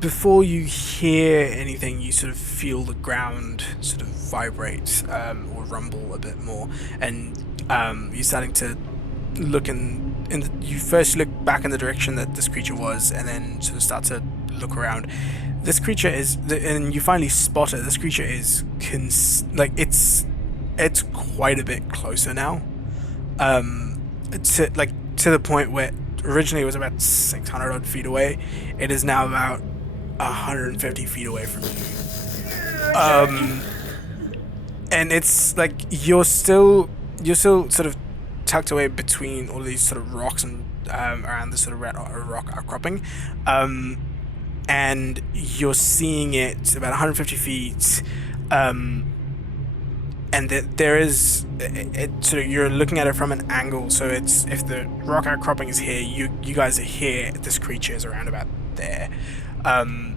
before you hear anything, you sort of feel the ground sort of vibrate or rumble a bit more, and you're starting to look you first look back in the direction that this creature was, and then sort of start to look around. This creature is, and you finally spot it. This creature is it's quite a bit closer now, to the point where originally it was about 600 odd feet away. It is now about 150 feet away from you. And it's like you're still sort of tucked away between all these sort of rocks and around the sort of rock outcropping, and you're seeing it about 150 feet, and there is sort of, you're looking at it from an angle, so it's, if the rock outcropping is here, you guys are here, this creature is around about there, and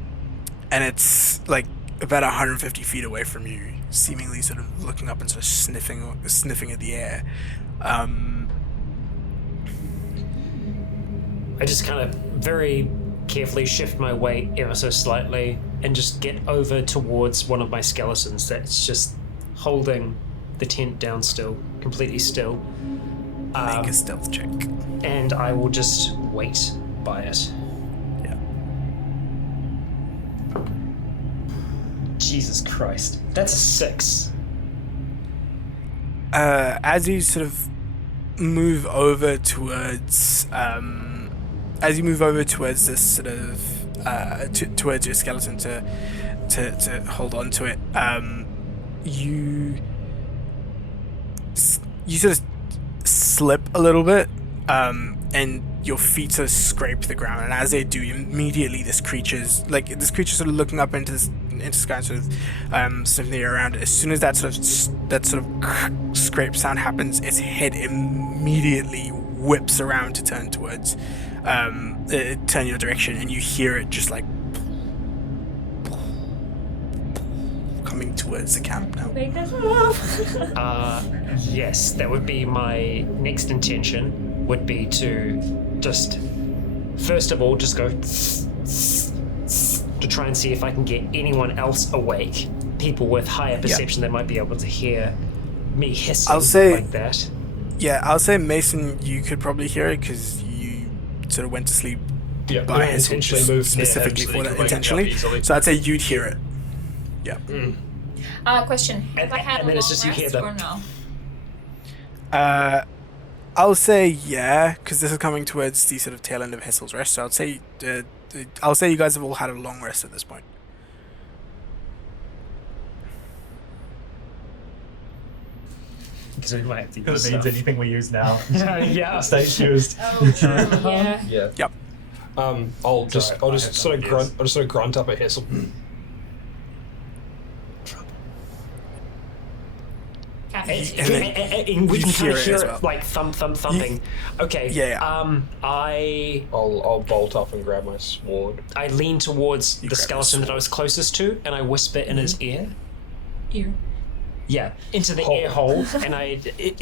it's like about 150 feet away from you, seemingly sort of looking up and sort of sniffing at the air. I just kind of very carefully shift my weight ever so slightly and just get over towards one of my skeletons that's just holding the tent down still, completely still. Make a stealth check. And I will just wait by it. Yeah. Jesus Christ. That's a 6. As you sort of move over towards this sort of towards your skeleton to hold on to it, you sort of slip a little bit, and your feet sort of scrape the ground, and as they do, immediately this creature's sort of looking up into the sky, sort of sniffing around. As soon as that sort of scrape sound happens, its head immediately whips around to turn towards turn your direction, and you hear it just like coming towards the camp now. Make us move. Yes, that would be my next intention, would be to just, first of all, just go to try and see if I can get anyone else awake, people with higher perception that might be able to hear me hissing like that. Yeah, I'll say, Mason, you could probably hear it because you sort of went to sleep by hissing specifically for that, intentionally. So I'd say you'd hear it. Yeah. Question. If I had and a then long it's just you hear rest the- or no? I'll say yeah, because this is coming towards the sort of tail end of Hessel's rest. So I'll say you guys have all had a long rest at this point. Because we might have to If it use means stuff. anything we use now. Yeah. Stays used. Oh, true. Yeah. Yeah. Yep. I'll just Sorry, I had sort of some grunt. ideas. I'll just sort of grunt up at Hessel. And we can kind of hear as it well. like thumping. Okay. Yeah. I'll bolt up and grab my sword. I lean towards You the grab skeleton the that I was closest to, and I whisper in his ear. Ear. Yeah, into the Hole. ear hole, and I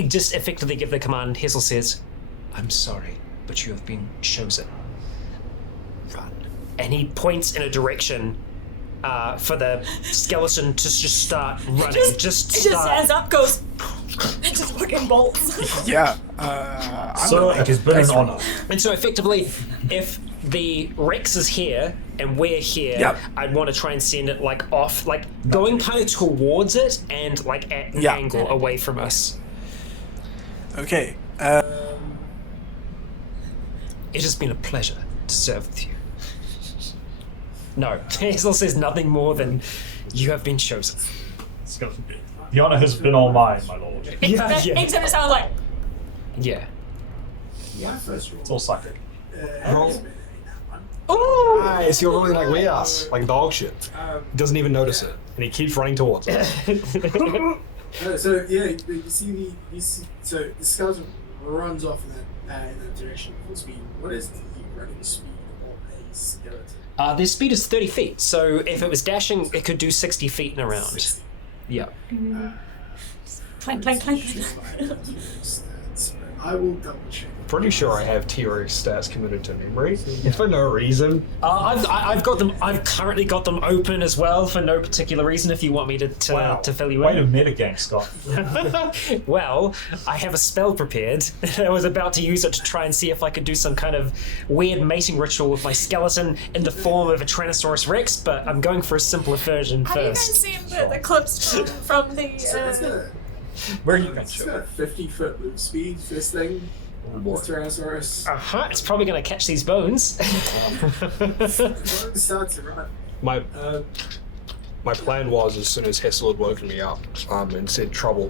just effectively give the command. Hessel says, "I'm sorry, but you have been chosen. Run." And he points in a direction for the skeleton to just start running. It just as up goes. It just fucking bolts. Yeah. So it has been an honor. And so effectively, if the Rex is here and we're here, Yep. I'd want to try and send it like off, like going kind of towards it and like at an Yeah. angle away from us. Okay. It has been a pleasure to serve with you. No. Hazel says nothing more than, you have been chosen. The honor has been all mine, my lord. Except it sounds like. Yeah. It's all psychic. Ooh! Nice, you're rolling like we are, like dog shit. He doesn't even notice it, and he keeps running towards it. So yeah, you see so the skeleton runs off in that direction full speed. What is the running speed of a skeleton? Their speed is 30 feet, so if it was dashing, it could do 60 feet in a round. 60. Yeah. Clank, clank, clank. I will double check. Pretty sure I have T-Rex stats committed to memory for no reason. I've got them. I've currently got them open as well for no particular reason. If you want me to fill you Way in. to metagame, Scott. Well, I have a spell prepared. I was about to use it to try and see if I could do some kind of weird mating ritual with my skeleton in the form of a Tyrannosaurus Rex, but I'm going for a simpler version Have you guys first. seen the clips from the? Where are you going It's to? got a 50-foot move speed. This thing, this Tyrannosaurus. It's probably going to catch these bones. It starts to run. My plan was, as soon as Hessel had woken me up and said trouble,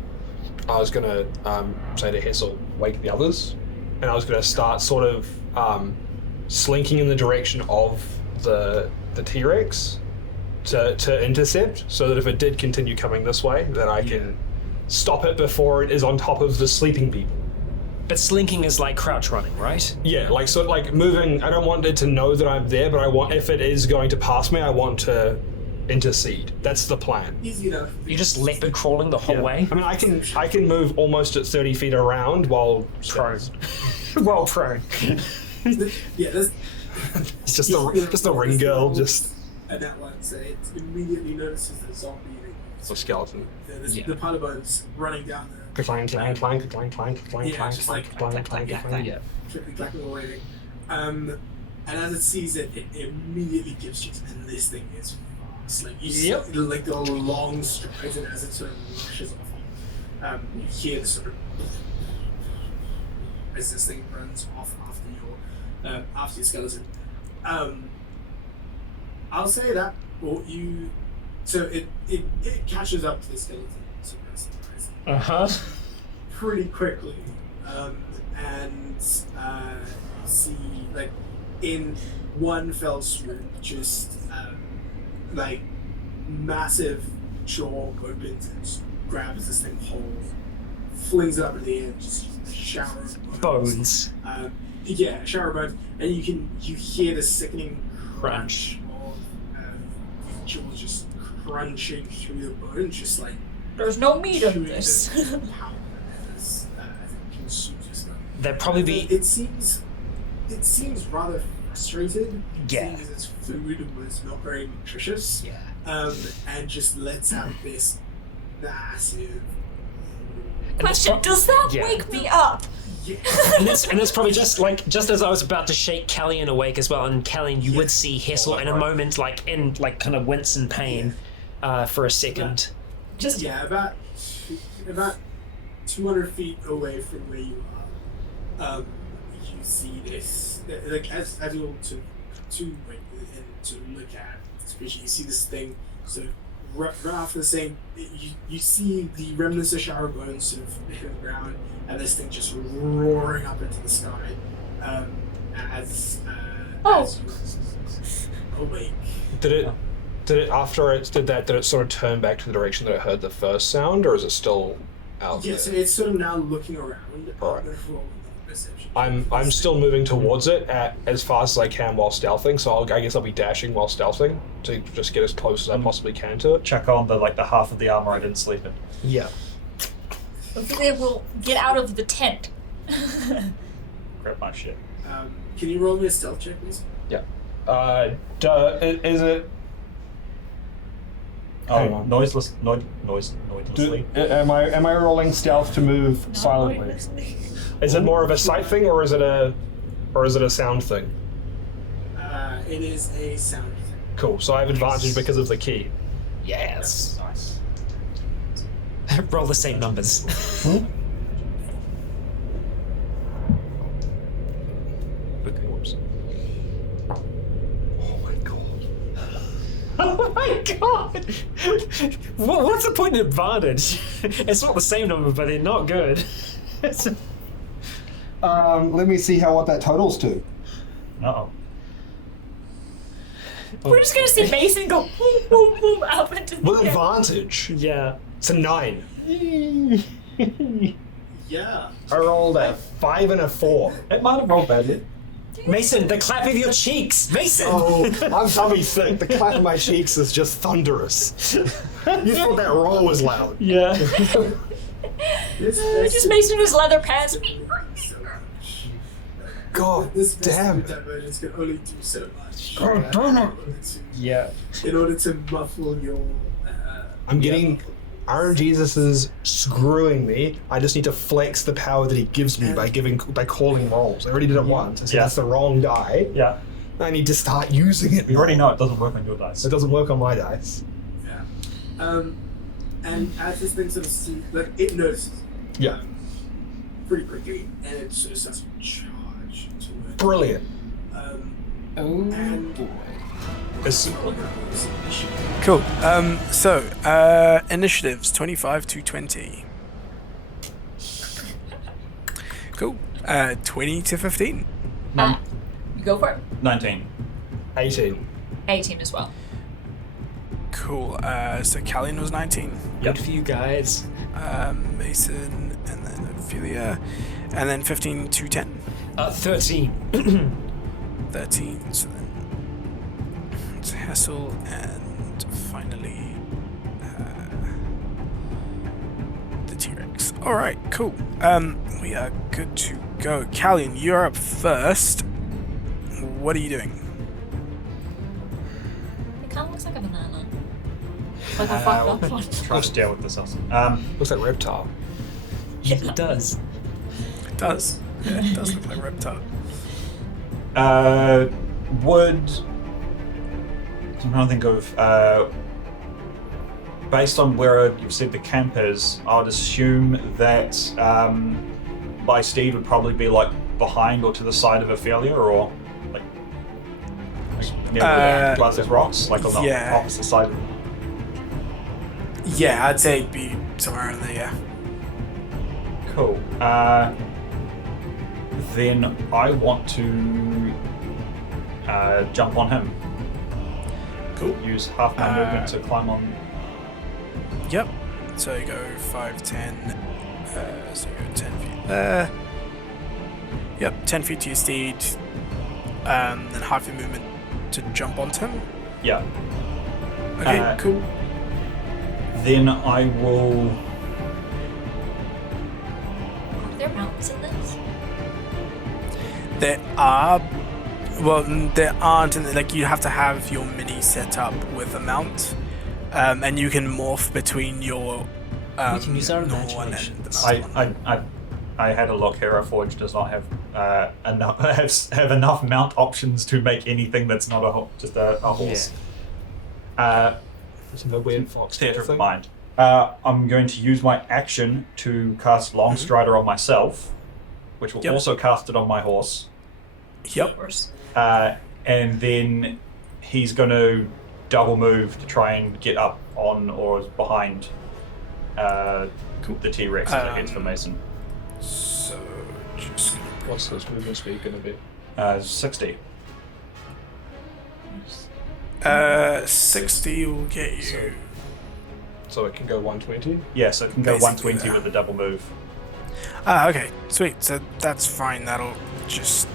I was going to say to Hessel, wake the others, and I was going to start sort of slinking in the direction of the T-Rex to intercept, so that if it did continue coming this way, then I can stop it before it is on top of the sleeping people. But slinking is like crouch running, right? Yeah, like sort of like moving. I don't want it to know that I'm there, but I want, if it is going to pass me, I want to intercede. That's the plan. Easy enough. You're just leopard crawling the whole way. I mean, I can move almost at 30 feet around while Prone. Well prone. Yeah, there's it's just a ring girl, just and that one, so it immediately notices the zombie. a skeleton. The pile of bones running down the Clang, clang, clang, clang, clang, clang, Yeah, clang, just clang, like clang, clang, clang. Yeah. clacking away. And as it sees it, it immediately gives chase, and this thing is fast. Like you see, like the long strides, and as it sort of rushes off, you hear the sort of as this thing runs off after your skeleton. I'll say that, or you. So it catches up to the skeleton, surprise. Pretty quickly, and see, like, in one fell swoop, just like massive jaw opens and just grabs this thing whole, flings it up in the air, just a shower of bones. Yeah, a shower of bones, and you hear the sickening crunch of jaws just crunching through the bones, just like. There's no meat in this. There'd probably be. It seems rather frustrated. Yeah. Seeing as its food was not very nutritious. Yeah. And just lets out this massive. Question: does that wake me up? Yeah. And it's probably just as I was about to shake Callian awake as well, and Callian, you would see Hessel in a moment, like kind of wince in pain, for a second. About 200 feet away from where you are, you see this. Like as you look to look at, especially you see this thing sort of right after the same. You see the remnants of shower bones sort of hitting the ground, and this thing just roaring up into the sky. As you awake. Did it after it did that? Did it sort of turn back to the direction that it heard the first sound, or is it still out there? Yeah, so it's sort of now looking around. Alright. I'm still moving towards it at as fast as I can while stealthing. So I guess I'll be dashing while stealthing to just get as close as I possibly can to it. Check on the half of the armor I didn't sleep in. Yeah. Hopefully it will get out of the tent. Grab my shit. Can you roll me a stealth check, please? Yeah. Is it? Oh, noiselessly. Am I rolling stealth to move silently? Is it more of a sight thing, or is it a sound thing? It is a sound thing. Cool. So I have advantage because of the key. Yes. Nice. Roll the same numbers. Whoops. Oh my god. Oh my god! What's the point of advantage? It's not the same number, but they're not good. Let me see what that totals to. Uh-oh. We're just gonna see Mason go boom, boom, boom up into the With air. advantage, Yeah. it's a 9. Yeah. I rolled a 5 and a 4. It might have rolled badly. Mason, the clap of your cheeks! Mason! Oh, I'm tummy thick. The clap of my cheeks is just thunderous. You thought that roll was loud. Yeah. Just Mason in his leather pants. So much. God This damn. divergence can only do so much. God damn it. Yeah. In order to muffle your. I'm getting Iron Jesus is screwing me. I just need to flex the power that he gives me by calling rolls. I already did it once. I said that's the wrong die. Yeah. I need to start using it. We already know it doesn't work on your dice. It doesn't work on my dice. Yeah. And as this thing sort of sees, like it notices. Yeah. Pretty quickly, and it sort of starts to charge to it. Brilliant. And Cool. So initiatives 25 to 20. Cool. 20 to 15. You go for it. 19. 18. 18 as well. Cool. So Callian was 19. Good for you guys. Mason, and then Ophelia, and then 15 to 10. 13. 13. So then it's Hessel, and finally the T-Rex. All right, cool. We are good to go. Callian, you're up first. What are you doing? It kind of looks like a banana. Like a fucked up one. Try to deal with this else. Looks like reptile. Yeah, it does. It does. Yeah, it does look like Reptile. Would I'm trying to think of based on where you've said the camp is, I would assume that my steed would probably be like behind or to the side of Ophelia, or like near where there's rocks, like on the yeah. opposite side. Yeah, I'd say it'd be somewhere in there, yeah. Cool. Then I want to jump on him. Cool. Use half my movement to climb on. Yep. So you go 5, 10. So you go 10 feet there. Yep, 10 feet to your steed. Then half your movement to jump onto him. Yeah. Okay, cool. Then I will. Are there mountains in this? There are. Well, there aren't. Like, you have to have your mini set up with a mount. And you can morph between your. We can use our normal one and imaginations. the mounted one. I had a look. Hero Forge does not have enough have enough mount options to make anything that's not just a horse. It's a weird fox Theatre of thing. mind. I'm going to use my action to cast Long Strider on myself, which will also cast it on my horse. Yep. Of course. And then he's going to double move to try and get up on or behind the T-Rex as it heads for Mason. So, just. What's this movement speed going to be? 60. 60 will get you. So it can go 120? Yes, it can go Basically 120 with the double move. Okay, sweet. So that's fine. That'll just.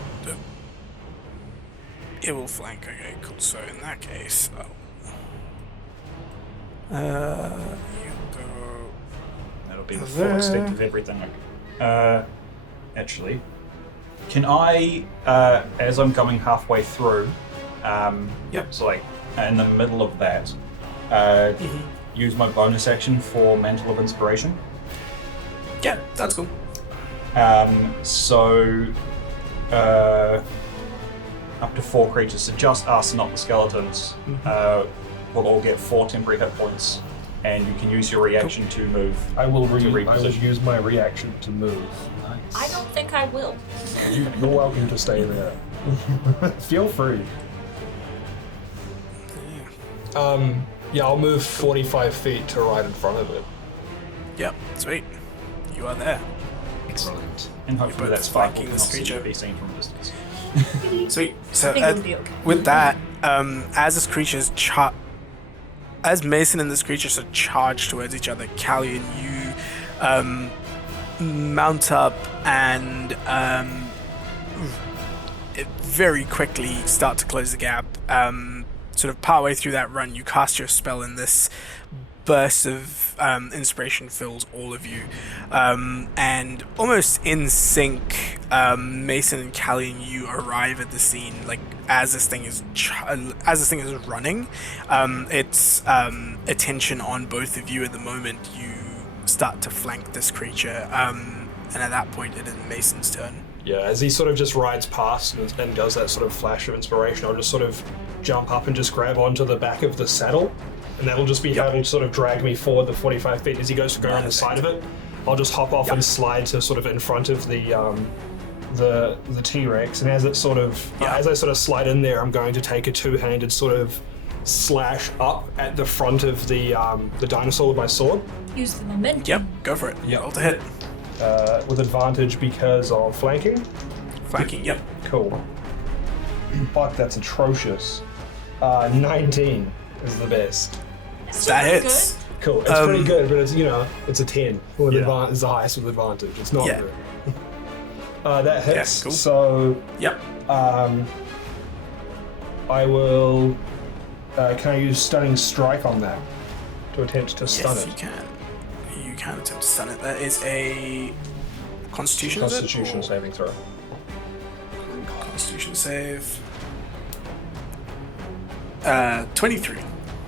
It will flank. Okay, cool. So in that case, you go. That'll be the full extent of everything. Actually, can I, as I'm going halfway through, so like in the middle of that, use my bonus action for Mantle of Inspiration? Yeah, that's cool. So, up to 4 creatures, so just us, not the skeletons, will all get 4 temporary hit points, and you can use your reaction to move. I will reposition. use my reaction to move. I don't think I will. You're welcome to stay there. Feel free. Yeah, I'll move 45 feet to right in front of it. Yep, sweet. You are there. Excellent. And hopefully You're that's both flanking flanking this this creature. creature. Be seen from a distance. Sweet. So I think it'll be okay. with that, as this creature's as Mason and this creature sort of charge towards each other, Callie and you mount up and very quickly start to close the gap. Sort of partway through that run, you cast your spell, and this burst of inspiration fills all of you. And almost in sync, Mason and Callie and you arrive at the scene. Like as this thing is running, it's attention on both of you at the moment. You start to flank this creature, and at that point, it is Mason's turn. Yeah, as he sort of just rides past and does that sort of flash of inspiration, I'll just sort of jump up and just grab onto the back of the saddle, and that'll just be able to sort of drag me forward the 45 feet. As he goes to go around the side of it, I'll just hop off and slide to sort of in front of the T-Rex, and as it sort of as I sort of slide in there, I'm going to take a two-handed sort of slash up at the front of the dinosaur with my sword. Use the momentum. Yep, go for it. Yep. Roll to hit. With advantage because of flanking. Flanking, yep. Cool. Fuck, that's atrocious. 19 is the best. That's That pretty hits. good. Cool. It's pretty good, but it's it's a 10. With it's the highest with advantage. It's not Yeah. good. That hits. cool. So Yep. I will. Can I use stunning strike on that to attempt to stun Yes, it? you can. You can attempt to stun it. That is a Constitution. is it? Constitution Or- saving throw. Constitution save. 23.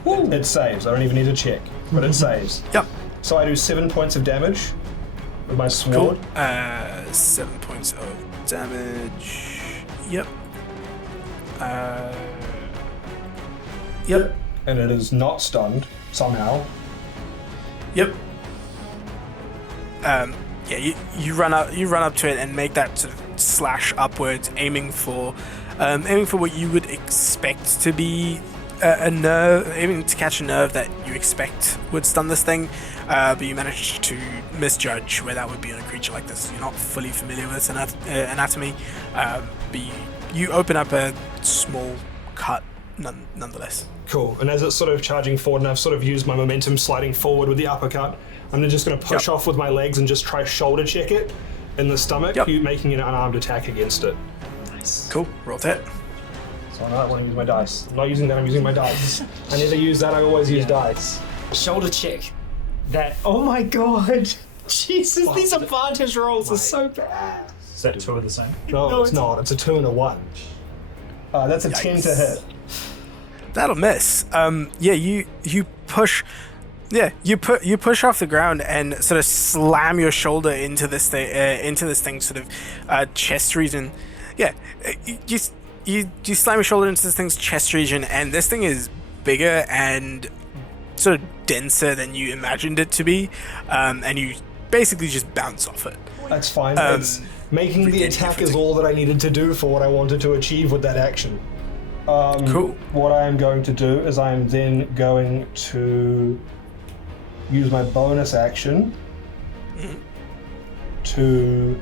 It saves. I don't even need to check, but it saves. Yep. So I do 7 points of damage with my sword. Cool. 7 points of damage. Yep. Yep. And it is not stunned somehow. Yep. Yeah, you run up to it and make that sort of slash upwards, aiming for what you would expect to be a nerve, aiming to catch a nerve that you expect would stun this thing, but you manage to misjudge where that would be on a creature like this. You're not fully familiar with its anatomy, but you open up a small cut nonetheless. Cool. And as it's sort of charging forward, and I've sort of used my momentum sliding forward with the uppercut, I'm just going to push off with my legs and just try shoulder check it in the stomach, making an unarmed attack against it. Nice. Cool. Roll to hit. So I want to use my dice. I'm not using that, I'm using my dice. I never use that, I always use dice. Shoulder check. That. Oh my god. Jesus, these advantage rolls are so bad. Is that two of the same? No, it's not. It's a 2 and a 1. That's a 10 to hit. That'll miss. Yeah, you push. Yeah, you push off the ground and sort of slam your shoulder into this thing, sort of chest region. Yeah, you slam your shoulder into this thing's chest region, and this thing is bigger and sort of denser than you imagined it to be, and you basically just bounce off it. That's fine. Making the attack is all that I needed to do for what I wanted to achieve with that action. Cool. What I am going to do is I am then going to use my bonus action to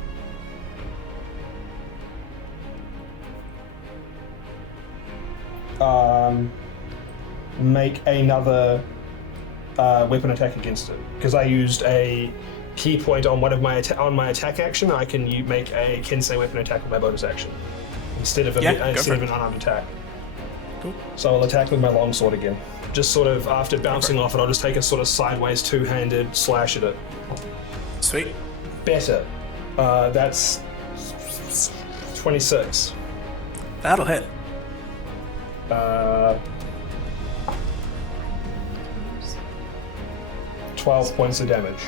make another weapon attack against it, because I used a key point on one of my attack action. I can make a Kensei weapon attack with my bonus action instead of an unarmed attack. Cool. So I'll attack with my longsword again. Just sort of after bouncing off it, I'll just take a sort of sideways two-handed slash at it. Sweet. Better. That's 26. That'll hit. 12 points of damage.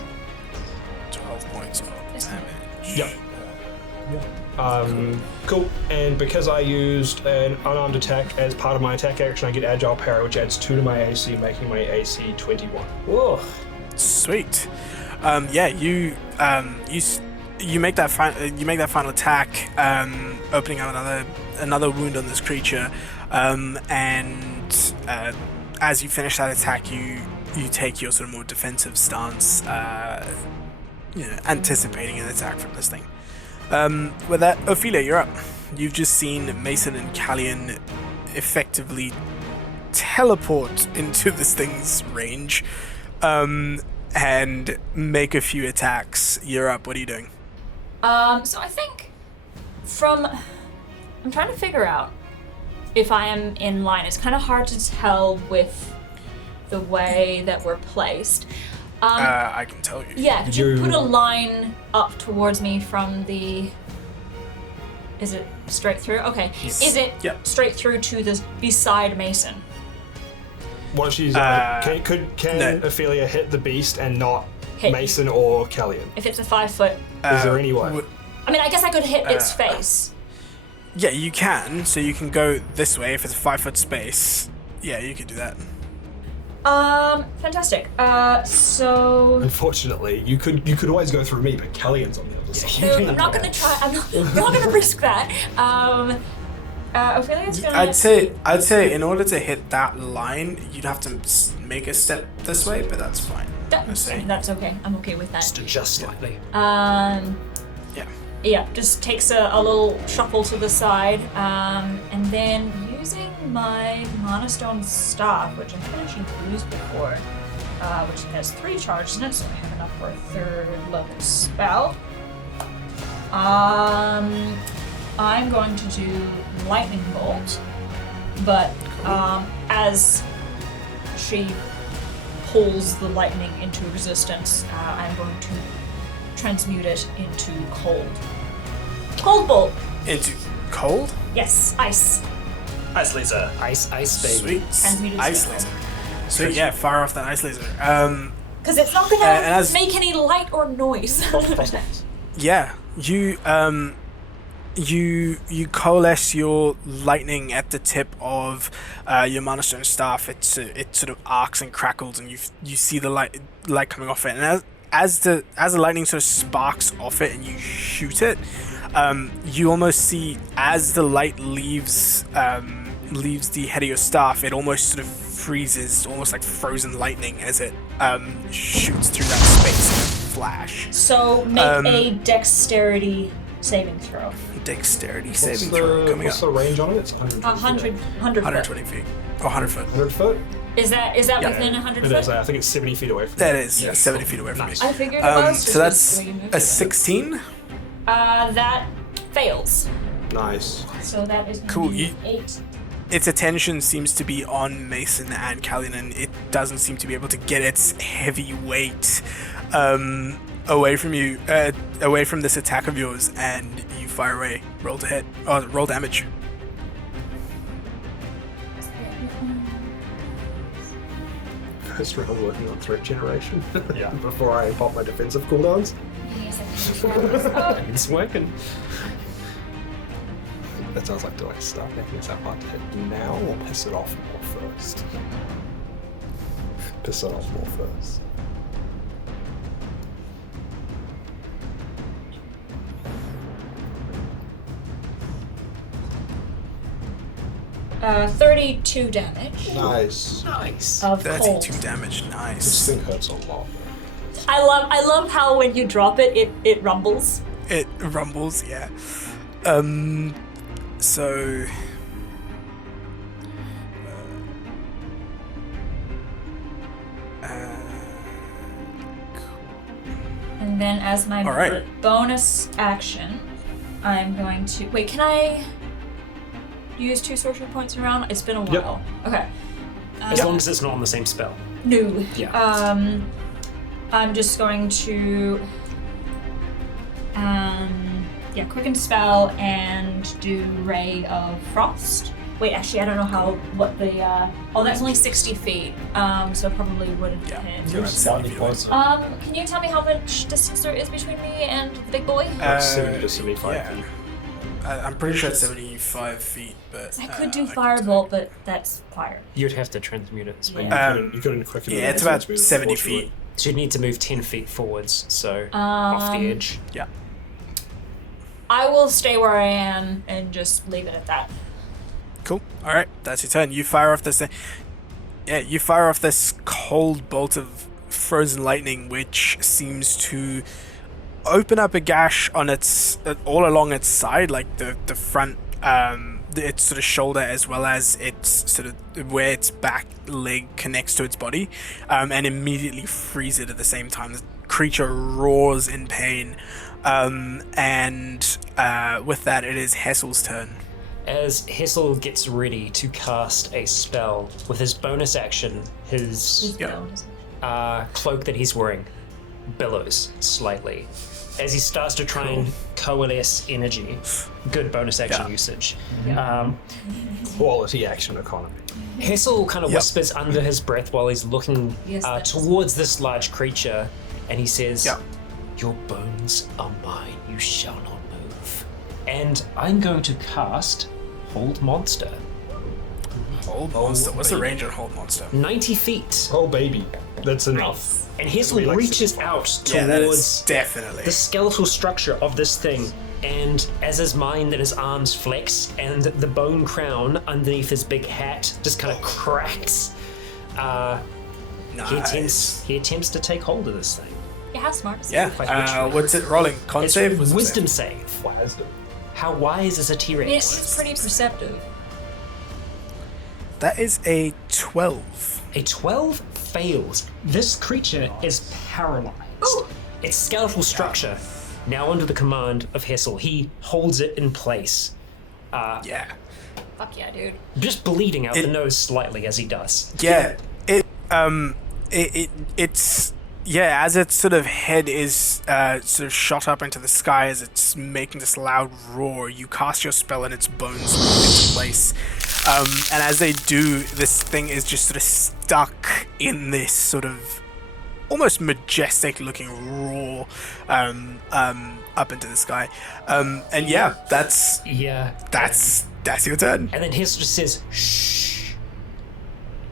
12 points of damage. Yep. Cool. And because I used an unarmed attack as part of my attack action, I get agile parry, which adds 2 to my AC, making my AC 21. Whoa. Sweet. Yeah, you make that final attack, opening up another wound on this creature, and as you finish that attack, you take your sort of more defensive stance, anticipating an attack from this thing. With that, Ophelia, you're up. You've just seen Mason and Callian effectively teleport into this thing's range, and make a few attacks. You're up. What are you doing? So I think I'm trying to figure out if I am in line. It's kind of hard to tell with the way that we're placed. I can tell you. Yeah, could you put a line up towards me from the... Is it straight through? Okay. Is it straight through to the beside Mason? What if she's... can Ophelia hit the beast and not Hit. Mason or Callian? If it's a 5 foot... Is there any way? I mean, I guess I could hit its face. Yeah, you can. So you can go this way if it's a 5 foot space. Yeah, you could do that. Fantastic. So... Unfortunately, you could always go through me, but Callian's on the other side. I'm not gonna try. I'm not gonna risk that. Ophelia's gonna. I'd say in order to hit that line, you'd have to make a step this way, but that's fine. That's okay. I'm okay with that. Just adjust slightly. Yeah. Just takes a little shuffle to the side, and then using my Mana Stone staff, which I haven't actually used before, which has 3 charges in it, so I have enough for a 3rd level spell. I'm going to do Lightning Bolt, but as she pulls the lightning into existence, I'm going to transmute it into cold. Cold Bolt! Into cold? Yes, ice. Ice laser. Ice, baby. Sweet. Transmuted Ice to laser. Sweet, yeah, fire off that ice laser. Because it's not gonna make any light or noise. Yeah, you coalesce your lightning at the tip of your Mana Stone staff. It sort of arcs and crackles, and you see the light coming off it. And as the lightning sort of sparks off it, and you shoot it, you almost see as the light leaves the head of your staff, it almost sort of freezes, almost like frozen lightning, as it shoots through that space in a flash. So make a dexterity saving throw. Dexterity saving throw coming what's up. the range on it? It's 120 120 feet. Oh, 100 foot. 100 foot? Is that within 100 It foot? is. I think it's 70 feet away from That me. is, yeah, 70 feet away from me. I figured it was. So that's just the way you moved a it. 16. That fails. Nice. So that is Cool, gonna be you- 8. Its attention seems to be on Mason and Callian, and it doesn't seem to be able to get its heavy weight away from you, away from this attack of yours, and you fire away. Roll to hit. Roll damage. First round working on threat generation. Yeah. Before I pop my defensive cooldowns. It's working. That sounds like, do I start making this hard to hit now or piss it off more first? Piss it off more first. Uh, 32 damage Nice. of 32 cold. damage. This Nice. thing hurts a lot. I love how when you drop it, it rumbles. It rumbles, yeah. So. And then as my All right. bonus action, I'm going to... Wait, can I use 2 sorcery points around? It's been a Yep. while. Okay. As long as it's not on the same spell. No. Yeah. I'm just going to... quicken spell and do Ray of Frost. Wait, actually, I don't know what the... that's only 60 feet, so it probably wouldn't hit. You're at 70 feet away. Can you tell me how much distance there is between me and the big boy? 70 to 75 yeah. feet. I'm pretty sure it's 75 feet, but... I could do can Firebolt, but that's fire. You'd have to transmute it. So Yeah. You couldn't quicken Yeah, it, it's about since we were 70 unfortunate. feet. So you'd need to move 10 feet forwards, so off the edge. Yeah. I will stay where I am and just leave it at that. Cool. All right, that's your turn. You fire off this thing. you fire off this cold bolt of frozen lightning, which seems to open up a gash on its all along its side, like the front, its sort of shoulder, as well as its sort of where its back leg connects to its body, and immediately freeze it at the same time. The creature roars in pain, and with that, it is Hessel's turn. As Hessel gets ready to cast a spell with his bonus action, his cloak that he's wearing billows slightly as he starts to try and coalesce energy. Good bonus action usage. Quality action economy. Hessel kind of whispers under his breath while he's looking towards this large creature, and he says, "Your bones are mine, you shall not move." And I'm going to cast Hold Monster. Hold Monster? What's the range on Hold Monster? 90 feet. Oh, baby. That's enough. And Hessel Really likes reaches this out that is towards definitely the skeletal structure of this thing, and as his mind and his arms flex, and the bone crown underneath his big hat just kind of cracks, nice. he attempts to take hold of this thing. Yeah, how smart is Yeah. What's it rolling? Con It's save? Wisdom wisdom save? save. Wisdom. How wise is a T-Rex? It's pretty perceptive. That is a 12. A 12 fails. This creature is paralyzed. Ooh. Its skeletal structure, now under the command of Hessel, he holds it in place. Yeah. Fuck yeah, dude. Just bleeding out the nose slightly as he does. Yeah. It's as its sort of head is sort of shot up into the sky as it's making this loud roar, you cast your spell and its bones move into place. And as they do, this thing is just sort of stuck in this sort of almost majestic looking roar up into the sky. And that's your turn. And then Hessel just says, shh,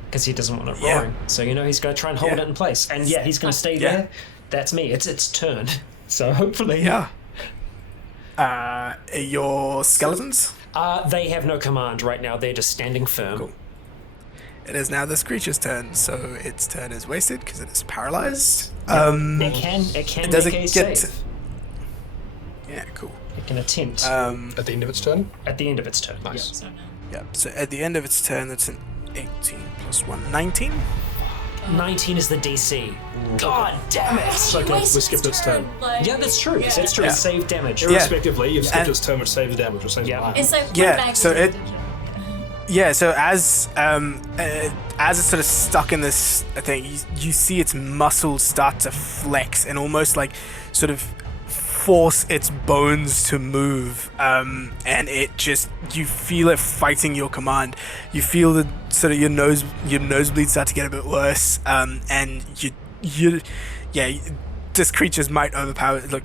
because he doesn't want it roaring. So, he's going to try and hold it in place. And he's going to stay there. That's me. It's its turn. So hopefully... Your skeletons? They have no command right now. They're just standing firm. Cool. It is now this creature's turn, so its turn is wasted because it is paralyzed. It can doesn't make a get save. Yeah, cool. It can attempt At the end of its turn? at the end of its turn. Nice. Yeah, so at the end of its turn, that's an 18 plus 1, 19. 19 is the DC. God damn it! Okay, we skipped its turn. Yeah, that's true. That's true. Yeah. Save damage. Irrespectively, you've skipped And- its turn, which saves the damage, which saves Yeah. the life. It's like So as it's sort of stuck in this thing, you see its muscles start to flex and almost like sort of force its bones to move, and it just, you feel it fighting your command. You feel the sort of your nosebleeds start to get a bit worse, and this creature's might overpower. Look,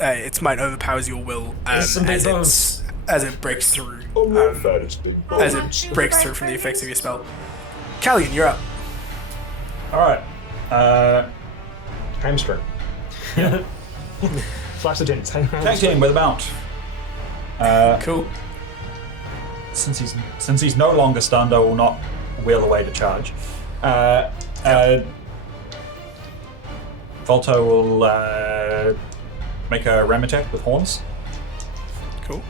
its might overpowers your will Some big bones. as it breaks through. As it breaks through from the effects of your spell. Callion, you're up. Alright. Hamstring. Flash the dents. Tag team with a mount. Cool. Since he's no longer stunned, I will not wheel away to charge. Volto will make a ram attack with horns, Cool.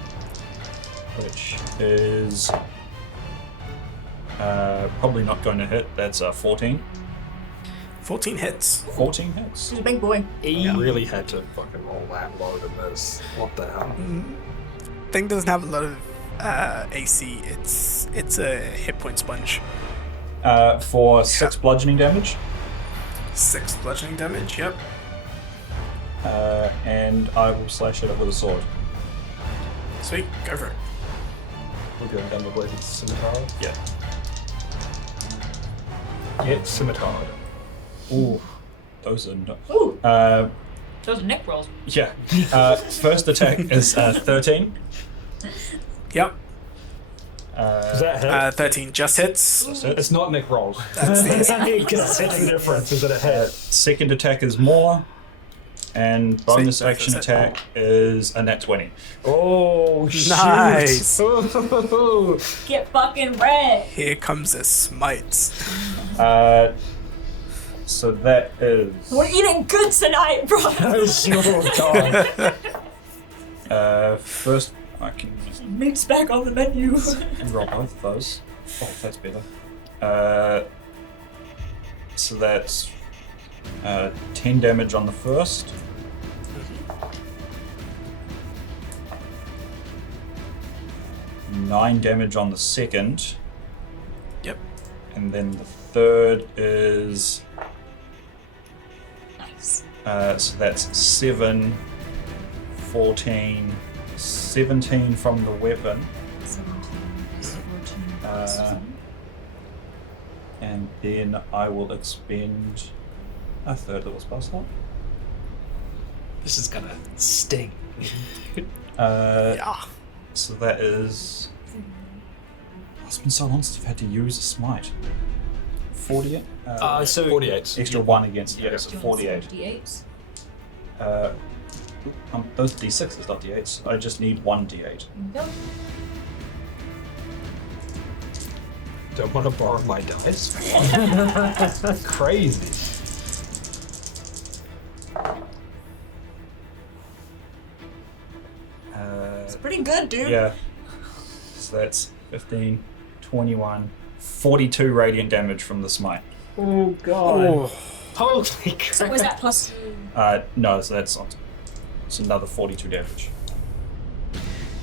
which is probably not going to hit. That's a 14. 14 hits. 14 hits. He's a big boy. He really had to fucking roll that load in this. What the hell? Thing doesn't have a lot of AC. It's a hit point sponge. For 6 bludgeoning damage. 6 bludgeoning damage. Yep. And I will slash it up with a sword. Sweet. Go for it. We're going down the bladed scimitar. Yeah. Yeah, scimitar. Ooh. Those are no. Ooh. Those are neck rolls. Yeah. First attack is 13. Yep. Does that hit? 13 just hits. That's it. It's not Nick rolls. That's the Because it's hitting difference is that it hit. Second attack is more. And bonus Sweet. action That's it. attack is a nat 20. Oh, shoot. Nice. Get fucking red. Here comes a smite. So that is. We're eating good tonight, bro. Oh, God. First, I can Meat's back on the menu. roll both of those. Oh, that's better. So that's 10 damage on the first. 9 damage on the second. Yep. And then the third is. Nice. So that's 7, 14, 17 from the weapon. 17, 14, Uh, And then I will expend a third of the spell slot. This is gonna sting. Yeah. So that is. Oh, it's been so long since I've had to use a smite. 48? So 48. Extra 1 against, yeah, so 48. D8s. Those are d6s, not d8s. I just need 1 d8. Go. Don't want to borrow my dice. Crazy. It's pretty good, dude. Yeah. So that's 15, 21, 42 radiant damage from the smite. Oh god. Oh, Holy crap. So was that plus? No, so that's not. It's another 42 damage.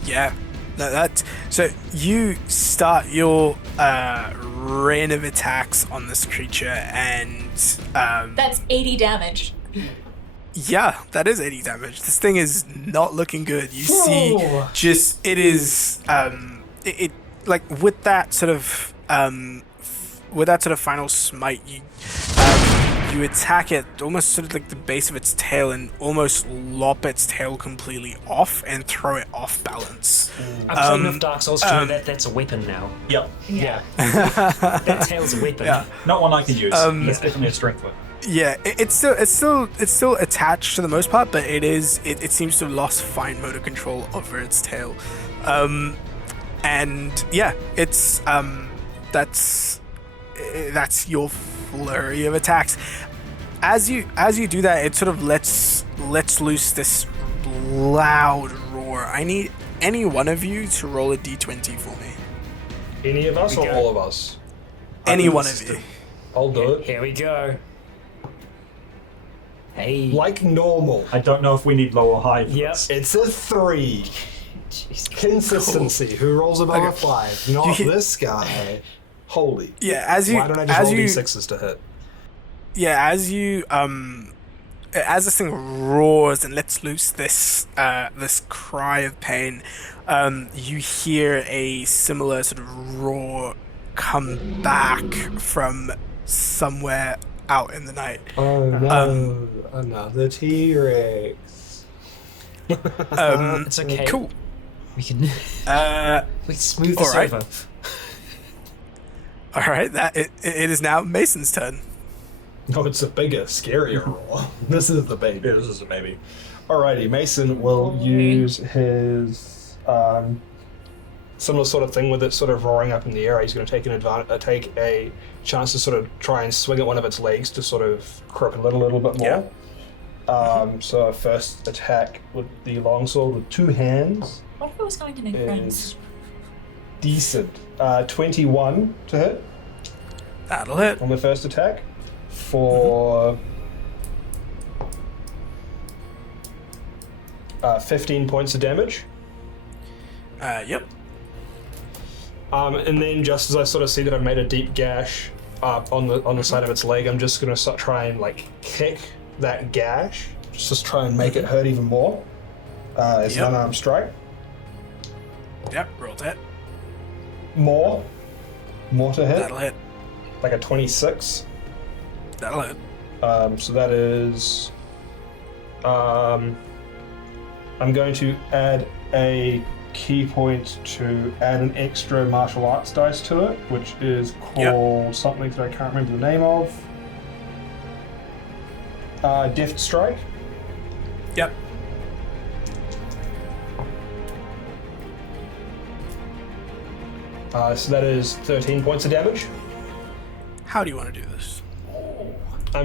yeah. No, that. So you start your rain of attacks on this creature, and That's 80 damage. yeah, that is 80 damage. This thing is not looking good. You see, Whoa. just it is it like with that sort of final smite, you attack it almost sort of like the base of its tail and almost lop its tail completely off and throw it off balance. I've played enough Dark Souls to know that that's a weapon now. Yep. Yeah. That tail's a weapon. Yeah. Not one I can use. It's Yeah. definitely a strength weapon. Yeah, it's still attached to the most part, but it seems to have lost fine motor control over its tail, and yeah, it's that's your flurry of attacks. As you do that, it sort of lets loose this loud roar. I need any one of you to roll a d20 for me. Any of us or all of us? Any one of you. I'll do it. Here we go. Hey. Like normal. I don't know if we need low or high. For Yep. this. It's a 3. Jeez. Consistency. Who rolls above a Okay. 5? Not You- this guy. Holy. Yeah, as you Why don't I just as roll you d6s to hit? yeah, as this thing roars and lets loose this cry of pain, you hear a similar sort of roar come back from somewhere out in the night. Oh no. Another T-Rex. It's okay. Cool. We can we smooth this alright. over. All right, it is now Mason's turn. No, it's a bigger, scarier roll. This is the baby. Yeah, this is a baby. Alrighty, Mason will use his similar sort of thing with it sort of roaring up in the air. He's going to take a chance to sort of try and swing at one of its legs to sort of crook a little bit more. So first attack with the longsword with 2 hands What if I was going to make friends? is decent. 21 to hit That'll hit. on the first attack for 15 points of damage. Yep. And then just as I sort of see that I've made a deep gash on the side of its leg, I'm just gonna try and like kick that gash, just try and make it hurt even more. It's Yep. an unarmed strike. Yep. Roll that. More to hit, That'll hit. like a 26. That'll hit. So that is. I'm going to add a key point to add an extra martial arts dice to it, which is called something that I can't remember the name of. Deft Strike. Yep. So that is 13 points of damage. How do you want to do this?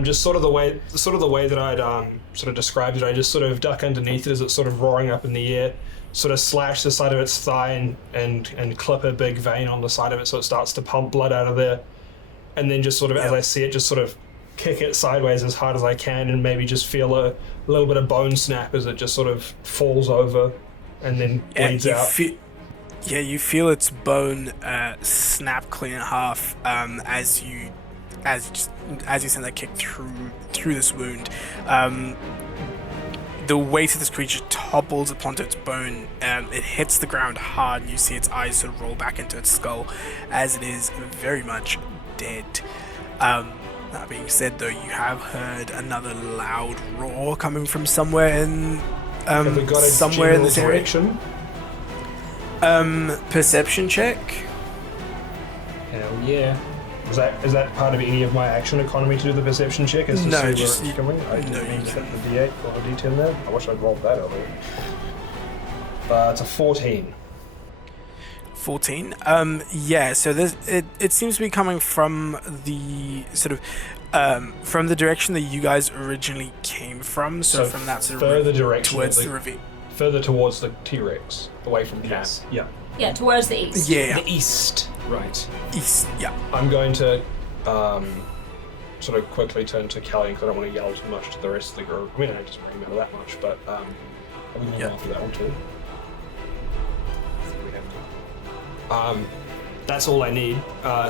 Just sort of the way that I'd sort of described it. I just sort of duck underneath it as it's sort of roaring up in the air, sort of slash the side of its thigh and clip a big vein on the side of it so it starts to pump blood out of there, and then just sort of as I see it, just sort of kick it sideways as hard as I can, and maybe just feel a little bit of bone snap as it just sort of falls over and then bleeds out. You feel its bone snap clean in half as you send that kick through this wound. The weight of this creature topples upon its bone. It hits the ground hard, and you see its eyes sort of roll back into its skull as it is very much dead. That being said, though, you have heard another loud roar coming from somewhere in Have we got a somewhere in this area. direction? Perception check. Hell yeah. Is that part of any of my action economy to do the perception check? Is to No, see just where it's coming? I no, didn't mean you to can. hit the D8 or the D10 there. I wish I'd rolled that earlier. It's a 14. 14. Yeah, so it seems to be coming from the sort of from the direction that you guys originally came from. So from that sort of further direction towards of the ravine. Further towards the T-Rex, away from camp. Yes. Yeah. Yeah, towards the east. Yeah, The east. Right. east. Yeah. I'm going to sort of quickly turn to Kelly because I don't want to yell too much to the rest of the group. I mean, I don't just bring him out that much, but I'll be moving Yeah. after that one too. That's all I need.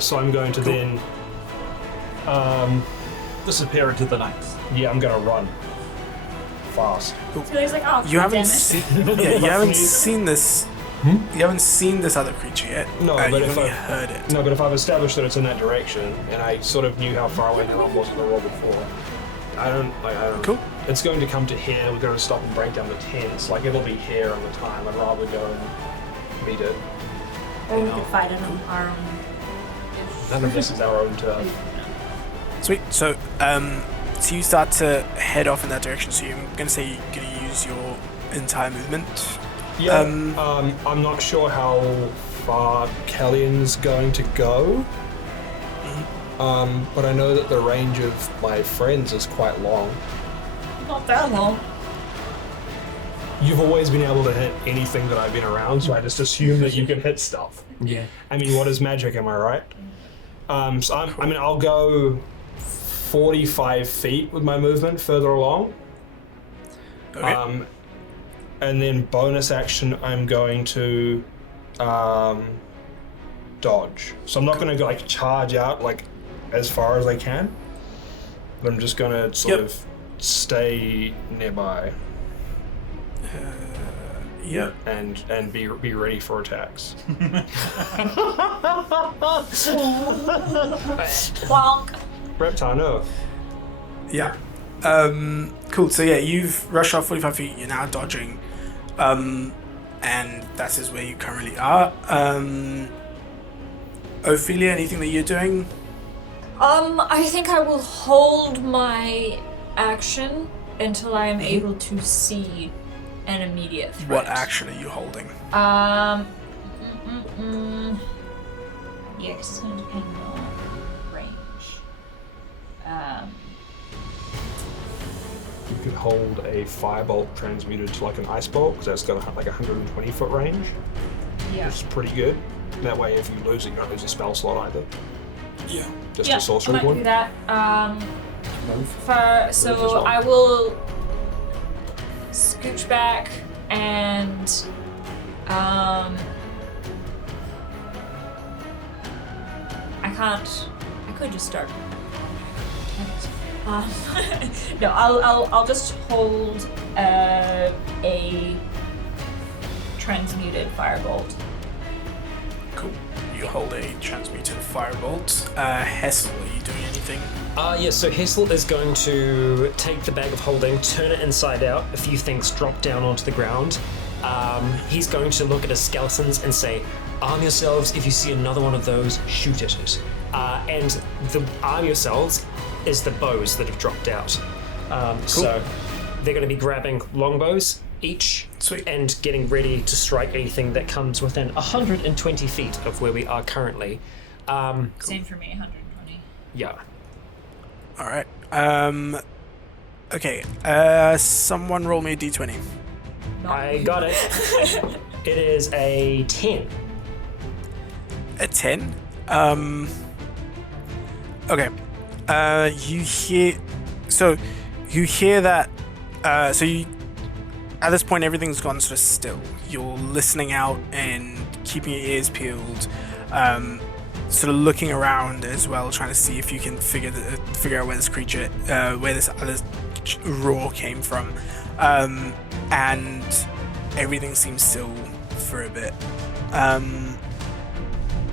So I'm going to then. Disappear into the night. Yeah, I'm going to run fast. So he's like, oh, You haven't damn it. seen. Yeah, you haven't seen this. You haven't seen this other creature yet. No, but you've if only I- heard it. No, but if I've established that it's in that direction, and I sort of knew how far away Helen was in the roll before, I don't. Cool. It's going to come to here. We're going to stop and break down the tents. Like it'll be here on the time. I'd rather go and meet it. Or we could fight it on our own. None of this is our own turf. Sweet. So, so you start to head off in that direction. So you're gonna say you're gonna use your entire movement. Yeah. I'm not sure how far Kellyan's going to go. But I know that the range of my friends is quite long. Not that long. You've always been able to hit anything that I've been around, so I just assume that you can hit stuff. Yeah. I mean, what is magic? Am I right? So I'll go 45 feet with my movement further along. Okay. And then bonus action, I'm going to dodge. So I'm not going to like charge out like as far as I can. But I'm just going to sort of stay nearby Yeah. and be ready for attacks. Bonk. Reptile, no. Yeah. Cool. So yeah, you've rushed off 45 feet. You're now dodging, and that is where you currently are. Ophelia, anything that you're doing? I think I will hold my action until I am able to see an immediate threat. What action are you holding? Yeah, because it's going to depend on range. You could hold a firebolt transmuted to like an ice bolt because that's got like 120 foot range. Yeah. Which is pretty good. That way, if you lose it, you don't lose a spell slot either. Yeah. Just Yeah, a sorcery I might do point. that. So as well. I will scooch back and I could just start. No, I'll just hold a transmuted firebolt. Cool. You hold a transmuted firebolt. Hessel, are you doing anything? Yes, so Hessel is going to take the bag of holding, turn it inside out, a few things drop down onto the ground. He's going to look at his skeletons and say, arm yourselves, if you see another one of those, shoot at it. And the arm yourselves is the bows that have dropped out. So they're going to be grabbing longbows each. Sweet. And getting ready to strike anything that comes within 120 feet of where we are currently. Same for me, 120. Yeah. All right. Okay. Someone roll me a d20. I got it. It is a 10. A 10. Okay. You hear that. So you. At this point, everything's gone sort of still. You're listening out and keeping your ears peeled, sort of looking around as well, trying to see if you can figure out where this creature, where this other roar came from, and everything seems still for a bit.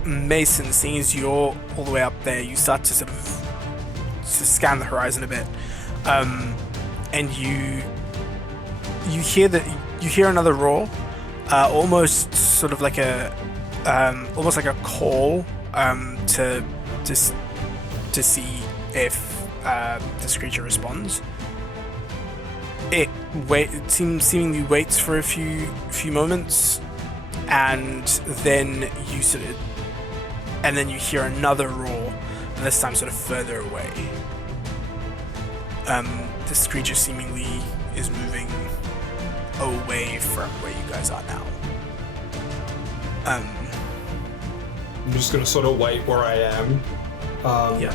Mason, seeing as you're all the way up there, you start to sort of scan the horizon a bit, and you hear another roar, almost sort of like a call, to see if this creature responds. It seemingly waits for a few moments, and then you hear another roar, this time sort of further away. This creature seemingly is moving away from where you guys are now. I'm just gonna sort of wait where I am. Yeah.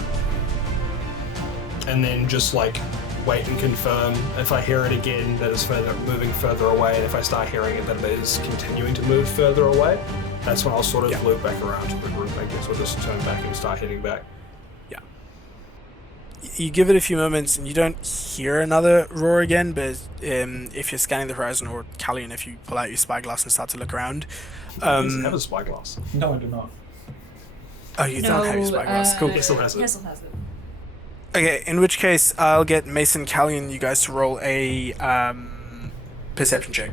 And then just like wait and confirm if I hear it again that it's moving further away, and if I start hearing it that it is continuing to move further away, that's when I'll sort of loop back around to the group, I guess, or just turn back and start heading back. Yeah. You give it a few moments and you don't hear another roar again, but if you're scanning the horizon, or Callian, if you pull out your spyglass and start to look around. Does it have a spyglass? No, I do not. Oh, you don't have your spyglass. Cool. Kessel has it. Kessel has it. Okay, in which case I'll get Mason, Callian, you guys to roll a perception check.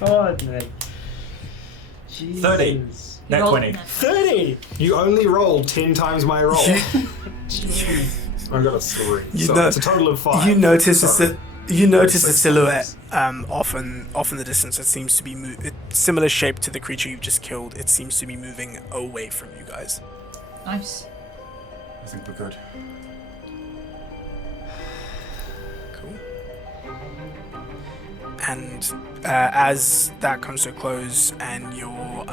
God, man. 30. Nat 20. 30! You only rolled 10 times my roll. I got a 3. It's a total of 5. You notice a silhouette off in the distance. It seems to be similar shape to the creature you've just killed. It seems to be moving away from you guys. Nice. I think we're good. Cool. And as that comes to a close, and your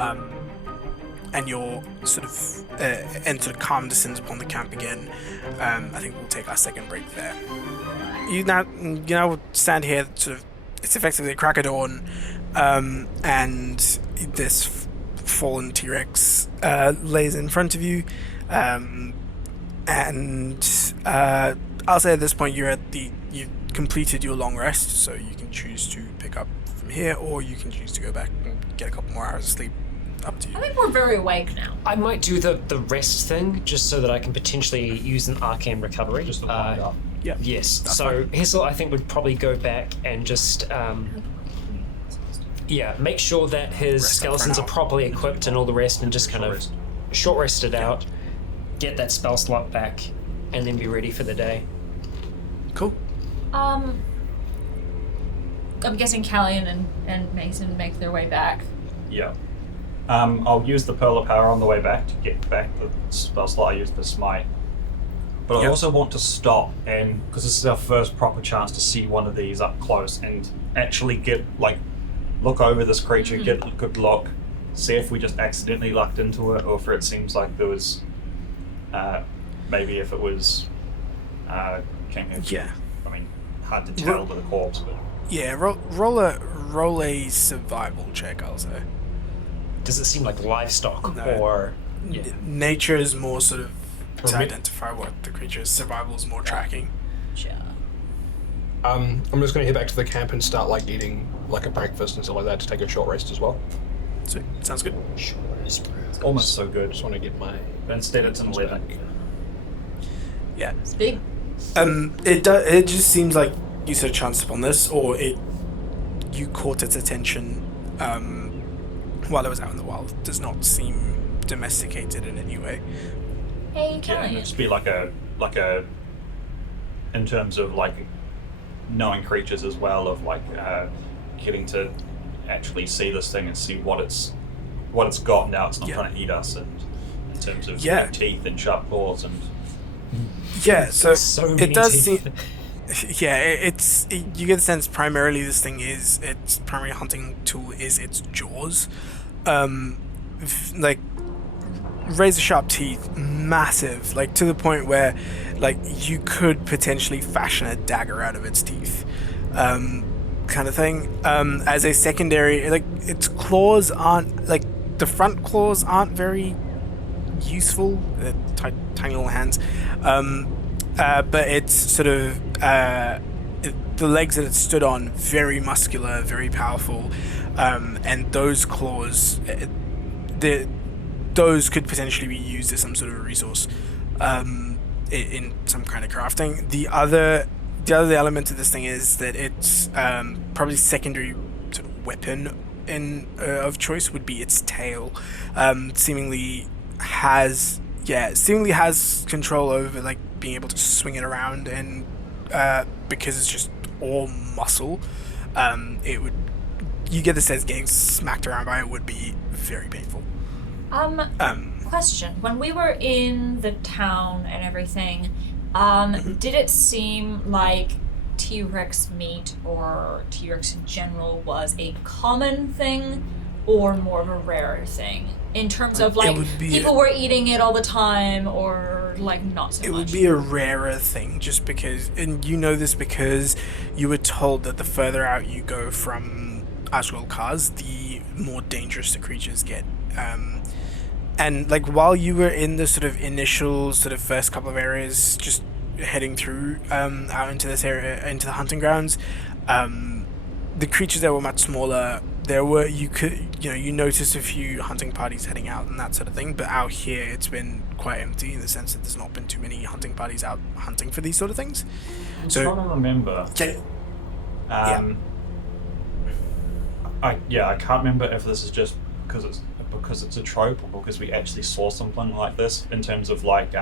sort of calm descends upon the camp again, I think we'll take our second break there. You now stand here. Sort of, it's effectively a crack of dawn, and this fallen T-Rex lays in front of you, and I'll say at this point you've completed your long rest, so you can choose to pick up from here, or you can choose to go back and get a couple more hours of sleep. Up to you. I think we're very awake now. I might do the rest thing just so that I can potentially use an arcane recovery. Just to wind up. Yeah. Yes. That's So fine. Hessel, I think, would probably go back and just make sure that his Rest up skeletons for are an hour. properly equipped and all the rest, and just kind of short rest it out, get that spell slot back, and then be ready for the day. Cool. I'm guessing Callian and Mason make their way back. Yeah. I'll use the Pearl of Power on the way back to get back the spell slot I used for Smite. But I Yep. also want to stop, and because this is our first proper chance to see one of these up close and actually look over this creature, get a good look, see if we just accidentally lucked into it, or if it seems like there was, maybe if it was, King Hedge. Yeah. I mean, hard to tell with a corpse, but Yeah. Roll a survival check, I'll say. Does it seem like livestock No. or? Yeah. Nature is more sort of to For me- identify what the creature is. Survival is more tracking. Sure. I'm just going to head back to the camp and start eating a breakfast and stuff like that to take a short rest as well. So sounds good. it's almost so good. Just want to get my. But instead it's an 11. Yeah. It's big. It just seems like you sort of chanced upon this, or you caught its attention while it was out in the wild. It does not seem domesticated in any way. Hey, Yeah, Callian. it'd just be like a in terms of knowing creatures as well, of getting to actually see this thing and see what its what it's got now. It's not Yeah. trying to eat us, and in terms of Yeah. teeth and sharp claws and Yeah, so, So many it does teeth. seem. Yeah, you get the sense primarily this thing is its primary hunting tool is its jaws, like razor sharp teeth, massive, like to the point where like you could potentially fashion a dagger out of its teeth, kind of thing. As a secondary, like its claws aren't like the front claws aren't very useful, tiny little hands. But it's sort of the legs that it stood on, very muscular, very powerful, and those claws, those could potentially be used as some sort of a resource in some kind of crafting. The other element of this thing is that it's probably secondary sort of weapon of choice would be its tail. Seemingly has control over like being able to swing it around, and because it's just all muscle, you get the sense getting smacked around by it would be very painful. Question: when we were in the town and everything, did it seem like T-Rex meat or T-Rex in general was a common thing or more of a rare thing? In terms of like people were eating it all the time, or like not so much. It would be a rarer thing, just because, and you know this because you were told that the further out you go from Ashwell cars, the more dangerous the creatures get. And like while you were in the sort of initial sort of first couple of areas, just heading through out into this area, into the hunting grounds, the creatures there were much smaller. You notice a few hunting parties heading out and that sort of thing, but out here it's been quite empty in the sense that there's not been too many hunting parties out hunting for these sort of things. I'm trying to remember. I can't remember if this is just because it's a trope or because we actually saw something like this in terms of like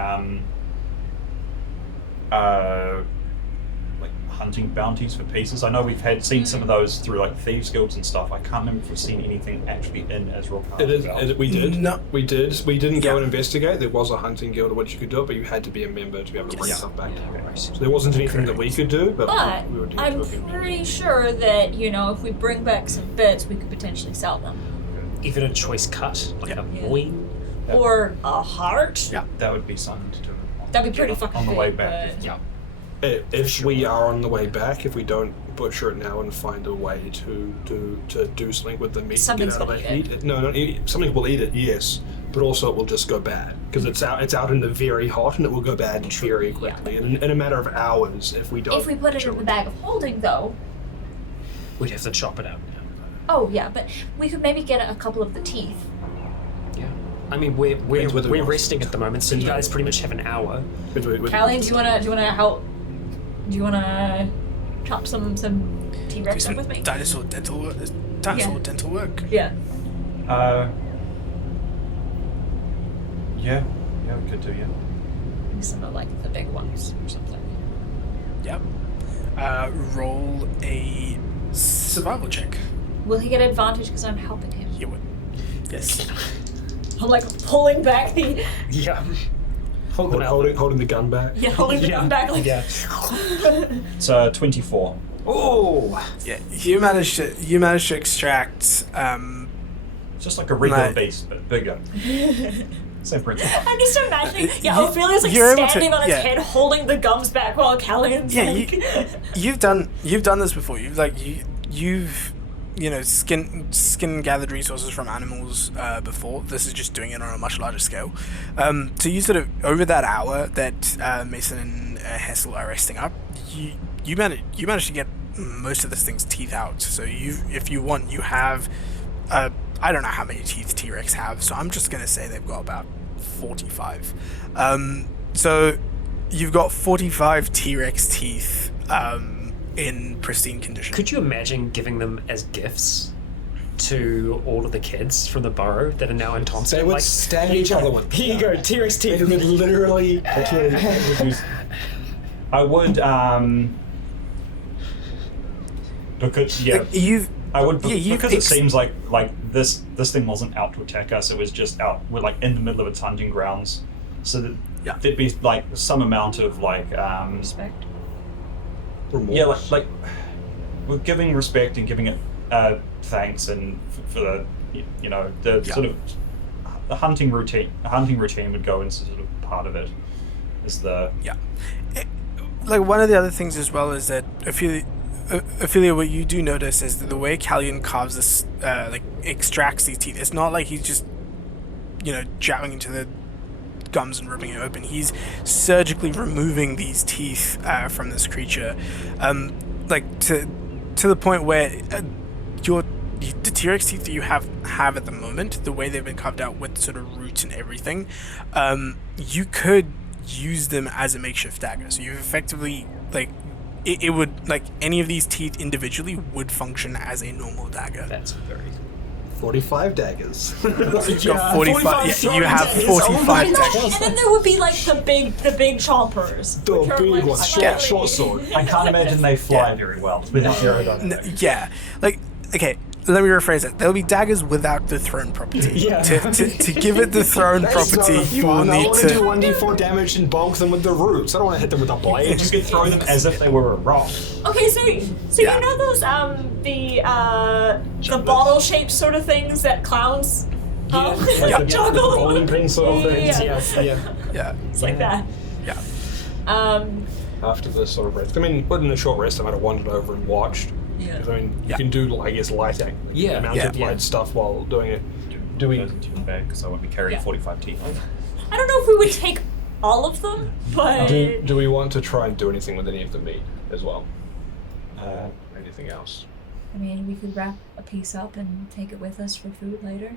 hunting bounties for pieces. I know we've seen some of those through like thieves guilds and stuff. I can't remember if we've seen anything actually in Azrael. We did. No. We did. We didn't go and investigate. There was a hunting guild in which you could do it, but you had to be a member to be able to bring stuff back. So there wasn't anything that we could do, but we were I'm pretty sure that, if we bring back some bits, we could potentially sell them. Even a choice cut, like a boy. Or a heart. Yeah. That would be something to do. That'd be pretty fucking on the big, way back. but- Yeah. If we are on the way back, if we don't butcher it now and find a way to do something with the meat, Something's get out of gonna the eat heat. No, something will eat it, yes, but also it will just go bad because it's out in the very hot and it will go bad very quickly in a matter of hours if we don't. If we put it in the bag of holding, though. We'd have to chop it out. Oh yeah, but we could maybe get a couple of the teeth. Yeah. I mean, we're Depends whether we want resting at the moment, so you guys pretty much have an hour. Callie, do you wanna help? Do you wanna chop some T-Rex up with me? Dinosaur dental work. Dental work. Yeah. Yeah, we could do, yeah. Some of like the big ones or something. Yep. Roll a survival check. Will he get advantage because I'm helping him? You would. Yes. I'm like pulling back the Yeah. Holding the gun back. holding the gun back like It's 24. Oh! Yeah. You managed to extract. It's just like a regular Right. beast, but bigger. Same principle. I'm just imagining. Yeah, Ophelia's like you're able to- standing on his yeah. head, holding the gums back while Callian's Yeah, like. you've done this before. You've skin gathered resources from animals before. This is just doing it on a much larger scale. So you sort of over that hour that Mason and Hessel are resting up, you managed to get most of this thing's teeth out. So if you want, you have I don't know how many teeth T-Rex have, so I'm just gonna say they've got about 45. So you've got 45 T-Rex teeth in pristine condition. Could you imagine giving them as gifts to all of the kids from the borough that are now in Thompson? They would stab each other with. Here you go, T-Rex They teeth. would literally. I would, because, yeah. Like, I would Yeah, because it seems like this thing wasn't out to attack us. It was just out. We're like in the middle of its hunting grounds, so that there'd be like some amount of like Respect. Remorse. yeah, like we're giving respect and giving it thanks and for the the sort of the hunting routine. A hunting routine would go into sort of part of it. Is the Like one of the other things as well is that Ophelia, what you do notice is that the way Callion carves this, extracts these teeth, it's not like he's just, jabbing into the gums and ripping it open. He's surgically removing these teeth from this creature, to the point where the T-Rex teeth that you have at the moment, the way they've been carved out with sort of roots and everything, you could use them as a makeshift dagger. So you effectively it would, like, any of these teeth individually would function as a normal dagger. That's very 45 daggers. You've got 45. Yeah, you have 45 daggers. And then there would be like the big chompers. The which are, big like, ones, slightly- short sword. I can't imagine they fly very well. With Yeah, okay. Let me rephrase it. There'll be daggers without the thrown property. Yeah. To give it the thrown property, you will I need want to do to. 1d4 damage and bonk them with the roots. I don't want to hit them with a blade. You could throw them as if they were a rock. Okay, so Yeah. you know those the bottle shaped sort of things that clowns juggle. Bowling pin sort of things. Yeah. Yeah. It's like that. Yeah. After the sort of rest. I mean, within a short rest, I might have wandered over and watched. Yeah. Because, I mean, you Yeah. can do, I guess, lighting. Yeah. Mounted Yeah. light stuff while doing it. Do we... Into the bag because I won't be carrying Yeah. 45 teeth. I don't know if we would take all of them, but Do we want to try and do anything with any of the meat as well? Anything else? I mean, we could wrap a piece up and take it with us for food later,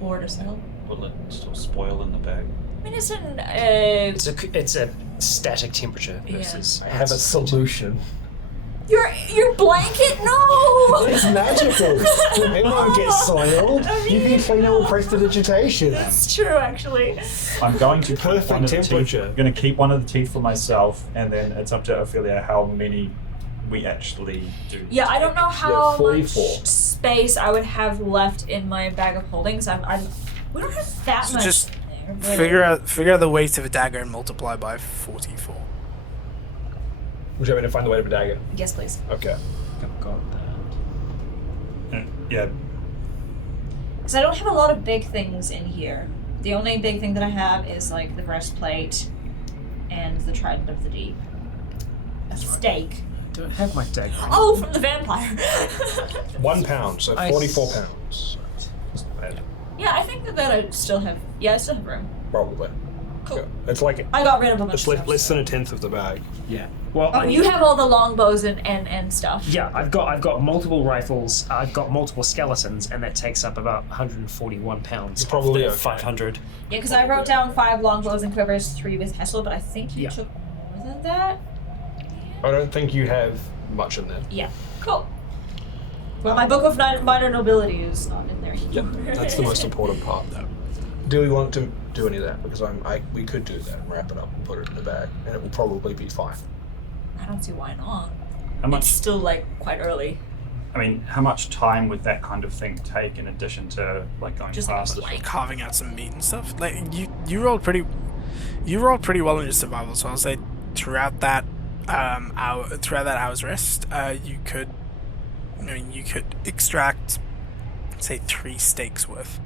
or to sell. Will it still spoil in the bag? I mean, it's an it's a static temperature Yeah. versus. I have a solution. your blanket. No. It's magical. It won't get soiled. I You mean, can clean it with prestidigitation. That's true, actually. I'm going to keep Perfect one of the teeth. temperature. I'm going to keep one of the teeth for myself, and then it's up to Ophelia how many we actually do. Yeah, I don't know how much 44. space I would have left in my bag of holdings. We don't have that So much. just there, but- figure out the weight of a dagger and multiply by 44. Would you want me to find the weight of a dagger? Yes, please. Okay. I've got that. Yeah. Because I don't have a lot of big things in here. The only big thing that I have is like the breastplate and the trident of the deep. A stake. I don't have my dagger. Oh, from the vampire. 1 pound, so I 44 s- pounds. Yeah, I think that I still have. Yeah, I still have room. Probably. Cool. Yeah. It's like I got rid of a bunch it's of stuff. less than a tenth of the bag. Yeah. Well, Oh, you have all the longbows and stuff. Yeah, I've got multiple rifles. I've got multiple skeletons, and that takes up about 141 pounds. It's probably of the okay. 500. Yeah, because I wrote down 5 longbows and quivers, 3 with Hessel, but I think you Yeah. took more than that. I don't think you have much in there. Yeah. Cool. Well, my book of minor nobility is not in there. Yep, that's the most important part, though. Do we want to do any of that? Because we could do that and wrap it up and put it in the bag, and it will probably be fine. I don't see why not. How much? It's still like quite early. I mean, how much time would that kind of thing take in addition to like going Just like past? blank. Carving out some meat and stuff. Like you rolled pretty well in your survival. So I'll say throughout that hour's rest, you could extract, say, 3 steaks worth.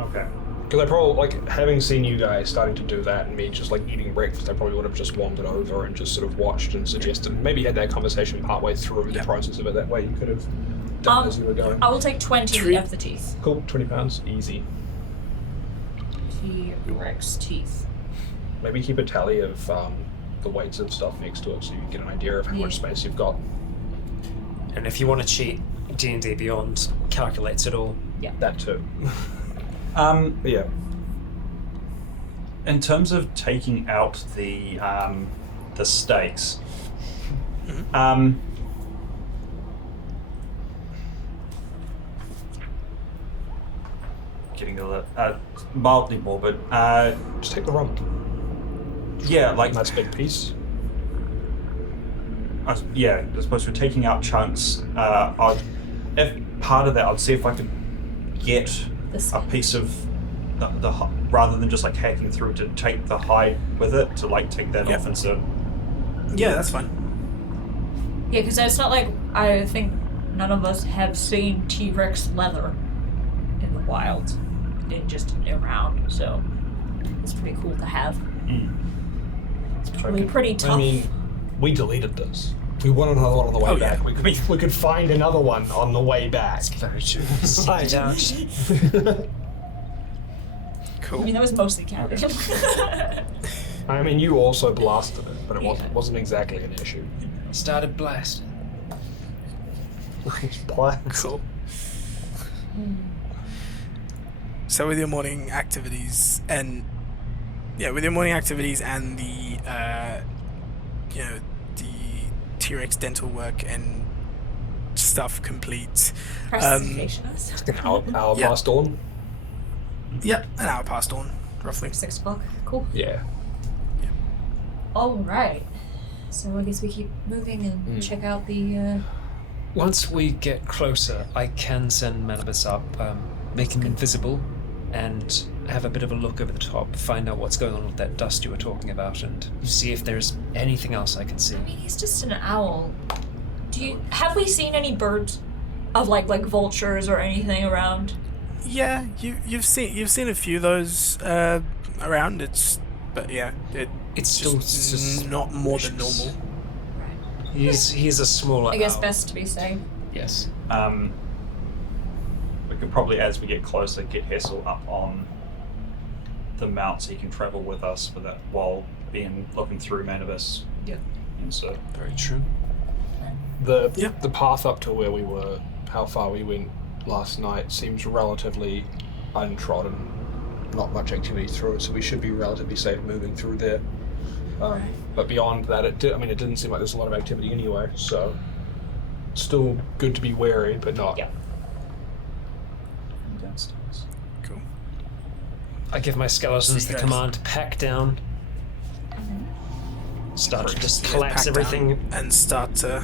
Okay. Because I probably, like, having seen you guys starting to do that and me just, like, eating breakfast, I probably would have just wandered over and just sort of watched and suggested, maybe had that conversation partway through the process of it. That way you could have done as you were going. I will take 20 of the teeth. Cool, 20 pounds, easy. T-Rex teeth. Maybe keep a tally of the weights of stuff next to it so you get an idea of how much space you've got. And if you want to cheat, D&D Beyond calculates it all. That too. But yeah. In terms of taking out the stakes, getting a little mildly morbid. Just take the rump. Yeah, like That's a big piece. as opposed to taking out chunks, if part of that, I'd see if I could get a piece of the rather than just like hacking through, to take the hide with it, to like take that off and so. Yeah, that's fine. Yeah, because it's not like I think none of us have seen T-Rex leather in the wild, and just around. So it's pretty cool to have. It's probably pretty tough. I mean, we deleted this. We want another one on the way back. Yeah. We could find another one on the way back. Very true. Stick it out. Cool. I mean, that was mostly counting. I mean, you also blasted it, but it wasn't exactly an issue. Started blast. Cool. So with your morning activities and the the T-Rex dental work and stuff complete. Prestidigitation. Hour past dawn? Yep, an hour past dawn, roughly. 6 o'clock. Cool. Yeah. All right. So I guess we keep moving and check out the. Once we get closer, I can send Manibus up, make him invisible, and have a bit of a look over the top, find out what's going on with that dust you were talking about, and see if there's anything else I can see. I mean, he's just an owl. Have we seen any birds of like vultures or anything around? Yeah, you've seen a few of those around. It's Still just not more than normal. He's a smaller I guess owl. best to be safe. Yes. We could probably, as we get closer, get Hessel up on the mount so he can travel with us for that while looking through Manibus. Yeah. And so. Very true. The path up to where we were, how far we went last night, seems relatively untrodden. Not much activity through it, so we should be relatively safe moving through there. But beyond that, it didn't seem like there's a lot of activity anyway, so still good to be wary, but not. Yeah. Downstairs. Cool. I give my skeletons So the you guys- command to pack down. Start to just Pack collapse down everything. and start to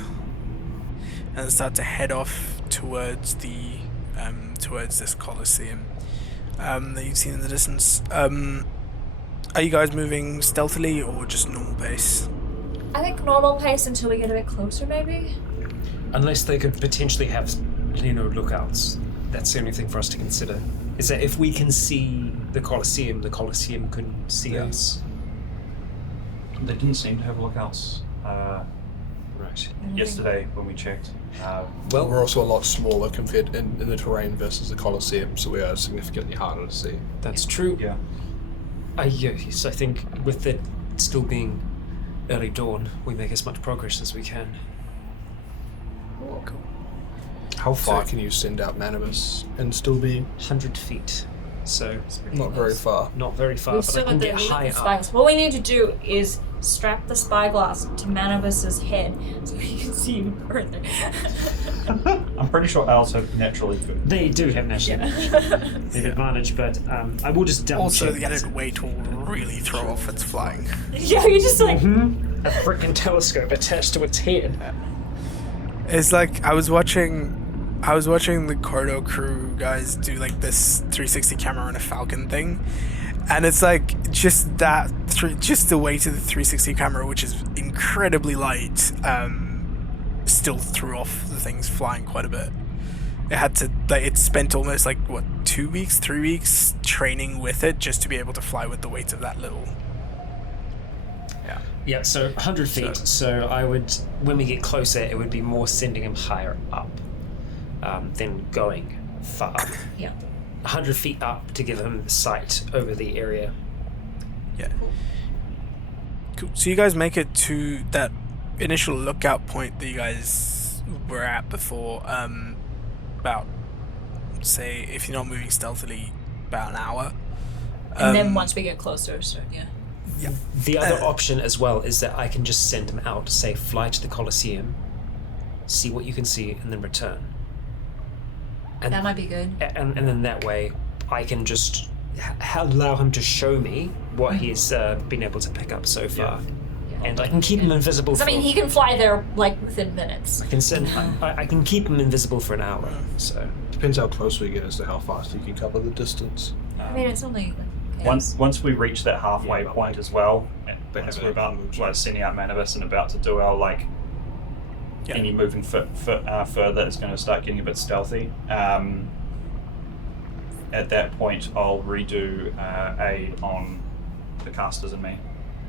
head off towards this Colosseum that you've seen in the distance. Are you guys moving stealthily or just normal pace? I think normal pace until we get a bit closer, maybe. Unless they could potentially have, lookouts. That's the only thing for us to consider. Is that if we can see the Colosseum can see us. They didn't seem to have lookouts Right. yesterday when we checked. Well, We're also a lot smaller compared in the terrain versus the Colosseum, so we are significantly harder to see. that's true. Yeah. Yes, I think with it still being early dawn, we make as much progress as we can. Cool. How far can you send out Manibus and still be 100 feet. So, not very far? not very far, We've but I still can got get the high up. spyglass. What we need to do is strap the spyglass to Manibus's head so we can see even further. I'm pretty sure owls have naturally good. They do have national Yeah. advantage, but I will just double Also, check. the added weight will really throw off its flying. Yeah, you're just like. A freaking telescope attached to its head. It's like I was watching the Cordo crew guys do like this 360 camera on a Falcon thing, and it's like just the weight of the 360 camera, which is incredibly light, still threw off the things flying quite a bit. It spent almost 3 weeks training with it just to be able to fly with the weight of that little. Yeah, so 100 feet. So I would, when we get closer, it would be more sending him higher up than going far. Yeah. 100 feet up to give him sight over the area. Yeah. Cool. So you guys make it to that initial lookout point that you guys were at before, about, say, if you're not moving stealthily, about an hour. And then once we get closer, so yeah. Yeah. The other option as well is that I can just send him out, say, fly to the Colosseum, see what you can see, and then return. And That might be good. And then that way, I can just allow him to show me what he's been able to pick up so far. Yeah. and I can keep him invisible. I mean, he can fly there like within minutes. I can keep him invisible for an hour. So Depends how close we get as to how fast you can cover the distance. I mean, it's only. Once we reach that halfway point as well, They once have we're it. about like sending out Manibus and about to do our like Yeah. any moving further, it's going to start getting a bit stealthy. At that point, I'll redo aid on the casters and me.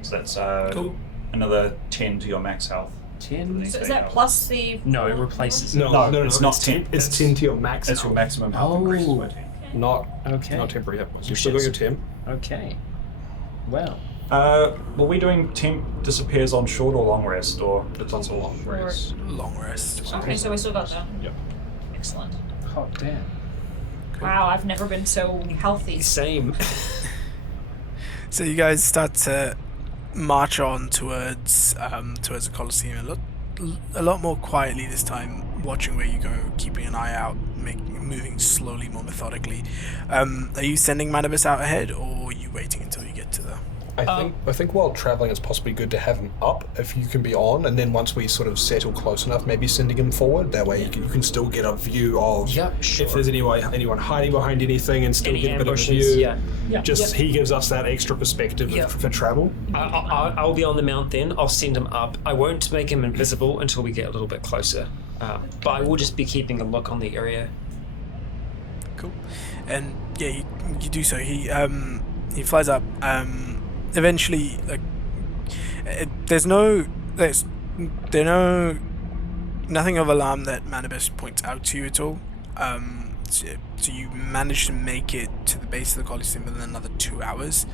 So that's Cool. another 10 to your max health. 10. So is that plus the? No, it replaces. No, it's not 10. It's 10 to your max. That's your health. maximum health increases by 10. Not Okay. Not temporary hit points. You You've still got your should- 10. Okay. Well, Were we doing temp disappears on short or long rest, or It's on a long rest. Long rest. Okay, so we still got that. Yep. Excellent. hot damn. Wow, I've never been so healthy. Same. So you guys start to march on towards the Colosseum a lot more quietly this time, watching where you go, keeping an eye out, moving slowly, more methodically. Are you sending Manibus out ahead, or are you waiting until you get to the... I think while traveling, it's possibly good to have him up if you can be on, and then once we sort of settle close enough, maybe sending him forward. That way, you can still get a view of Sure. if there's anyone hiding behind anything, and still Any get a bit of a ambushes, view. yeah. Just he gives us that extra perspective Yeah. for travel. I'll be on the mount then. I'll send him up. I won't make him invisible until we get a little bit closer. But I will just be keeping a look on the area. Cool. And yeah, you do so. He flies up. Eventually, like, there's nothing of alarm that Manibus points out to you at all. So you manage to make it to the base of the Colosseum within another 2 hours.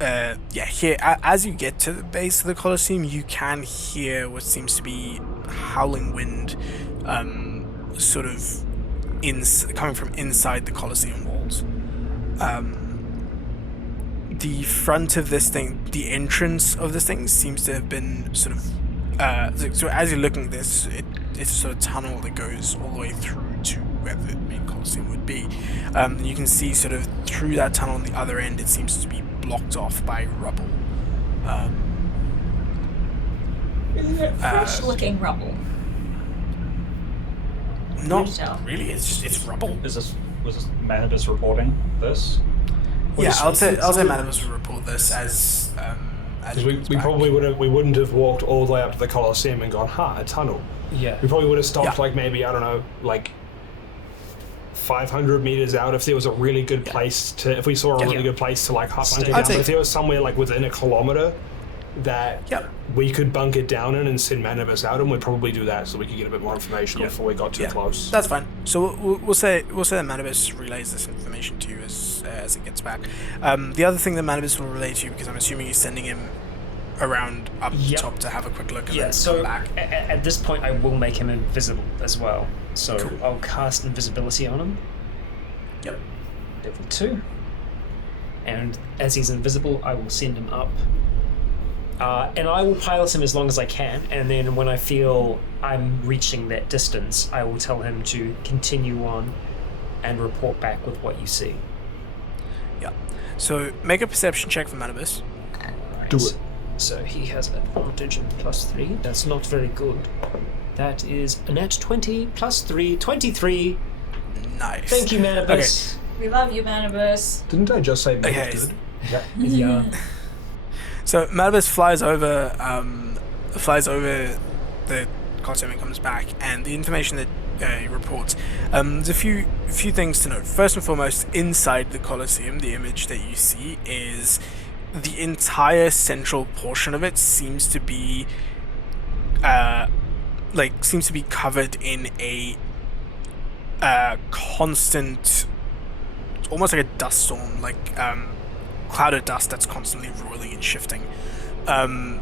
Here, as you get to the base of the Colosseum, you can hear what seems to be howling wind, sort of coming from inside the Colosseum walls. The front of this thing, the entrance of this thing, seems to have been sort of. So as you're looking at this, it's a sort of tunnel that goes all the way through to where the main Colosseum would be. You can see sort of through that tunnel on the other end, it seems to be blocked off by rubble. Is it fresh-looking rubble? Not tell. really. It's rubble. was this Manibus reporting this? Yeah, I'll say Manibus will report this as Because we probably wouldn't have walked all the way up to the Colosseum and gone, a tunnel. Yeah. We probably would have stopped Yeah. like maybe, I don't know, like 500 meters out if there was a really good place to, if we saw a really good place to like bunker down. I'd say- But if there was somewhere like within a kilometer that Yep. we could bunker down in and send Manibus out, and we'd probably do that so we could get a bit more information before we got too close. That's fine. So we'll say that Manibus relays this information to you as it gets back. The other thing that Manibus will relay to you, because I'm assuming you're sending him around up the top to have a quick look and then So come back. at this point, I will make him invisible as well. So Cool. I'll cast invisibility on him. Yep. Level 2. And as he's invisible, I will send him up. And I will pilot him as long as I can, and then when I feel I'm reaching that distance, I will tell him to continue on and report back with what you see. Yeah. So make a perception check for Manibus. Do it. So he has advantage and +3. That's not very good. That is a net 20 +3, 23. Nice. Thank you, Manibus. We love you, Manibus. Didn't I just say Okay. good? Yeah. So Manibus flies over the Colosseum and comes back, and the information that he reports. There's a few things to note. First and foremost, inside the Colosseum, the image that you see is the entire central portion of it seems to be covered in a constant, almost like a dust storm, cloud of dust that's constantly rolling and shifting. And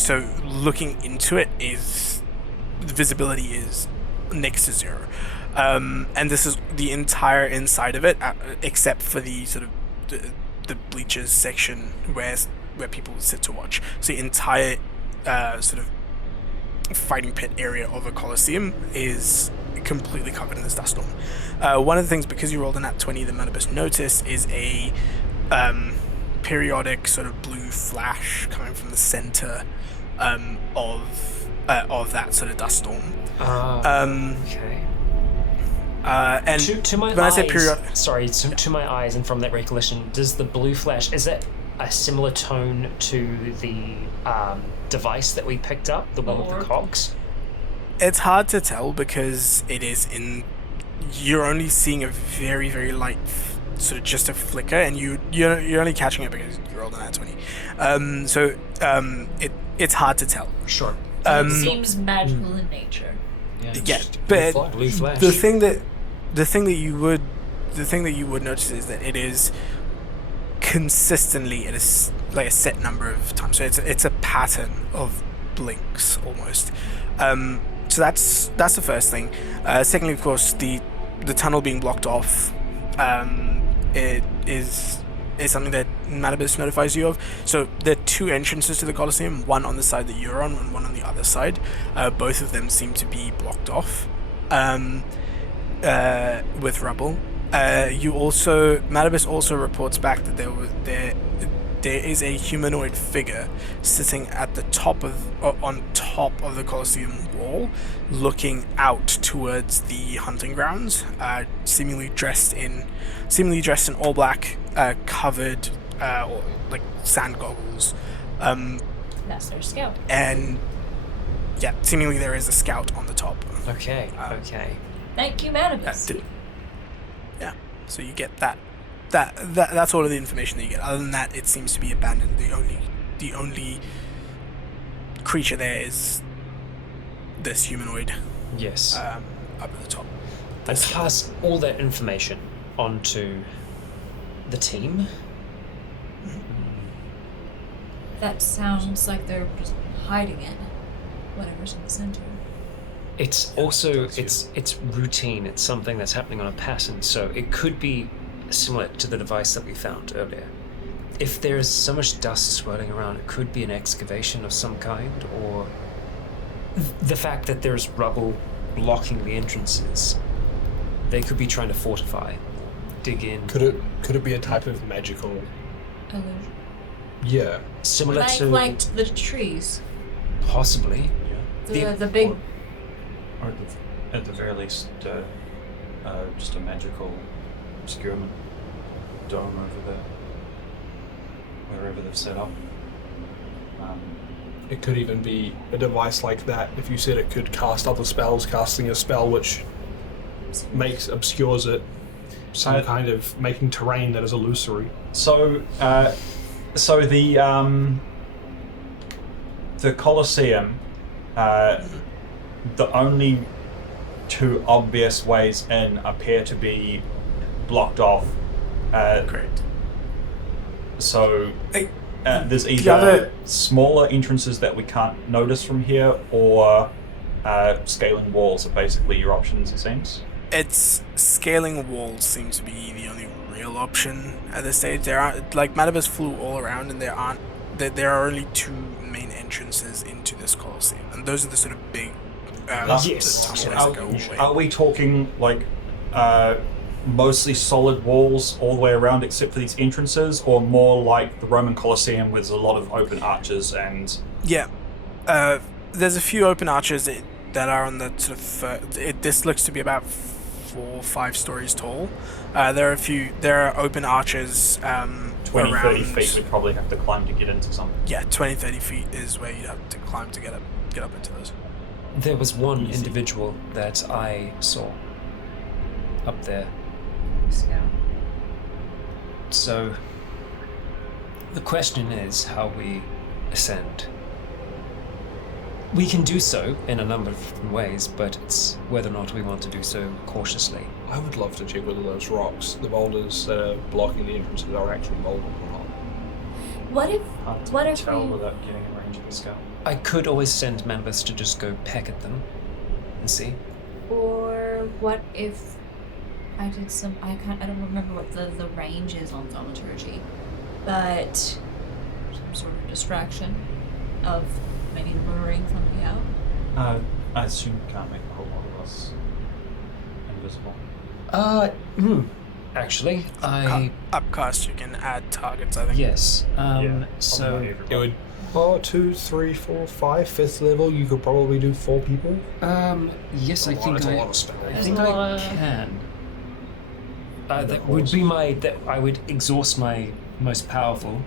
so looking into it the visibility is next to zero. And this is the entire inside of it, except for the sort of the bleachers section where people sit to watch. So the entire sort of fighting pit area of a Colosseum is completely covered in this dust storm. One of the things, because you rolled a nat 20, that Manibus noticed is a periodic sort of blue flash coming from the center of that sort of dust storm. Okay. And To my when I say eyes, periodic, sorry, to my eyes, and from that recollection, does the blue flash, is it a similar tone to the device that we picked up, the one with the cogs? it's hard to tell because you're only seeing a very, very light, sort of just a flicker, and you're only catching it because you rolled an nat 20. It's hard to tell. Sure. It seems magical in nature. Yeah, but Blue flash. the thing that you would notice is that it is consistently at like a set number of times. So it's a pattern of blinks almost. So that's the first thing. Secondly, of course, the tunnel being blocked off. It is something that Matabus notifies you of. So there are two entrances to the Colosseum, one on the side that you're on and one on the other side. Both of them seem to be blocked off with rubble. Matabus also reports back that there is a humanoid figure sitting at the on top of the Colosseum wall, looking out towards the hunting grounds, seemingly dressed in all black, covered or like sand goggles. That's their scout. And yeah, seemingly there is a scout on the top. Okay. Thank you, Manibus. Yeah, so you get that. That's all of the information that you get. Other than that, it seems to be abandoned. The only creature there is this humanoid. Yes. Up at the top. I'd pass all that information onto the team. That sounds like they're just hiding it. Whatever's in the center. It's also it's routine. It's something that's happening on a pattern. So it could be similar to the device that we found earlier. If there's so much dust swirling around, it could be an excavation of some kind, or the fact that there's rubble blocking the entrances. They could be trying to fortify, dig in. Could it be a type of magical? Illusion. Yeah. Similar to Like the trees. possibly. The big. Or at the very least, just a magical obscurement dome over there, wherever they've set up. It could even be a device like that. If you said it could cast other spells, casting a spell which obscures it, some kind of making terrain that is illusory. So the Colosseum, the only two obvious ways in appear to be blocked off. Correct. So there's the either other- smaller entrances that we can't notice from here, or scaling walls are basically your options, it seems. It's scaling walls seems to be the only real option at this stage. There aren't, like, Matabus flew all around, and there are only two main entrances into this Colosseum, and those are the sort of big Yes. tunnels that go away. Are we talking like mostly solid walls all the way around except for these entrances, or more like the Roman Colosseum with a lot of open arches and... Yeah, there's a few open arches that are on the sort of this looks to be about 4 or 5 stories tall. There are open arches 20, around, 30 feet we'd probably have to climb to get into some. Yeah, 20-30 feet is where you'd have to climb to get up into those. There was one individual that I saw up there. Scout. So the question is how we ascend. We can do so in a number of different ways, but it's whether or not we want to do so cautiously. I would love to check whether those rocks, the boulders that are blocking the entrances, are actually boulders or not. What if Tell we... without getting a range of the scout. I could always send members to just go peck at them and see. Or what if I did some... I don't remember what the range is on thaumaturgy, but some sort of distraction of maybe luring somebody out. I assume you can't make a whole lot of us invisible. actually. I Upcast, you can add targets, I think. yes. So It would. Oh, 2, 3, 4, 5, 5th level. You could probably do 4 people. Yes, I think It's a I. lot of spells. I There's think a I lot of- can. That would be my. That I would exhaust my most powerful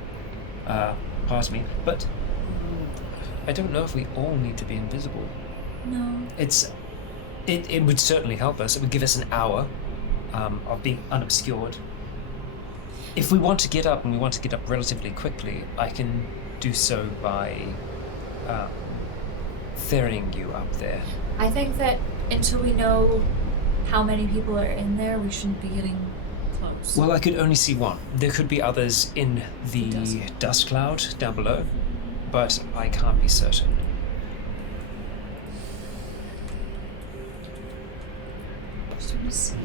part of me, but I don't know if we all need to be invisible. No. It would certainly help us. It would give us an hour of being unobscured. If we want to get up, and we want to get up relatively quickly, I can do so by ferrying you up there. I think that until we know how many people are in there, we shouldn't be getting close. Well, I could only see one. There could be others in the dust cloud down below, but I can't be certain.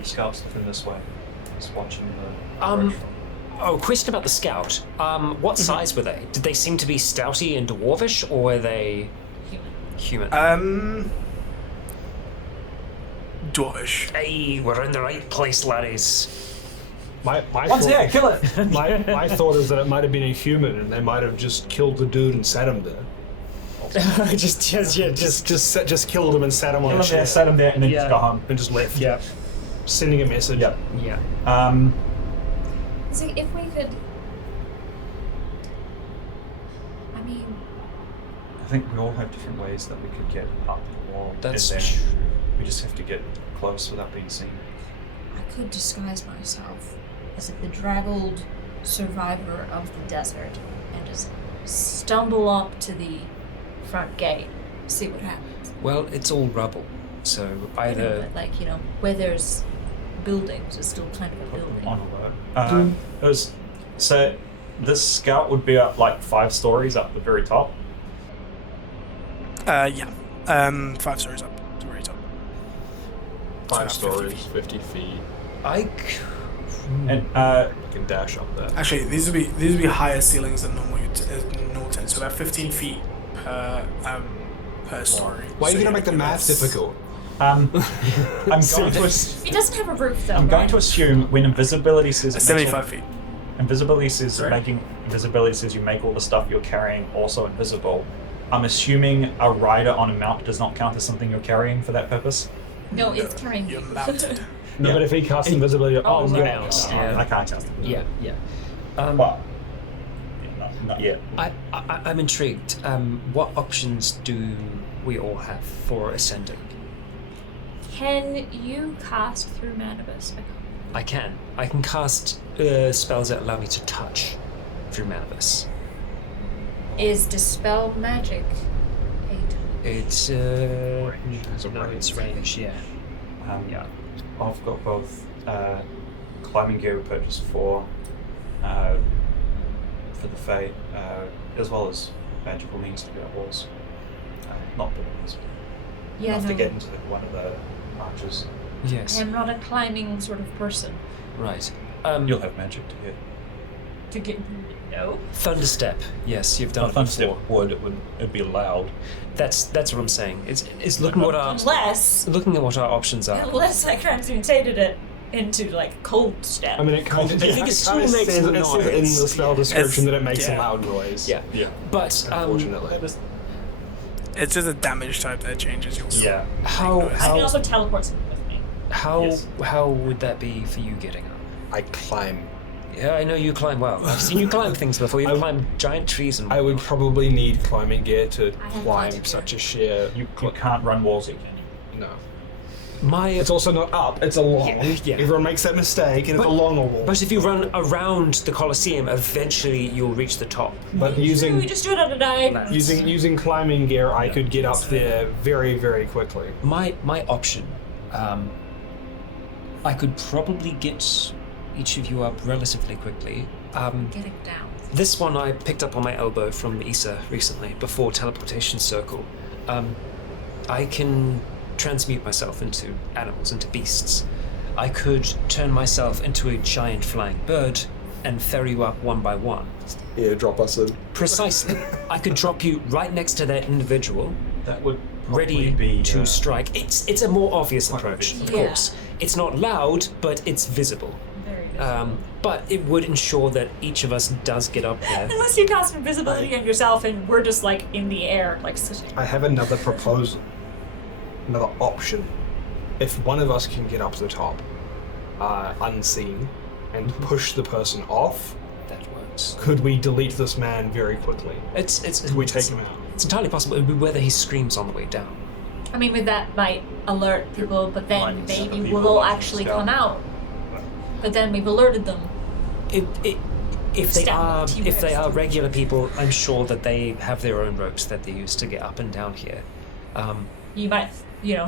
Scouts looking this way. Just watching the. Um, Oh, question about the scout. What size were they? Did they seem to be stouty and dwarvish, or were they human? Dwarvish. Hey, we're in the right place, laddies. My What's thought, there? Kill it! my thought is that it might have been a human, and they might have just killed the dude and sat him there. Just killed him and sat him on Kill a him chair there, set him there, and then Yeah. just go home. and just left. Yeah. Sending a message. Yep. Yeah. See, if we could. I mean, I think we all have different ways that we could get up the wall. That's in there. true. We just have to get close without being seen. I could disguise myself as a bedraggled survivor of the desert and just stumble up to the front gate, see what happens. Well, it's all rubble, so I know, either. but like, where there's buildings, it's still kind of a building. On alert. It was so. This scout would be up like 5 stories up the very top. Yeah. 5 stories up to the very top. 5 So 50 stories, feet. 50 feet. And You can dash up there. Actually, these would be higher ceilings than normal tents, so about 15 feet per story. Why are So you gonna make the give math us- difficult? I'm going to. It doesn't have a roof though. I'm going right? to assume when invisibility says it makes 75 feet. invisibility says Sorry? making invisibility says you make all the stuff you're carrying also invisible. I'm assuming a rider on a mount does not count as something you're carrying for that purpose. No, it's carrying You're you. mounted. No, but if he casts invisibility, Oh, no. yeah. Yeah. I can't cast it. Yeah. But not yet. I'm intrigued. What options do we all have for ascending? Can you cast through Manibus? I can. I can cast spells that allow me to touch through Manibus. Is dispel magic? 8. It's It's a no, range. it's range. Yeah. Yeah. I've got both climbing gear we purchased for the Fae, as well as magical means to get up walls. Not buildings. Yeah, Enough no. to get into one of the arches. Yes. I'm not a climbing sort of person. Right. You'll have magic to get. To get no. Thunderstep. Yes, you've done Not it before. would it'd be loud. That's what I'm saying. It's looking what our Unless what our options are. I transmutated it into like cold step. I mean, it kind of. I think it still kinda makes says, a it says in noise. the spell description that it makes yeah. a loud noise. Yeah. Yeah. But Unfortunately. It's just a damage type that changes your Yeah. how I can how also teleport someone with me. Yes. how would that be for you getting up? I climb. Yeah, I know you climb well. I've seen you climb things before. You've climbed giant trees and. I would probably need climbing gear to I have climb climbing such a sheer. You can't run walls, can you? No. My. It's also not up, it's a long. Yeah. Everyone makes that mistake, and it's a long wall. But if you run around the Colosseum, eventually you'll reach the top. But we using just do it on a diagram. using climbing gear, I could get up there very, very quickly. My option, I could probably get each of you up relatively quickly. Getting down. This one I picked up on my elbow from Issa recently before teleportation circle. I can transmute myself into animals, into beasts. I could turn myself into a giant flying bird and ferry you up one by one. Yeah, drop us in. Precisely. I could drop you right next to that individual, That would ready be to strike. It's a more obvious quite approach, of Yeah. course. It's not loud, but it's visible. Very But it would ensure that each of us does get up there. Unless you cast invisibility on yourself and we're just like in the air, like sitting. I have another proposal, another option. If one of us can get up to the top, unseen, and push the person off, That works. could we delete this man very quickly? Could we take him out? It's entirely possible. It would be whether he screams on the way down. I mean, with that might alert people, but then Might set the maybe people we'll up actually scout. come out. But then we've alerted them. If they are Stand-up if they T-Rex. are regular people, I'm sure that they have their own ropes that they use to get up and down here. You might,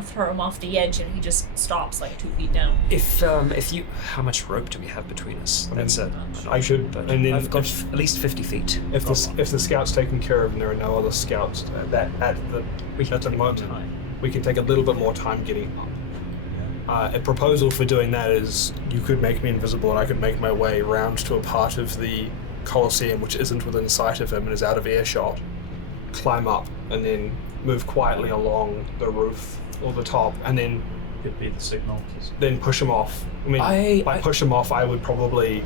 throw him off the edge and he just stops like 2 feet down. If you, how much rope do we have between us? That's a. I should, But and then I've got at least 50 feet. if the scout's taken care of and there are no other scouts at the moment, we can take a little bit more time getting up. A proposal for doing that is you could make me invisible and I could make my way round to a part of the Colosseum which isn't within sight of him and is out of earshot, climb up and then move quietly along the roof or the top and then Could be the signal. push him off. I mean, by push him off I would probably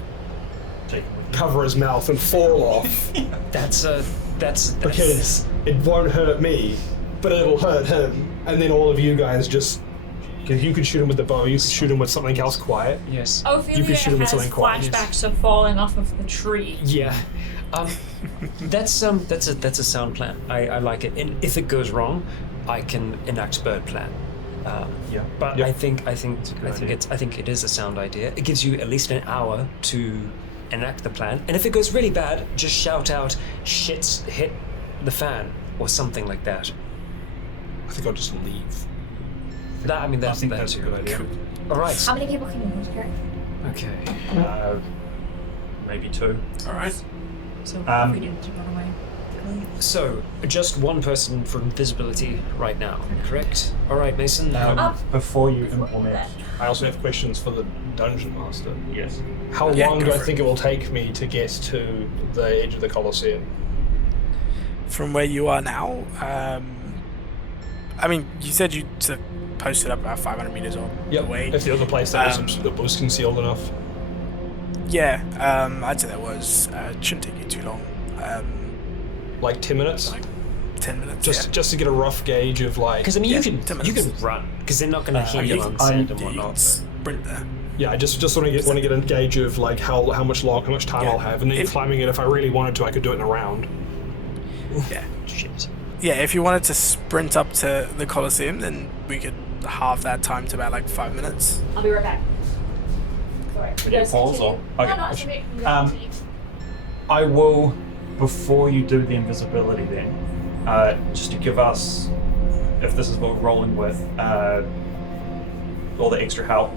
cover his mouth and fall off That's because it won't hurt me, but it'll hurt him. And then all of you guys just, because you could shoot him with the bow, you could shoot him with something else quiet. yes. Ophelia could shoot him with has something quiet. flashbacks of falling off of the tree. Yeah. That's a sound plan. I like it. And if it goes wrong, I can enact bird plan. Yeah. But Yeah. I think a good idea. I think it is a sound idea. It gives you at least an hour to enact the plan. And if it goes really bad, just shout out "shit's hit the fan" or something like that. I think I'll just leave. I think that's a good idea. All right. How many people can you hold here? Okay. Maybe 2. All right. So Um, if we didn't run away. So just one person for invisibility right now, correct? All right, Mason. Before you implement, I also have questions for the dungeon master. yes. How Yeah, long go do I for think it will take me to get to the edge of the Colosseum? From where you are now, I mean, you said you sort of posted up about 500 meters away. If there was a place that was concealed enough. Yeah, I'd say that was. Shouldn't take you too long. Like 10 minutes? 10 minutes. Just to get a rough gauge of like... Because I mean, Yeah, you 10 can minutes. run because they're not going to hear you you can- on sand and you can whatnot. sprint there. Yeah, I just want to get a gauge of like how much time Yeah. I'll have, and then climbing it. If I really wanted to, I could do it in a round. Yeah. Shit. Yeah, if you wanted to sprint up to the Colosseum, then we could halve that time to about like 5 minutes. I'll be right back. Sorry. We need pause or? No, Okay. no, it's okay. I will, before you do the invisibility then, just to give us, if this is what we're rolling with, all the extra help,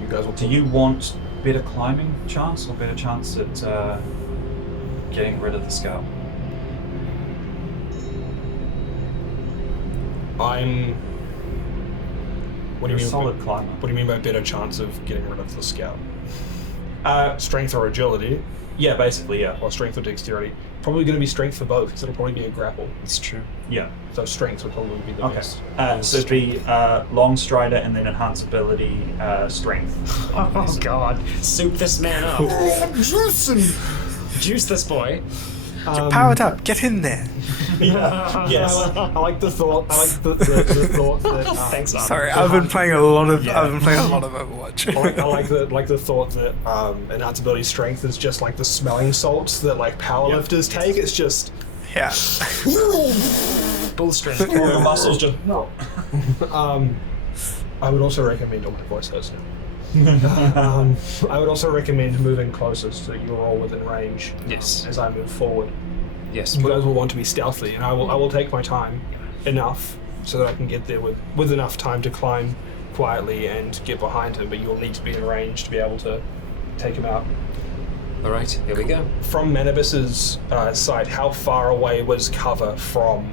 You guys will. do you want better climbing chance or better chance at getting rid of the scout? I'm. What do You're you a mean? solid climber. What do you mean by better chance of getting rid of the scout? Uh, Strength or agility, yeah, basically, yeah. or strength or dexterity? Probably going to be strength for both, because it'll probably be a grapple. It's true. Yeah. So strength would probably be the Okay. best. So it'd be long strider and then enhance ability, strength. Oh God! Soup this man up. Juice this boy. Powered up, get in there. Yes. I like the thought. I like the thought that. Thanks, Arm. Sorry, I've been playing a lot of Overwatch. I like the thought that enhance ability strength is just like the smelling salts that like powerlifters take. It's just Yeah. Bull strength. All your muscles just. I would also recommend. Oh, my voice hurts now. I would also recommend moving closer so you're all within range. Yes. As I move forward, Yes. you guys will want to be stealthy, and I will take my time enough so that I can get there with enough time to climb quietly and get behind him. But you'll need to be in range to be able to take him out. All right. Here we go. From Manibus's side, how far away was cover from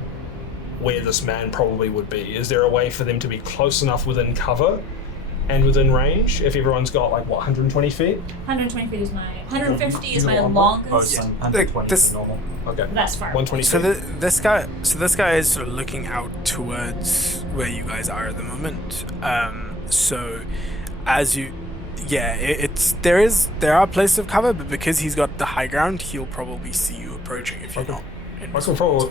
where this man probably would be? Is there a way for them to be close enough within cover and within range? If everyone's got like what, 120 feet? 120 feet is my. 150 is my Oh, longest. so Like, 120 this- is normal. Okay. That's far. 120 So feet. this guy is sort of looking out towards where you guys are at the moment. So, as you, there are places of cover, but because he's got the high ground, he'll probably see you approaching if you're not. I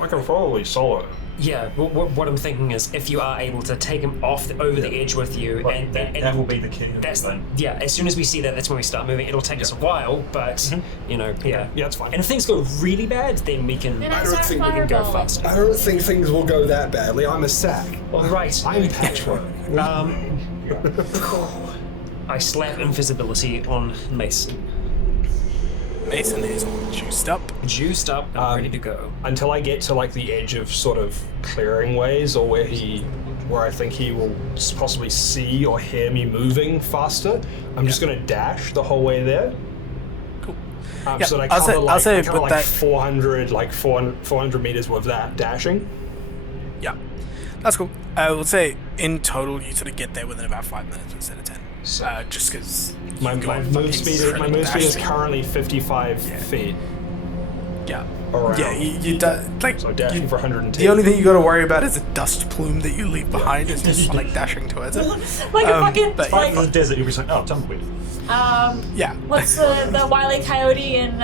can probably solo. Yeah, what I'm thinking is if you are able to take him over the edge with you, But and that will be the key. that's as soon as we see that, that's when we start moving. It'll take us a while, but Yeah, it's fine. And if things go really bad, then we can Then I don't think we go fireball. faster. I don't think things will go that badly. I'm a sack. All right. I'm patchwork. I slap invisibility on Mason. Mason is all juiced up. Juiced up and ready to go. Until I get to like the edge of sort of clearing ways, or where I think he will possibly see or hear me moving faster. I'm just gonna dash the whole way there. Cool. So that I I'll say, I cover but like that 400 meters with that dashing. Yeah, that's cool. I would say in total you sort of get there within about 5 minutes instead of 10. Just because My move speed is currently 55 feet. Yeah. Around. Yeah, So dashing for 110. the only thing you got to worry about is a dust plume that you leave behind as you're like dashing towards it. Like a fucking but- like In the desert, you'll be saying, "Oh, tumbleweed." Yeah. what's the Wile E. Coyote and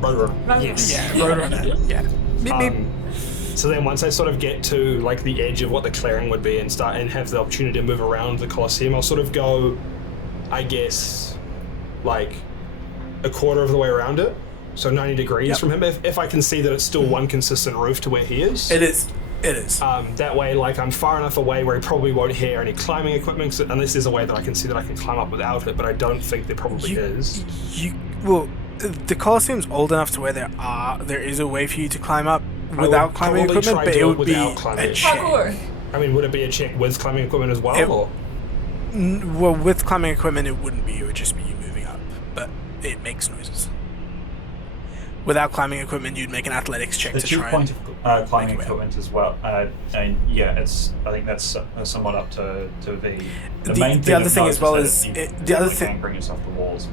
Roadrunner. Yes. Yeah, Roadrunner. Yeah. Meep, meep. So then once I sort of get to like the edge of what the clearing would be and have the opportunity to move around the Colosseum, I'll sort of go, I guess, like a quarter of the way around it. So 90 degrees from him, if I can see that it's still one consistent roof to where he is. It is. That way, like, I'm far enough away where he probably won't hear any climbing equipment, unless there's a way that I can see that I can climb up without it, but I don't think there probably is. The Colosseum's old enough to where there is a way for you to climb up without climbing equipment, but it would be a check. parkour. I mean, would it be a check with climbing equipment as well? Or? Well, with climbing equipment, it wouldn't be. It would just be you moving up, but it makes noises. Without climbing equipment, you'd make an athletics check The to chief try point and of climbing make it equipment as well, and yeah, I think that's somewhat up to V. The main the other of thing note as well that is you the other definitely thing. can bring yourself to walls.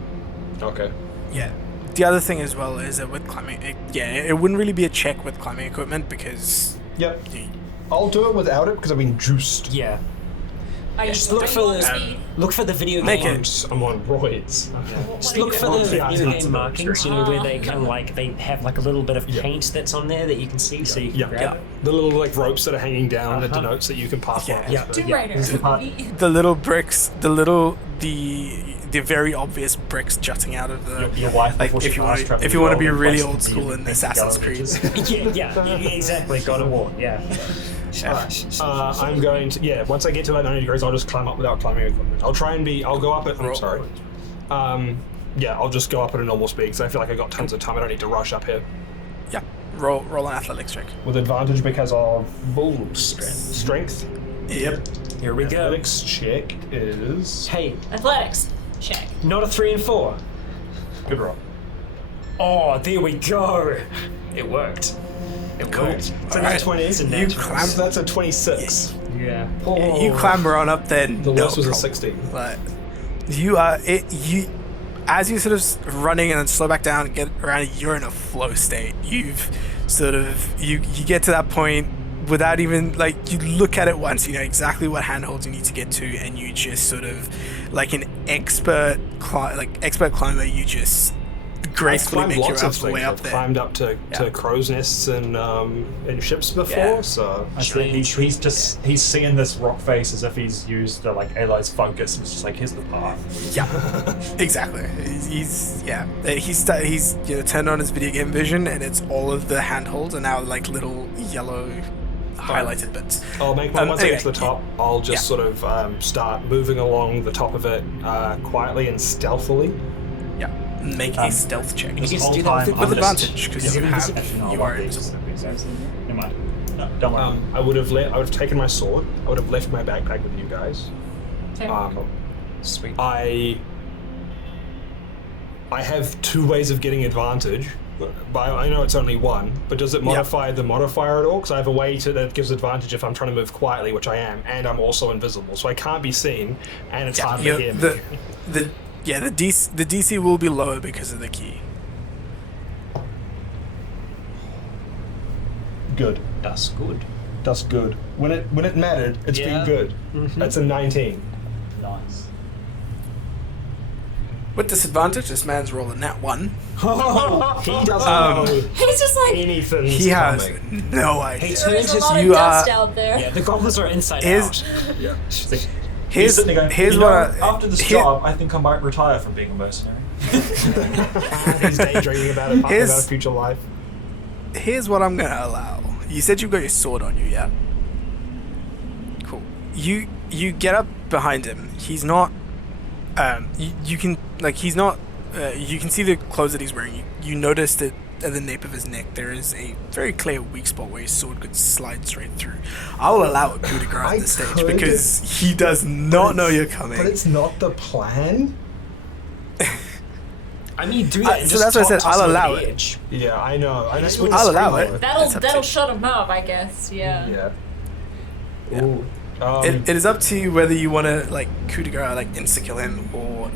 Okay. Yeah. The other thing as well is that with climbing, it wouldn't really be a check with climbing equipment because. Yep. I'll do it without it because I've been juiced. Yeah. Are you Just look for on the speed? look for the video Make game. I'm on roids. Just look for the video game markings, where they kind of like they have like a little bit of paint that's on there that you can see, so you can grab it. The little like ropes that are hanging down that denotes that you can pass on. Yeah. Tomb Raider. The little bricks, the very obvious bricks jutting out of the. Your wife, Like if you want to be really old school in Assassin's Creed. yeah, exactly. God of War. Yeah. I'm going to once I get to that 90 degrees, I'll just climb up without climbing equipment. I'll go up at. I'm sorry. I'll just go up at a normal speed because I feel like I got tons of time. I don't need to rush up here. Yeah. Roll an athletics check. With advantage because of strength. Yep. Here we go. Athletics check is. Hey, Athletics. Check. not a 3 and 4. Good roll. Oh, there we go. It worked. It worked. So that's 20. It's a You natural. climb. That's a 26. Yeah. You clamber on up then. The no worst was a problem. 16. But as you sort of running and then slow back down and get around, you're in a flow state. You've sort of you get to that point without even like you look at it once, you know exactly what handholds you need to get to, and you just sort of like an expert climber, you just gracefully make your way up I've there. climbed up to crow's nests and ships before, so I see he's seeing this rock face as if he's used like Eli's focus. It's just like here's the path. Yeah, exactly. He's turned on his video game vision, and it's all of the handholds are now like little yellow highlighted bits. I'll make once I get to the anyway, top, I'll just sort of start moving along the top of it quietly and stealthily. Yeah, make a stealth check You This just whole do that time with with I'm just- advantage because you Actually, have no, you I are want these. invisible. Never mind. No, don't worry. I would have taken my sword. I would have left my backpack with you guys. Sweet. I have two ways of getting advantage. But I know it's only one, but does it modify the modifier at all? Because I have a way that gives advantage if I'm trying to move quietly, which I am, and I'm also invisible, so I can't be seen, and it's hard to hear me. The DC will be lower because of the key. Good. That's good. That's good. When it mattered, it's been good. That's a 19. Nice. With disadvantage, this man's rolling that 1. He doesn't know He's just like, anything's He has coming. no idea. there's a lot of you dust are- out there. Yeah, the goblins are inside Is- out. Yeah. He's Here's sitting there going, here's you what know, after this here- job, I think I might retire from being a mercenary. He's daydreaming about it, His- about a future life. Here's what I'm gonna allow. You said you've got your sword on you, yeah? Cool. You get up behind him. He's not. You can he's not. You can see the clothes that he's wearing. You notice that at the nape of his neck there is a very clear weak spot where his sword could slide straight through. I will allow a coup de grace I at this stage could, because he does not know you're coming. But it's not the plan. I mean, do that. And so just that's why I said toss I'll him over allow the it. edge. Yeah, I know. I just know. wouldn't I'll allow scream it. over That'll shut him up, I guess. Yeah. Yeah. Ooh. It is up to you whether you want to coup de grace, insta kill him, or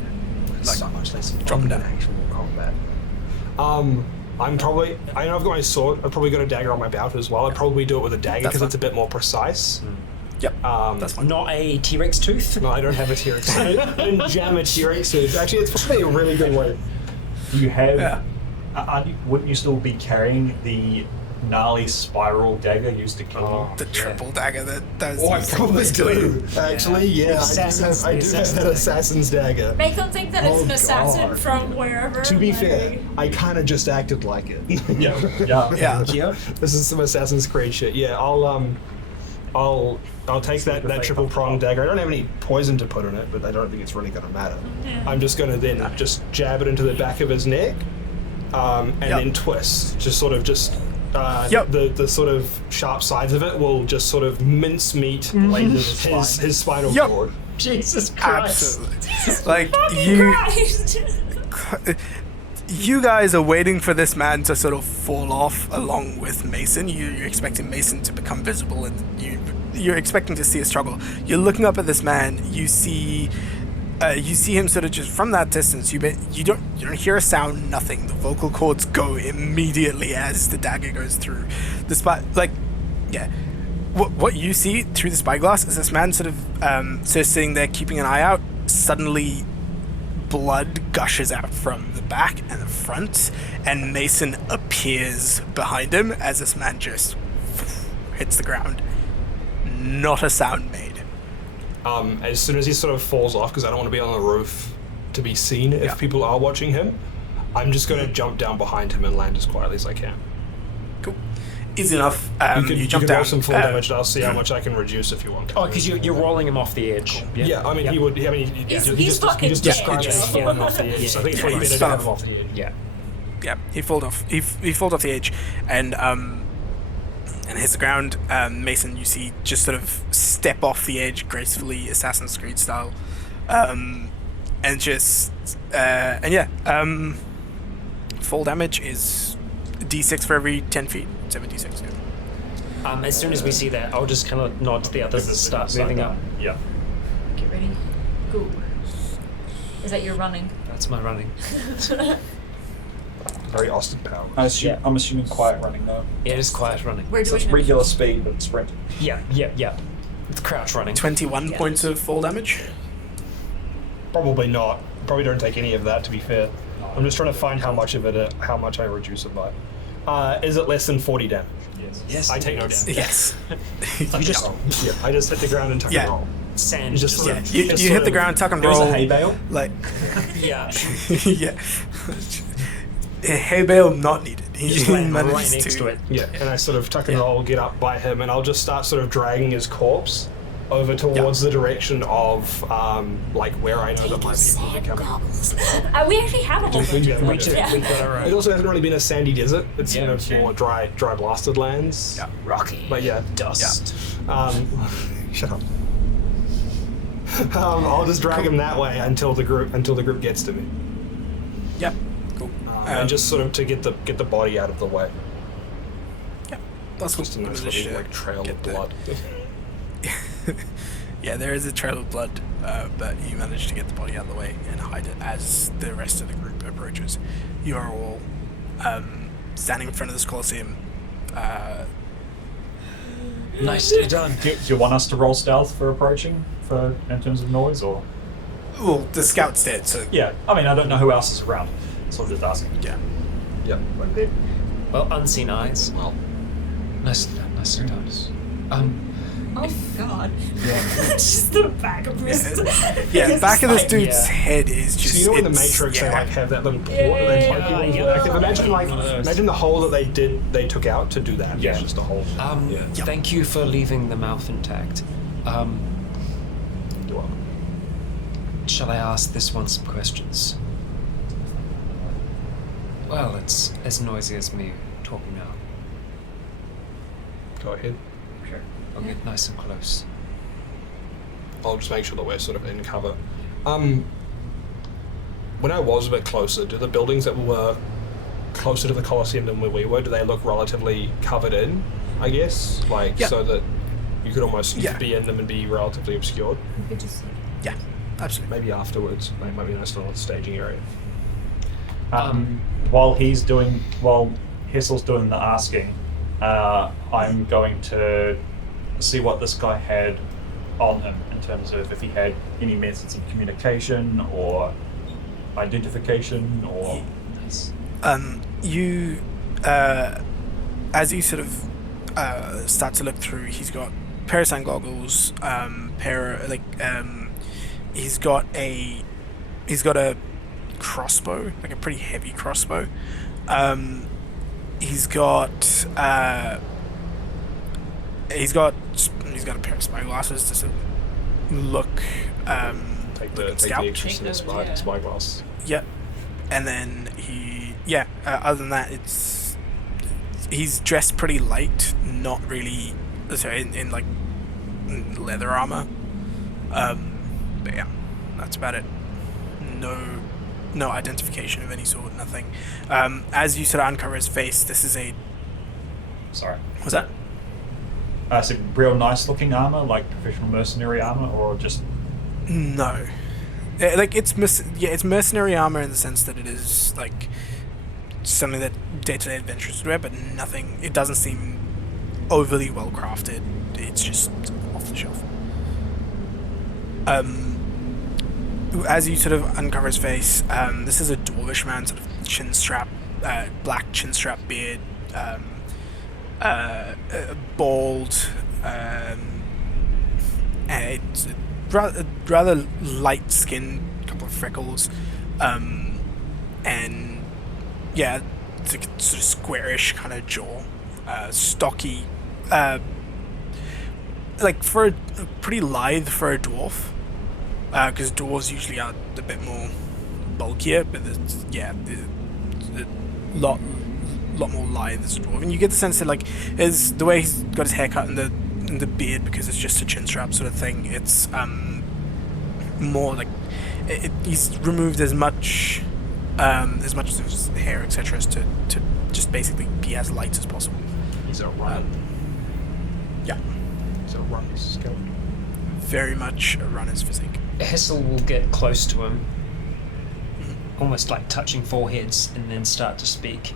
so much less drop him fun down. than actual combat. I know I've got my sword. I've probably got a dagger on my belt as well. I'd probably do it with a dagger That's because fine. it's a bit more precise. Yep. That's fine. Not a T-Rex tooth. No, I don't have a T-Rex. I didn't jam a T-Rex suit. Actually, it's probably a really good way. You have. Yeah. Wouldn't you still be carrying the gnarly spiral dagger used to kill Oh. The triple dagger that Oh, I probably do. Actually, yeah, Assassin's- I do have assassin's that dagger. assassin's dagger. Make them think that it's Oh, an assassin God. from wherever. To be like- fair, I kind of just acted like it. you? Yeah. Yeah. Yeah. This is some Assassin's Creed shit. Yeah, I'll take that triple pronged dagger. I don't have any poison to put in it, but I don't think it's really gonna matter. Yeah. I'm just gonna then just jab it into the back of his neck, and then twist. Yep. The sort of sharp sides of it will just sort of mincemeat his spinal Yep. cord. Jesus Christ. Absolutely. Fucking Christ. You guys are waiting for this man to sort of fall off along with Mason. You're expecting Mason to become visible, and you're expecting to see a struggle. You're looking up at this man. You see him sort of just from that distance. You don't hear a sound. Nothing. The vocal cords go immediately as the dagger goes through. What you see through the spyglass is this man sort of sitting there keeping an eye out. Suddenly, blood gushes out from the back and the front, and Mason appears behind him as this man just hits the ground. Not a sound made. As soon as he sort of falls off, because I don't want to be on the roof to be seen if people are watching him, I'm just going to jump down behind him and land as quietly as I can. Cool. Easy enough. You Jump can down. roll some full damage, and I'll see how much I can reduce if you want. Oh, because you're rolling him off the edge. Yeah, I mean, he would. I mean, He's fucking he just dead, described it as yeah. falling off the edge. So I think it's probably Yeah, better to have him off the edge. Yeah. Yeah, he falls off. He falls off the edge, and hits the ground. Mason, you see, just sort of step off the edge gracefully, Assassin's Creed style, full damage is d6 for every 10 feet. 7d6. Yeah. As soon as we see that, I'll just kind of nod to the others and start Slide moving down. up. Yeah. Get ready. Go. Is that your running? That's my running. Very Austin Powers. I'm assuming quiet running though. Yeah, it is quiet running. We're So doing it's it. regular speed but sprint. Yeah. It's crouch running. 21 points of full damage. Probably not. Probably don't take any of that, to be fair. I'm just trying to find how much of it, how much I reduce it by. Is it less than 40 damage? Yes. I take notes. Yes. You just Yeah, I just hit the ground and tuck and roll. sand. You just Yeah, sort you of- hit the ground, tuck and There was roll. a hay bale. Like, yeah. yeah. Hay bale not needed. He Just land right manages next to it. Yeah, and I sort of tuck and roll, get up by him, and I'll just start sort of dragging his corpse over towards the direction of like where I know that my people are coming. We actually have a whole bunch of Yeah, them. we do. We've got our It own. also hasn't really been a sandy desert. It's Yeah, sure. more dry blasted lands. Yeah. Rocky. But yeah, Dust. shut up. I'll just drag him that way until the group gets to me, Yeah. Cool. and just sort of to get the body out of the way. Yeah. That's cool. Just a nice Managed little to like trail get of the- blood. Yeah, there is a trail of blood, but you manage to get the body out of the way and hide it as the rest of the group approaches. You are all standing in front of this Colosseum. Nicely done. Do you want us to roll stealth for approaching, in terms of noise, or? Well, the scout's dead, so Yeah, I mean, I don't know who else is around. So I'm just asking. yeah. Yep. Well, unseen eyes. Well, Nice to notice. Oh God. Just the back of his. Yeah, the back of this like- dude's Yeah. head is just. so you know in the it's- Matrix yeah. they like have that little port that they plug people into active. Imagine the hole that they took out to do that. Yeah. It's just a hole. Thank you for leaving the mouth intact. You're welcome. Shall I ask this one some questions? Well, it's as noisy as me talking now. Go ahead. Sure. I'll get nice and close. I'll just make sure that we're sort of in cover. When I was a bit closer, do the buildings that were closer to the Colosseum than where we were, do they look relatively covered in, I guess? Like, Yeah. so that you could almost Yeah. be in them and be relatively obscured? You could just. Yeah, absolutely. Maybe afterwards. Might be nice little staging area. While Hessel's doing the asking, I'm going to see what this guy had on him in terms of if he had any methods of communication or identification or. You, as you sort of start to look through, he's got parasite goggles. He's got a crossbow, like a pretty heavy crossbow. He's got a pair of spyglasses to sort of look. Take the scout. interest in the spyglass. Yep. And then other than that, he's dressed pretty light, not really, in like leather armor. But yeah, that's about it. No identification of any sort, nothing. As you sort of uncover his face, this is a. Sorry. What's that? Is it real nice looking armor, like professional mercenary armor, or just. No. It's mercenary armor in the sense that it is like something that day-to-day adventurers would wear, but nothing. It doesn't seem overly well crafted. It's just off the shelf. As you sort of uncover his face, this is a dwarvish man, sort of chin strap, black chin strap beard, bald, and it's rather light skin, a couple of freckles, and yeah, it's a sort of squarish kind of jaw, stocky, like for a pretty lithe for a dwarf, because dwarves usually are a bit more bulkier, but it's, yeah, a lot more lithe as a dwarf, and you get the sense that like is the way he's got his haircut and the beard, because it's just a chin strap sort of thing. It's more like he's removed as much of his hair, etc., as to just basically be as light as possible. He's a runner. Yeah, He's a runner's skeleton. very much a runner's physique. Hessel will get close to him, almost like touching foreheads, and then start to speak.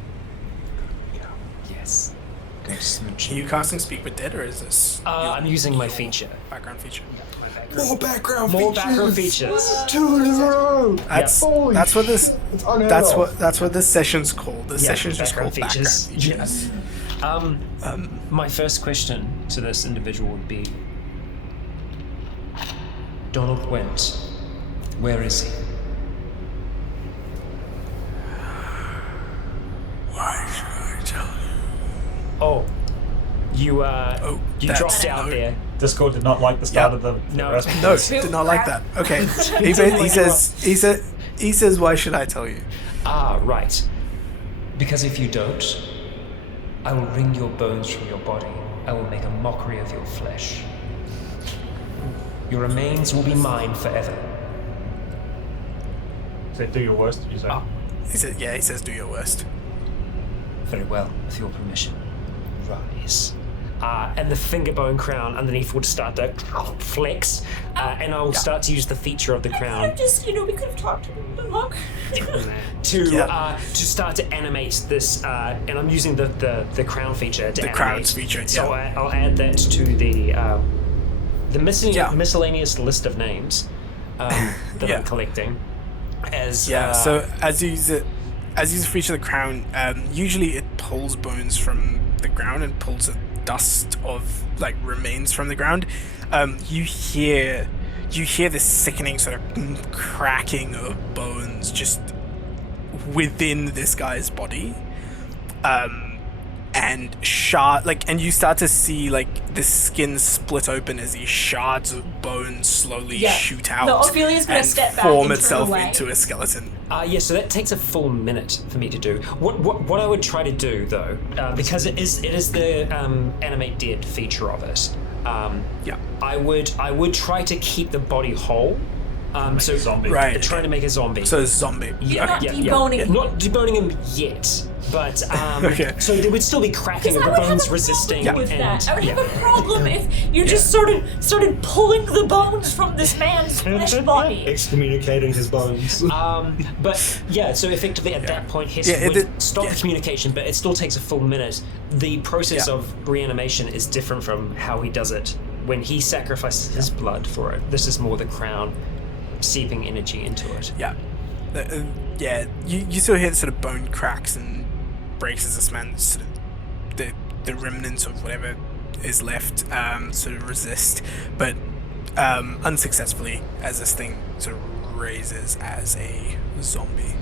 Yes. Go smooch. Are you casting Speak with Dead, or is this? I'm using my your feature. background feature. More background More features. background features. 2 in a row. That's Holy that's what this shit, it's unheard that's of. what this session's called. This session's just called background background features. features. Yes. My first question to this individual would be, Donald Went, where is he? Why should I tell you? Oh, you you that's- dropped out no. there. Discord did not like the start Yeah. of the. No. No, did not like that. Okay, he says, why should I tell you? Ah, right. Because if you don't, I will wring your bones from your body. I will make a mockery of your flesh. Your remains will be mine forever. So do your worst, did you say? Ah. He says, do your worst. Very well, with your permission. Rise. And the finger bone crown underneath would start to flex, and I will start to use the feature of the crown Just, we could have talked to him a bit longer. to start to animate this, and I'm using the crown feature to animate. crown's feature, So yeah. I'll add that to the miscellaneous list of names. that Yeah. I'm collecting. So as you use it for each of the crown, usually it pulls bones from the ground and pulls the dust of like remains from the ground. You hear this sickening sort of cracking of bones just within this guy's body, and you start to see like the skin split open as these shards of bone slowly shoot out No, Ophelia's gonna and step back form and turn itself away. into a skeleton. So that takes a full minute for me to do. What I would try to do though, because it is the animate dead feature of it. I would try to keep the body whole. So zombie. Right. Trying to make a zombie. So it's zombie. You're not deboning him. Not deboning him yet, but Okay. so there would still be cracking of I the would have bones a resisting. problem with that. I would yeah. have a problem if you just started pulling the bones from this man's flesh body. Excommunicating his bones. But yeah, so effectively at that point, Hess would stop the communication, but it still takes a full minute. The process of reanimation is different from how he does it when he sacrifices his blood for it. This is more the crown seeping energy into it. Yeah. You still hear the sort of bone cracks and breaks as this man sort of the remnants of whatever is left sort of resist, but unsuccessfully as this thing sort of raises as a zombie.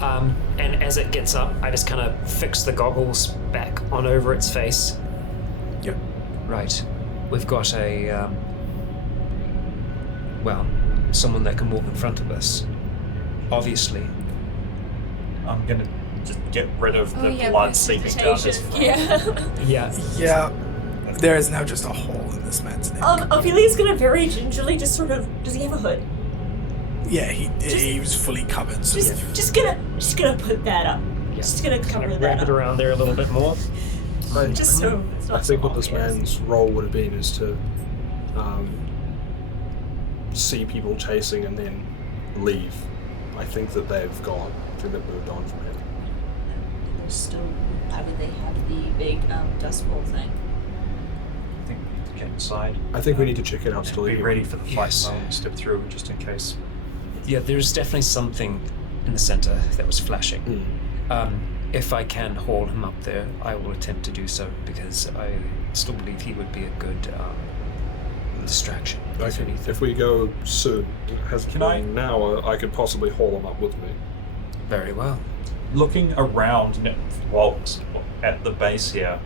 And as it gets up, I just kind of fix the goggles back on over its face. Yep. Right. We've got someone that can walk in front of us. Obviously. I'm gonna just get rid of the yeah, blood seeping down his precipitation. face. Yeah. Yeah. There is now just a hole in this man's neck. Ophelia's gonna very gingerly just sort of. Does he have a hood? Yeah, he was fully covered. So Just gonna put that up. Just gonna cover that Wrap up. it around there a little bit more. Just so it's not I think so what this obvious. man's role would have been is to see people chasing and then leave. I think that they've gone. I think they've moved on from him. There's still. Why would they have the big dust bowl thing? I think we need to get inside. I think we need to check it out still. Be anyway. ready for the fight Yes. zone. Step through just in case. Yeah, there's definitely something in the center that was flashing. If I can haul him up there, I will attempt to do so because I still believe he would be a good distraction. If Okay. anything. If we go soon, Can I- an hour, I could possibly haul him up with me. Very well. Looking around at the base here,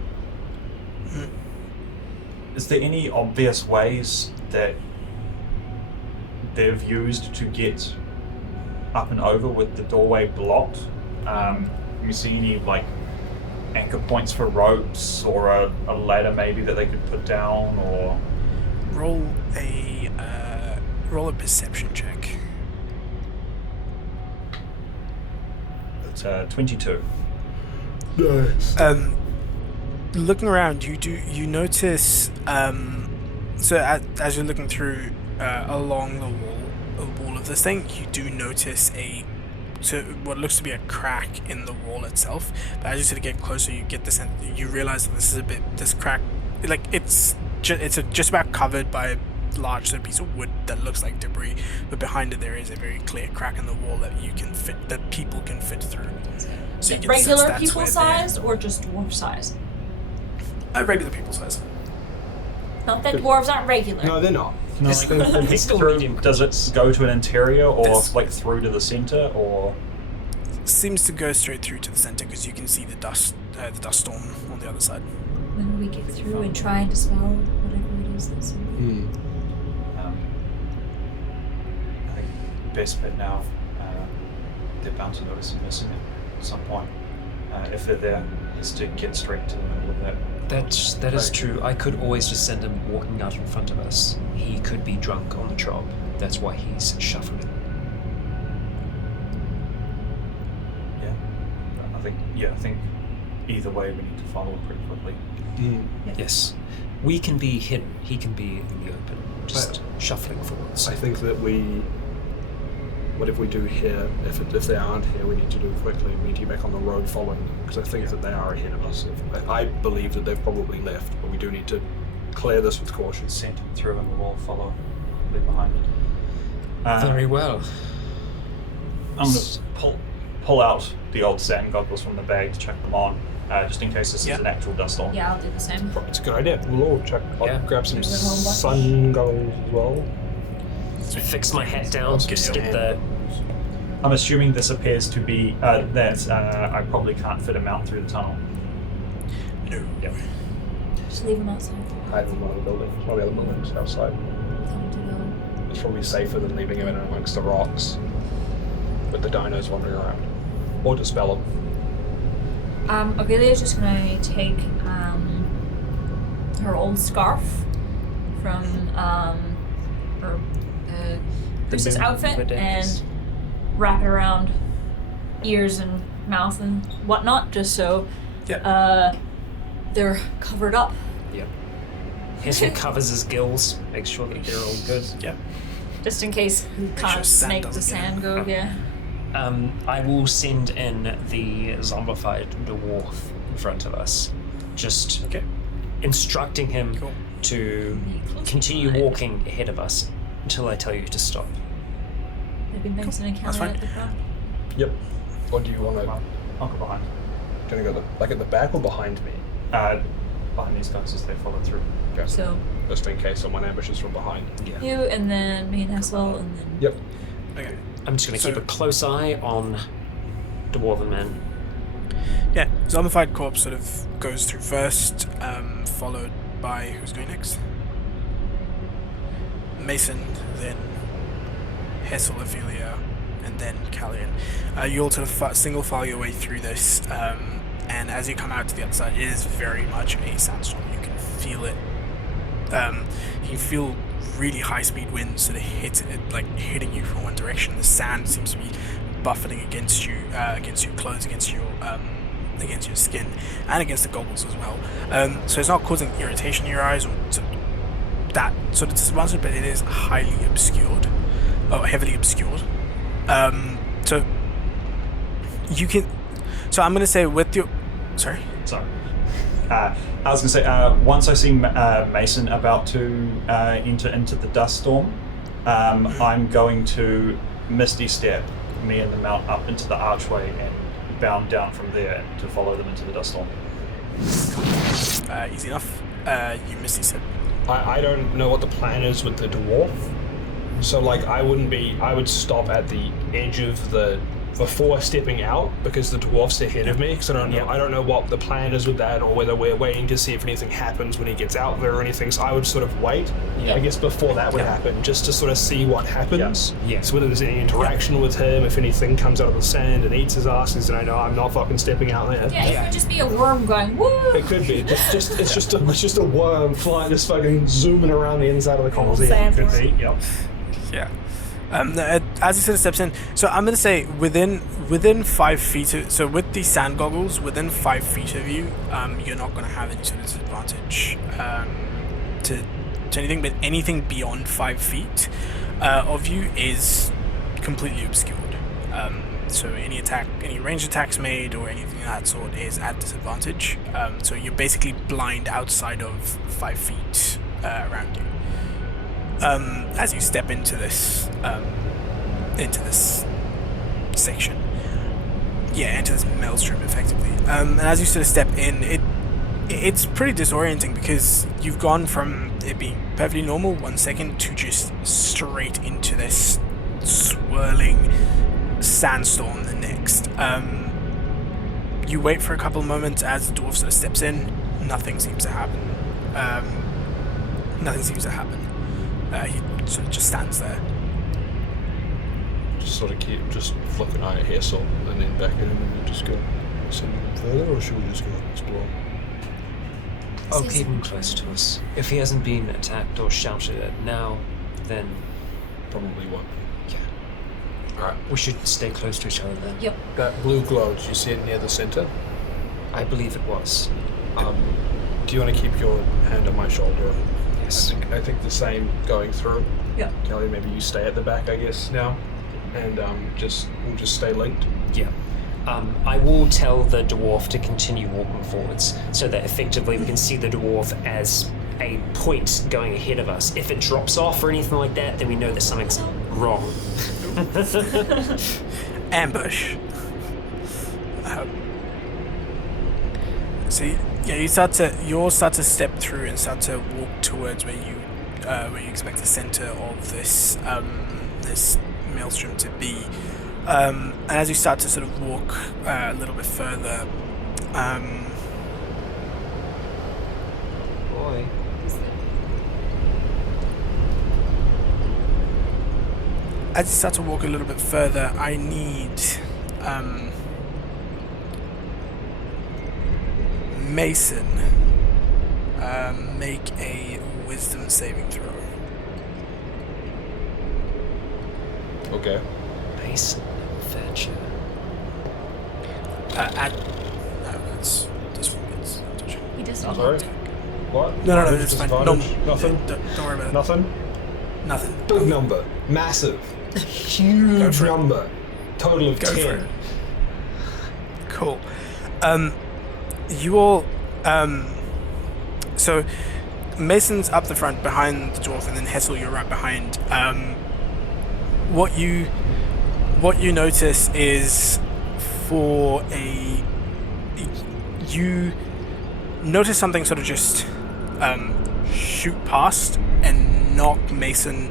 is there any obvious ways that they've used to get up and over with the doorway blocked? You see any like anchor points for ropes or a ladder maybe that they could put down, or roll a perception check. it's 22. Nice. Looking around, you notice so as you're looking through along the wall of this thing, you do notice what looks to be a crack in the wall itself. But as you sort of get closer, you get the sense, you realize that this crack, like it's just about covered by a large sort of piece of wood that looks like debris, but behind it there is a very clear crack in the wall that people can fit through. So you get the sense Regular that's people where size or just dwarf size? regular people size. Not that dwarves aren't regular. No, they're not. Can I like, peek still through? medium. Does it go to an interior or This- like through to the center, or Seems to go straight through to the center because you can see the dust storm on the other side. When we get through and try and dispel whatever it is that's I think best bet now, they're bound to notice him missing at some point. If they're there, is to get straight to the middle of that. That is true. I could always just send him walking out in front of us. He could be drunk on the job. That's why he's shuffling. I think either way we need to follow him pretty quickly. Yes. We can be hidden. He can be in the open, just shuffling forwards. I think that whatever we do here, if they aren't here, we need to do it quickly. We need to get back on the road following them, because I think that they are ahead of us. I believe that they've probably left, but we do need to clear this with caution. Send him through and we'll all follow, leave behind. Very well. I'm going to pull out the old sand goggles from the bag to check them on, just in case this is an actual dust storm. Yeah, I'll do the same. It's a good idea. We'll all check. I'll Yeah. grab some Bring them home, boys. sun goggles as well. Fix my head down, just get the... I'm assuming this appears to be that I probably can't fit a mount through the tunnel. No. Yep. Just leave them outside. Hide in one of the buildings, one of the other buildings outside. Tell them to go. It's probably safer than leaving him in amongst the rocks with the dinos wandering around. Or dispel them. Aurelia's just gonna take her old scarf from her priestess outfit and wrap it around ears and mouth and whatnot, just so they're covered up. Yep. He covers his gills, make sure that they're all good. Yeah. Just in case he sure can't sand make the doesn't get sand in. go, yeah. I will send in the zombified dwarf in front of us, just Okay. instructing him Cool. to Close continue behind. walking ahead of us until I tell you to stop. Maybe Mason and That's Kelly fine. at the front. Yep. Or do you want to? Well, I'll go behind. Gonna go at the back or behind me? Behind these guys as they follow through. Okay. So Just in case someone ambushes from behind. you and then me and Hessel and then Yep. Okay. I'm just going to So- keep a close eye on Dwarven Man. Yeah, zombified corpse sort of goes through first, followed by who's going next? Mason, then Hessel, Ophelia, and then Callian. You all sort of single file your way through this, and as you come out to the other side, it is very much a sandstorm. You can feel it. You can feel really high-speed winds sort of hitting you from one direction. The sand seems to be buffeting against you, against your clothes, against your skin, and against the goggles as well. So it's not causing irritation in your eyes or that sort of disadvantage, but it is heavily obscured. So you can. So I'm gonna say with your. Sorry. Sorry. I was going to say, once I see Mason about to enter into the dust storm, I'm going to Misty Step me and the mount up into the archway and bound down from there to follow them into the dust storm. Easy enough. You missed it. I don't know what the plan is with the dwarf. So I would stop at the edge of the before stepping out because the dwarf's ahead of me because I don't know what the plan is with that or whether we're waiting to see if anything happens when he gets out there or anything. So I would sort of wait, I guess, before that would happen, just to sort of see what happens. Yeah. So whether there's any interaction with him, if anything comes out of the sand and eats his asses, and I know I'm not fucking stepping out there. yeah, it could just be a worm going woo. It could be. It's just a worm flying, just fucking zooming around the inside of the Colosseum. Sand Could worm. be. Yep. Yeah. As he sort of steps in, so I'm gonna say within 5 feet. So with the sand goggles, within 5 feet of you, you're not gonna have any sort of disadvantage to anything. But anything beyond 5 feet of you is completely obscured. So any ranged attacks made or anything of that sort is at disadvantage. So you're basically blind outside of 5 feet around you. As you step into this section, into this maelstrom, effectively. And as you sort of step in, it's pretty disorienting because you've gone from it being perfectly normal 1 second to just straight into this swirling sandstorm the next. You wait for a couple of moments as the dwarf sort of steps in. Nothing seems to happen. He sort of just stands there. Just sort of keep flick an eye at Hassel and then back at him and just go some further, or should we just go and explore? I'll keep him close to us. If he hasn't been attacked or shouted at now, then Probably won't. Alright. we should stay close to each other then. Yep. That blue glow, did you see it near the center? I believe it was. Do you want to keep your hand on my shoulder? Yes. I think the same going through. Yeah. Kelly, maybe you stay at the back, I guess, now. And we'll just stay linked. Yeah. I will tell the dwarf to continue walking forwards so that effectively we can see the dwarf as a point going ahead of us. If it drops off or anything like that, then we know that something's wrong. Ambush. So you start to step through and start to walk towards where you expect the center of this this maelstrom to be. And as you start to sort of walk a little bit further, Boy. as you start to walk a little bit further, I need Mason make a wisdom saving throw. Okay. Mason Thatcher. No, that's this one. It's not touching. He does not Sorry? want to. What? No, Who's it's fine. No, disadvantage? Nothing? Don't worry about it. Nothing? Nothing. Big number. Massive. Go Huge for it. number. Total of Go 10. for it. Cool. You all. So, Mason's up the front behind the dwarf, and then Hessel, you're right behind. What you notice is you notice something sort of just shoot past and knock Mason,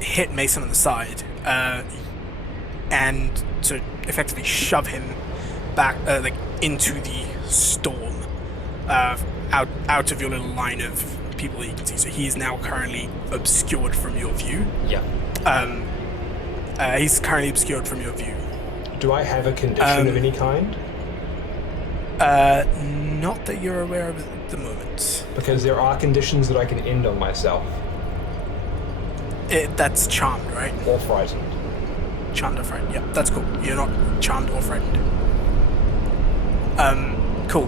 hit Mason on the side, and to effectively shove him back like into the storm, out of your little line of people that you can see. So he is now currently obscured from your view. Yeah. He's currently obscured from your view. Do I have a condition of any kind? Not that you're aware of at the moment. Because there are conditions that I can end on myself. That's charmed, right? Or frightened. Charmed or frightened. Yeah, that's cool. You're not charmed or frightened. Cool.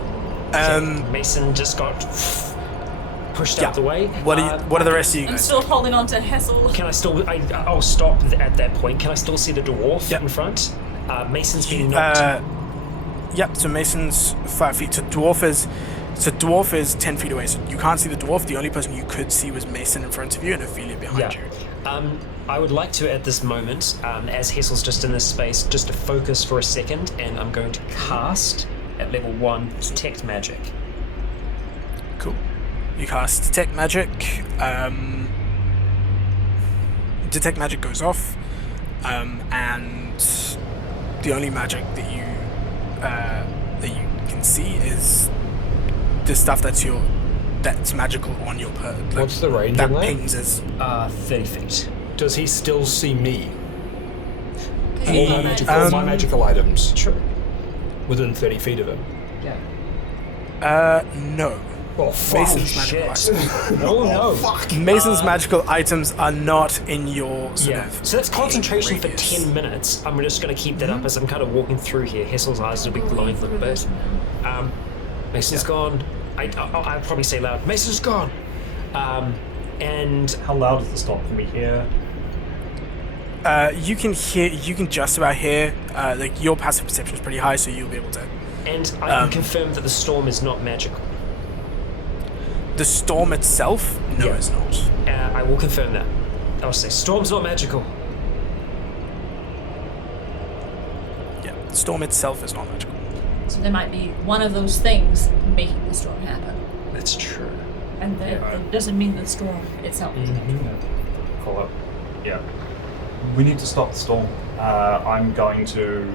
Mason just got pushed out the way. What are the rest of you I'm guys? still holding on to Hessel. Can I still? I'll stop at that point. Can I still see the dwarf Yep. in front? Mason's been knocked. Yep. So Mason's 5 feet. So dwarf is 10 feet away. So you can't see the dwarf. The only person you could see was Mason in front of you and Ophelia behind you. I would like to, at this moment, as Hessel's just in this space, just to focus for a second, and I'm going to cast at level 1 detect magic. Cool. You cast detect magic. Detect magic goes off, and the only magic that you can see is the stuff that's magical on your What's the range that on that? pings as 30 feet. Does he still see me? He- All my magical items Sure. within 30 feet of him. Yeah. no. Oh, fuck. Mason's magical items. Oh no. Fuck. Mason's magical items are not in your sort Yeah. of So that's concentration for radius. 10 minutes. I'm just going to keep that up as I'm kind of walking through here. Hessel's eyes will be glowing a little bit. Mason's gone. I'd probably say loud, Mason's gone. And How loud is the storm? Can we hear? You can just about hear, like your passive perception is pretty high, so you'll be able to. and I can confirm that the storm is not magical. The storm itself, no, Yeah. it's not. I will confirm that. I'll say storm's not magical. Yeah, the storm itself is not magical. So there might be one of those things making the storm happen. That's true. And it doesn't mean the storm itself. Call up. Yeah. We need to stop the storm. I'm going to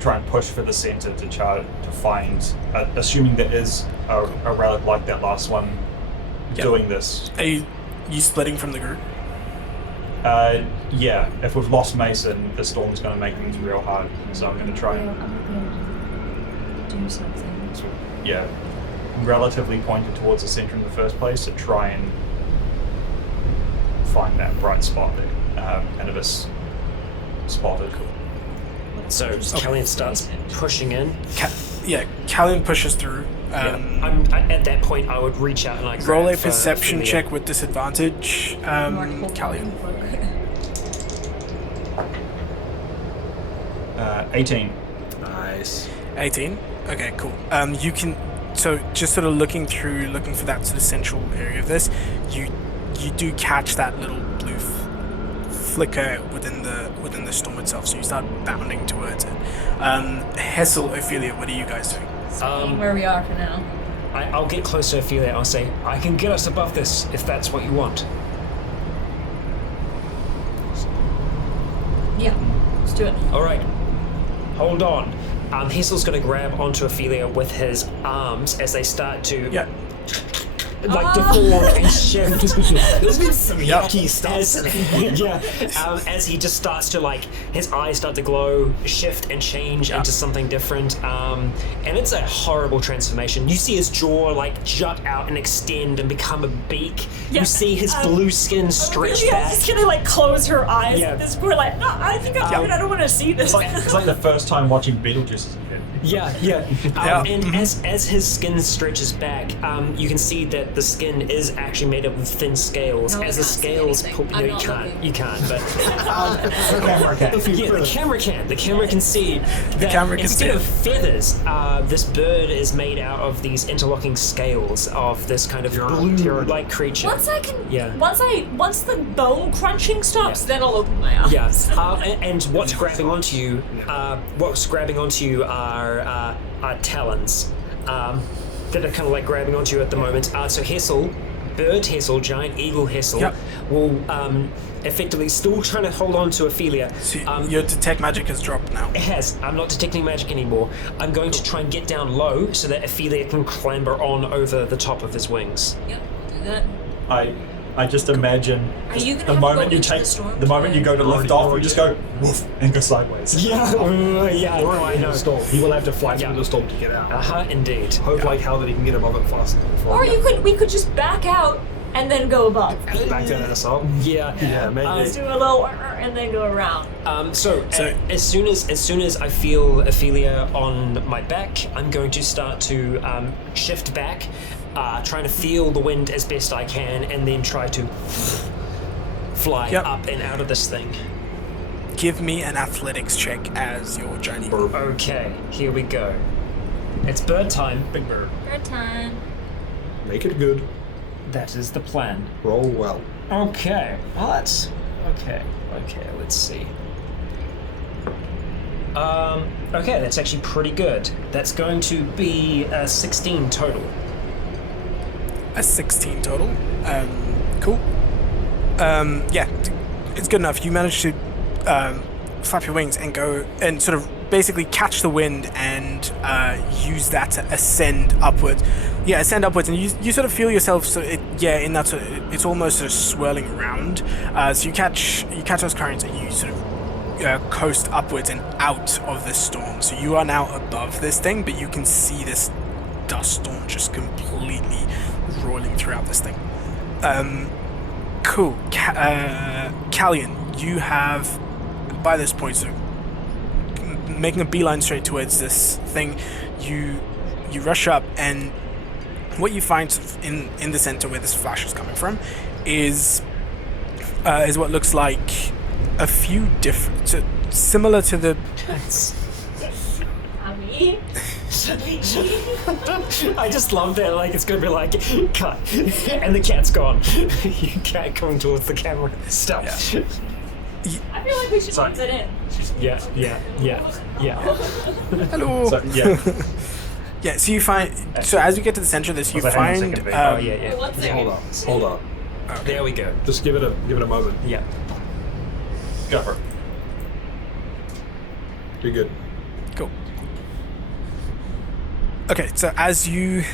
try and push for the center to find, assuming there is a relic like that last one, Yep. doing this. Are you splitting from the group? Yeah. If we've lost Mason, the storm's going to make things real hard. So I'm going to try I'm and, gonna be able to do something. yeah, relatively pointed towards the center in the first place to try and find that bright spot that Anubis spotted. So Callian starts pushing in. Callian pushes through. At that point, I would reach out and I grab Roll a for perception the- check with disadvantage, Callian. 18. Nice. 18. Okay, cool. so just sort of looking for that sort of central area of this, you do catch that little blue flicker within the storm itself. So you start bounding towards it. Hessel, Ophelia, what are you guys doing? Staying where we are for now. I'll get close to Ophelia. I'll say, I can get us above this if that's what you want. Yeah, let's do it. All right, hold on. Hessel's going to grab onto Ophelia with his arms as they start to deform and shift. There's been some yucky stuff. As he just starts to his eyes start to glow, shift and change into something different, and it's a horrible transformation. You see his jaw jut out and extend and become a beak. Yeah. You see his blue skin stretch back. She's gonna close her eyes Yeah. at this. We're like, no, I think I don't want to see this. It's like the first time watching Beetlejuice as a kid. And as his skin stretches back, you can see that the skin is actually made up of thin scales. No, as I the can't see scales anything. pull, I'm no, not you can't. looking. You can't. But The camera can. the camera can. The camera can see that camera can instead see of feathers, this bird is made out of these interlocking scales of this kind of blue-like creature. Once the bone crunching stops, then I'll open my eyes. Yeah, and what's grabbing onto you? Are talons that are kind of grabbing onto you at the moment. So Hessel, bird Hessel, giant eagle Hessel, will effectively still trying to hold on to Ophelia. So your detect magic has dropped now. It has. I'm not detecting magic anymore. I'm going to try and get down low so that Ophelia can clamber on over the top of his wings. Yep, we'll do that. I just imagine Are you gonna the have to moment go you into take the storm? the moment you go to lift off, you just go woof and go sideways. I know. Storm. He will have to fight through the storm to get out. Indeed. Hope like hell that he can get above it faster before. Or we could just back out and then go above. Back that ass up. Yeah, maybe. Let's do a little and then go around. So as soon as I feel Ophelia on my back, I'm going to start to shift back, trying to feel the wind as best I can, and then try to fly up and out of this thing. Give me an athletics check as your journey. Okay, here we go. It's bird time. Big bird. Third time. Make it good. That is the plan. Roll well. Okay. Well, that's okay. Let's see. Okay, that's actually pretty good. That's going to be 16 total. A 16 total. Cool. Yeah, it's good enough. You managed to flap your wings and go and sort of basically catch the wind and use that to ascend upwards. Yeah, ascend upwards, and you sort of feel yourself. In that sort of, it's almost sort of swirling around. So you catch those currents, and you sort of coast upwards and out of this storm. So you are now above this thing, but you can see this dust storm just completely rolling throughout this thing. Cool. Callion, you have by this point sort of making a beeline straight towards this thing. You rush up, and what you find sort of in the center where this flash is coming from is what looks like a few different, similar to the. I just love that. It's gonna be cut, and the cat's gone. Cat coming towards the camera. Stop. Yeah. I feel like we should leave it in. Yeah. Hello. So, yeah. Yeah. So you find. So as you get to the center of this, you find. Wait, one second. Hold up. There we go. Just give it a moment. Yeah. Go for it. You're good. Cool. Okay, so as you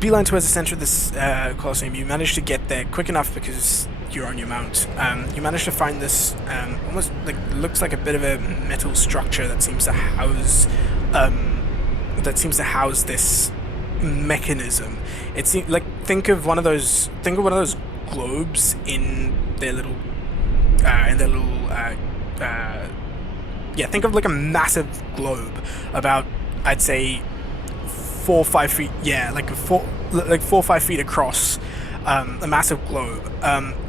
beeline towards the center of this Colosseum, you manage to get there quick enough because you're on your mount. You manage to find this almost looks like a bit of a metal structure that seems to house this mechanism. It seems think of one of those globes in their little think of a massive globe about, I'd say, 4 or 5 feet. Yeah, 4 or 5 feet across. A massive globe.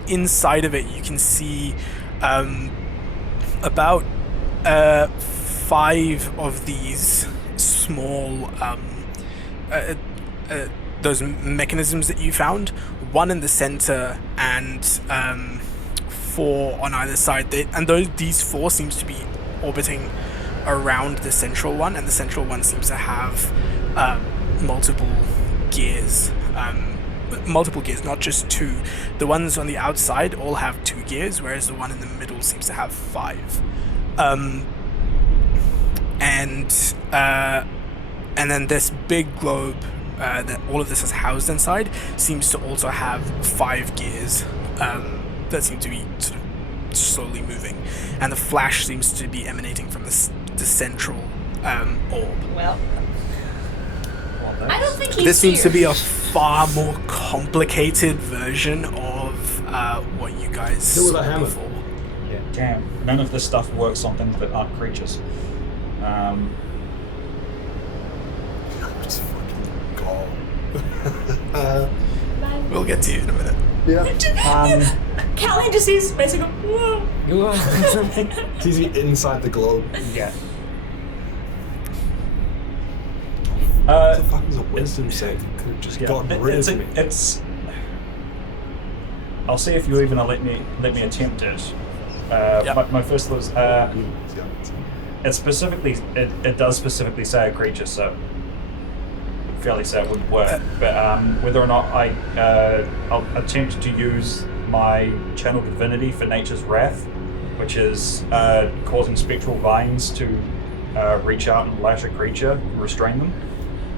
Inside of it, you can see about 5 of these small those mechanisms that you found, one in the center and 4 on either side. These 4 seems to be orbiting around the central one, and the central one seems to have multiple gears. Multiple gears, not just 2. The ones on the outside all have 2 gears, whereas the one in the middle seems to have 5. And then this big globe that all of this is housed inside seems to also have 5 gears that seem to be sort of slowly moving, and the flash seems to be emanating from the central orb. Well, I don't think he's This seems to here. be a far more complicated version of what you guys Who were the saw hammer? before. Yeah, damn. None of this stuff works on things that aren't creatures. It's fucking gall. We'll get to you in a minute. Yeah. Callie just sees space and go, whoa. You are. He's inside the globe. Yeah. What the fuck was a wisdom save? Could have just gotten rid of me. It's. I'll see if you even let me attempt it. My first thought was it does specifically say a creature, so fairly say it wouldn't work. But whether or not I'll attempt to use my channel divinity for nature's wrath, which is causing spectral vines to reach out and lash a creature and restrain them.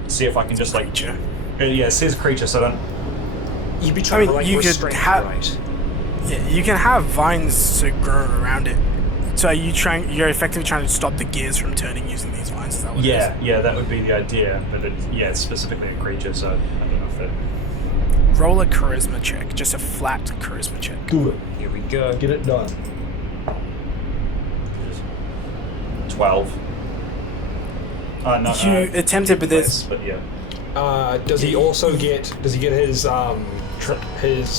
See if I can just like Creature. Yeah, it says creature, so I don't. You'd be trying to like you could restrain it, have. right? Yeah, you can have vines to grow around it. So you're effectively trying to stop the gears from turning using these vines. Is that what it is? Yeah, that would be the idea. But it's specifically a creature, so I don't know if it. Roll a charisma check, just a flat charisma check. Do it. Here we go. Get it done. 12. No. You attempted, but there's But yeah. Does he also get? Does he get his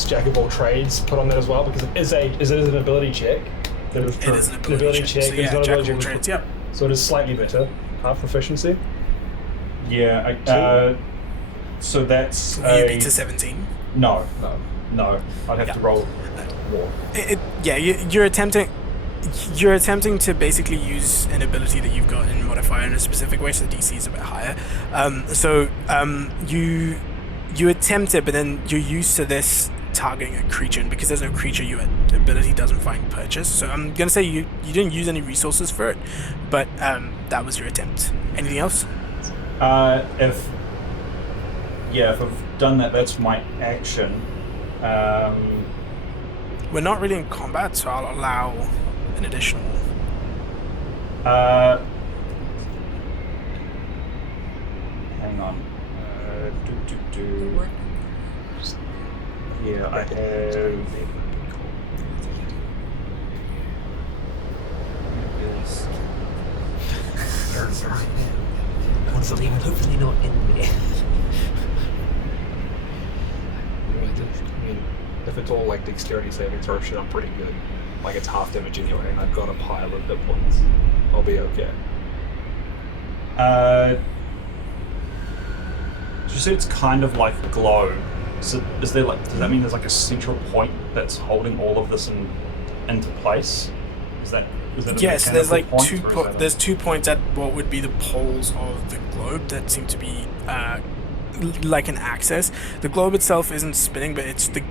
jack of all trades put on that as well? Because it is an ability check. it is an ability check. So but yeah, it's not jack ability of all check. trades. Yep. So it is slightly better. Half proficiency. Yeah. So that's You beat to 17. No. I'd have Yeah. to roll more. You're attempting to basically use an ability that you've got in modifier in a specific way, so the DC is a bit higher. You attempt it, but then you're used to this targeting a creature, and because there's no creature, your ability doesn't find purchase. So I'm gonna say you didn't use any resources for it, but that was your attempt. Anything else? If I've done that, that's my action. We're not really in combat, so I'll allow an additional. Hang on. Yeah, I have. Hopefully not in me. I mean, if it's all like dexterity saving throw shit, I'm pretty good. Like it's half damage anyway, and I've got a pile of hit points. I'll be okay. You said it's kind of like glow. So is there like? Does that mean there's like a central point that's holding all of this into place? Is that? A Yes, there's like mechanical point, or is that there's 2 points at what would be the poles of the globe that seem to be like an axis. The globe itself isn't spinning, but it's the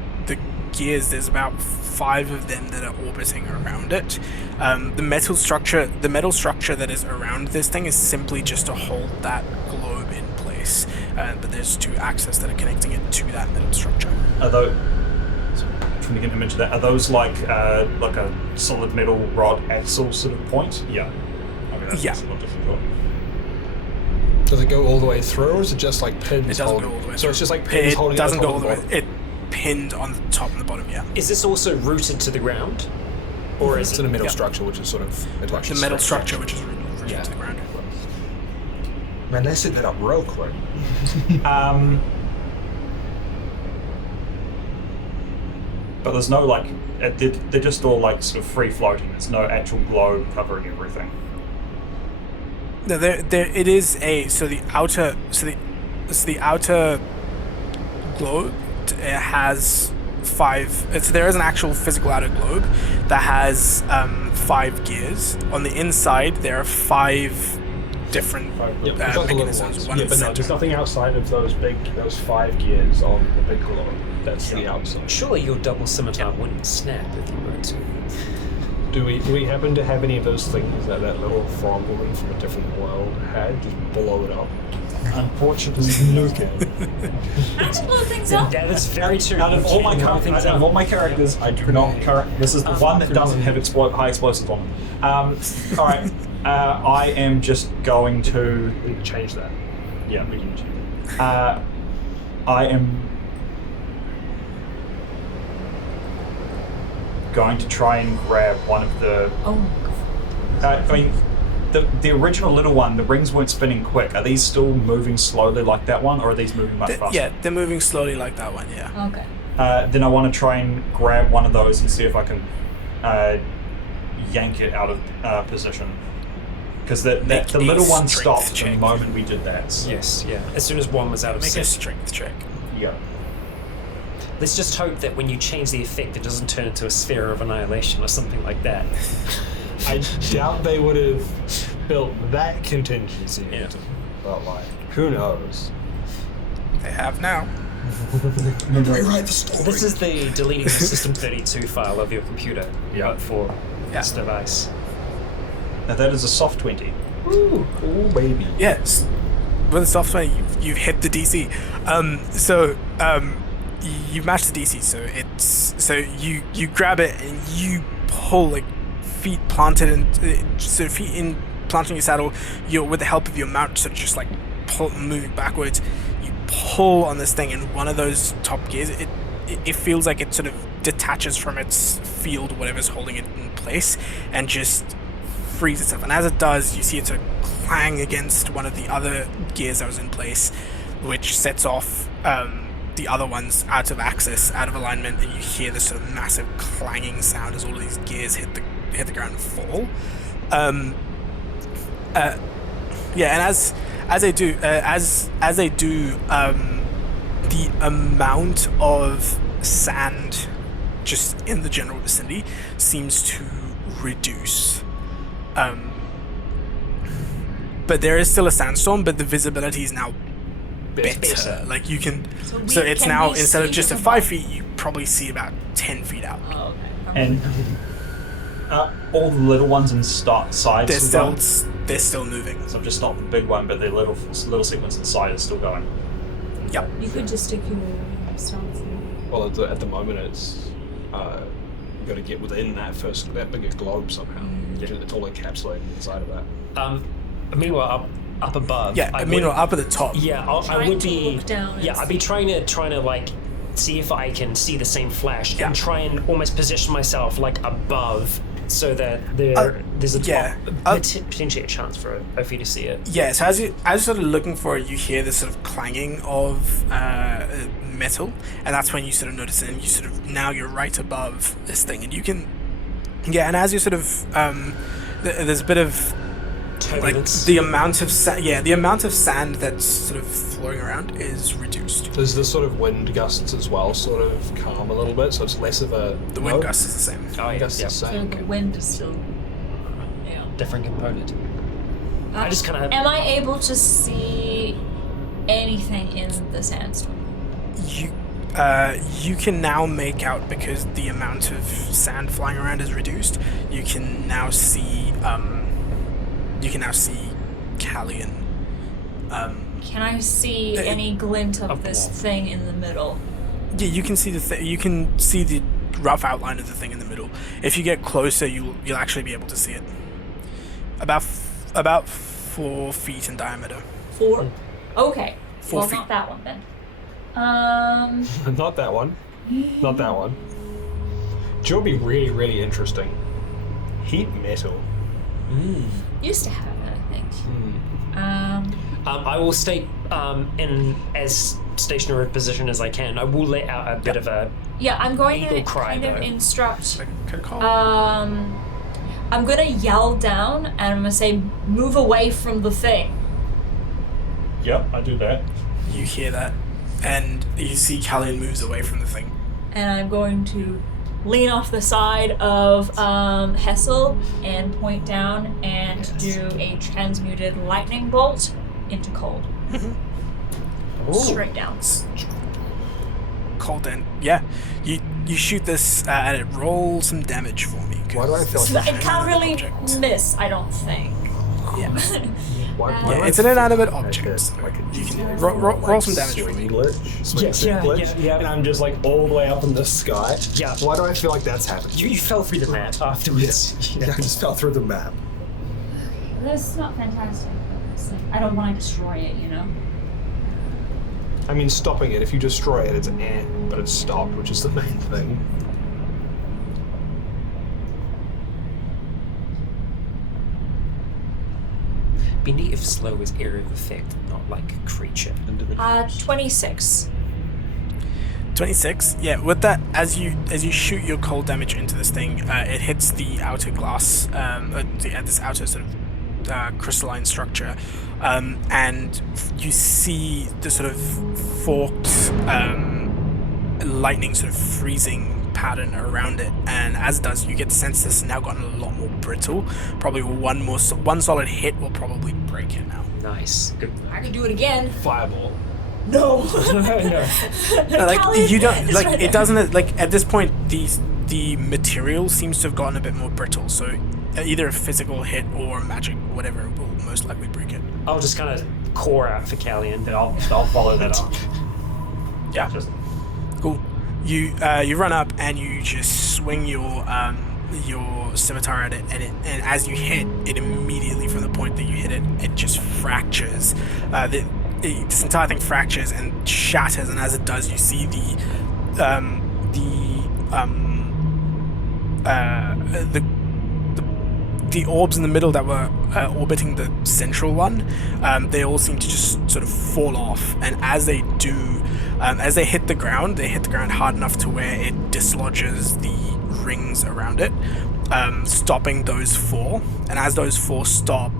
gears. There's about 5 of them that are orbiting around it. The metal structure that is around this thing is simply just to hold that globe in place. But there's 2 axes that are connecting it to that metal structure. Are those? Trying to get an image of that. Are those like a solid metal rod axle sort of point? Yeah. Okay, that's Yeah. a lot difficult. Does it go all the way through, or is it just like pins? It doesn't holding? go all the way So through. it's just like pins It holding. doesn't it go all the way. bottom. It pinned on the top and the bottom. Yeah. Is this also rooted to the ground? Or is It's it in a metal Yeah. structure, which is sort of attached. The to metal string. structure, which is rooted Yeah. to the ground. Man, they set that up real quick. But there's no like. They're just all like sort of free floating. There's no actual globe covering everything. No, there it is a so the outer the outer globe has 5. There is an actual physical outer globe that has 5 gears. On the inside, there are 5 different Yep, we've got the little mechanisms. ones. One Yeah, in the but no, center. there's nothing outside of those 5 gears on the big globe. That's the outside. Surely your double scimitar wouldn't snap if you were to. Do we happen to have any of those things that little frog woman from a different world had? Just blow it up. Unfortunately, Nuke it. I can blow things up. That is very true. out of all my Blow things out of up. all my characters, I do not. This is the one that doesn't have high explosive on them. All right, I am just going to. We can change that. Yeah, we can change. I am going to try and grab one of the. Oh my god. I mean, the original little one. The rings weren't spinning quick. Are these still moving slowly like that one, or are these moving much faster? Yeah, they're moving slowly like that one. Yeah. Okay. Then I want to try and grab one of those and see if I can yank it out of position. Because the Make little a one strength stopped the check. moment we did that. So. Yes, yeah. As soon as one was out of Make a sync. strength check. Yeah. Let's just hope that when you change the effect, it doesn't turn into a sphere of annihilation or something like that. I doubt they would have built that contingency. Yeah. But like, who knows? They have now. Rewrite the story. This is the deleting the System 32 file of your computer. Yeah. But for Yeah. this device. Now that is a soft 20. Ooh, baby. Yes. With a soft 20, you've hit the DC. You match the DC, so you grab it and you pull, like, feet planted and feet in planting your saddle. You're with the help of your mount, so just like moving backwards. You pull on this thing, and one of those top gears, it feels like it sort of detaches from its field, whatever's holding it in place, and just frees itself. And as it does, you see it sort of clang against one of the other gears that was in place, which sets off the other ones out of axis, out of alignment, and you hear this sort of massive clanging sound as all of these gears hit the ground and fall. Yeah, and as they do, the amount of sand just in the general vicinity seems to reduce. But there is still a sandstorm, but the visibility is now better. Like you can, so it's can now we instead of see just the at 5 feet, you probably see about 10 feet out. Oh, okay. And all the little ones in sides. They're still moving. So just not the big one, but the little sequence inside is still going. Yep. You could just stick your stuff through. Well, at the moment, it's you got to get within that bigger globe somehow. It's all encapsulated inside of that. Meanwhile, up above. Yeah, I mean, up at the top. Yeah, I Trying would to be. look down Yeah, and I'd be trying to like see if I can see the same flash Yeah. and try and almost position myself like above, so that there's a yeah. potentially a chance for Ophi to see it. Yeah, so as you're sort of looking for it, you hear this sort of clanging of metal, and that's when you sort of notice it, and you sort of, now you're right above this thing, and you can, yeah, and as you sort of, there's a bit of, like, Turbulence. the amount of the amount of sand that's sort of flowing around is reduced. There's this sort of wind gusts as well, sort of calm a little bit, so it's less of a. The wind gust is the same. Oh yeah, Gusts yeah. the So same. the wind is still. Yeah. Different component. I just kind of. Am I able to see anything in the sandstorm? You can now make out, because the amount of sand flying around is reduced. You can now see Callian. Can I see any glint of this thing in the middle? Yeah, you can see you can see the rough outline of the thing in the middle. If you get closer, you'll actually be able to see it. About 4 feet in diameter. 4? Okay. 4 well, feet. not that one then. Not that one. Not that one. Do you know what would be really, really interesting? Heat metal. Used to have it, I think. I will stay in as stationary a position as I can. I will let out a bit of a. Yeah, I'm going Eagle to cry, kind of though. instruct. Could call. I'm gonna yell down and I'm gonna say, "Move away from the thing." Yep, I do that. you hear that, and you see Callian moves away from the thing. And I'm going to lean off the side of Hessel and point down and do a transmuted lightning bolt into cold. Straight down. Cold and yeah, you shoot this and it roll some damage for me. Why do I feel like It can't really miss, I don't think. Yeah, why yeah, do I it's an feel inanimate like object. So I could you use can it roll some like damage for me. swing glitch, swing sick glitch, yeah. and I'm just like all the way up in the sky. Yeah. Why do I feel like that's happened? You fell through the mat afterwards. Yeah, I just fell through the map. This is not fantastic. I don't want to destroy it, you know? I mean, stopping it, if you destroy it, it's but it's stopped, which is the main thing. Be neat if slow was area of effect, not like creature. 26. 26. Yeah, with that, as you shoot your cold damage into this thing, it hits the outer glass, this outer sort of crystalline structure, and you see the sort of forked lightning sort of freezing pattern around it, and as it does, you get the sense this has now gotten a lot more brittle. Probably one solid hit will probably break it now. Nice. Good. I can do it again. Fireball. No. No. Like you don't It's like right it there. doesn't like at this point the material seems to have gotten a bit more brittle, so either a physical hit or magic whatever will most likely break it. I'll just kind of core out for Callian. I'll follow that up. Yeah, Just cool. You run up and you just swing your scimitar at it, and as you hit it, immediately from the point that you hit it, it just fractures. This entire thing fractures and shatters, and as it does, you see the orbs in the middle that were orbiting the central one. They all seem to just sort of fall off, and as they do, as they hit the ground hard enough to where it dislodges the rings around it, stopping those four. And as those four stop,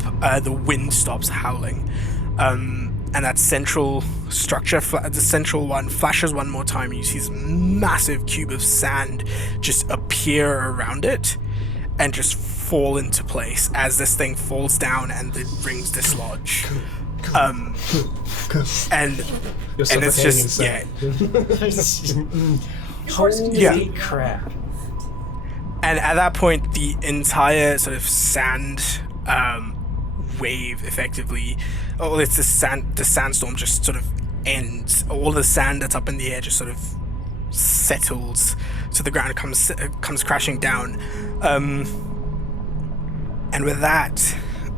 the wind stops howling. And that central structure, the central one, flashes one more time, and you see this massive cube of sand just appear around it and just fall into place as this thing falls down and the rings dislodge. And it's just Holy crap. And at that point, the entire sort of sand wave, effectively, it's the sandstorm just sort of ends. All the sand that's up in the air just sort of settles to the ground, comes crashing down. And with that,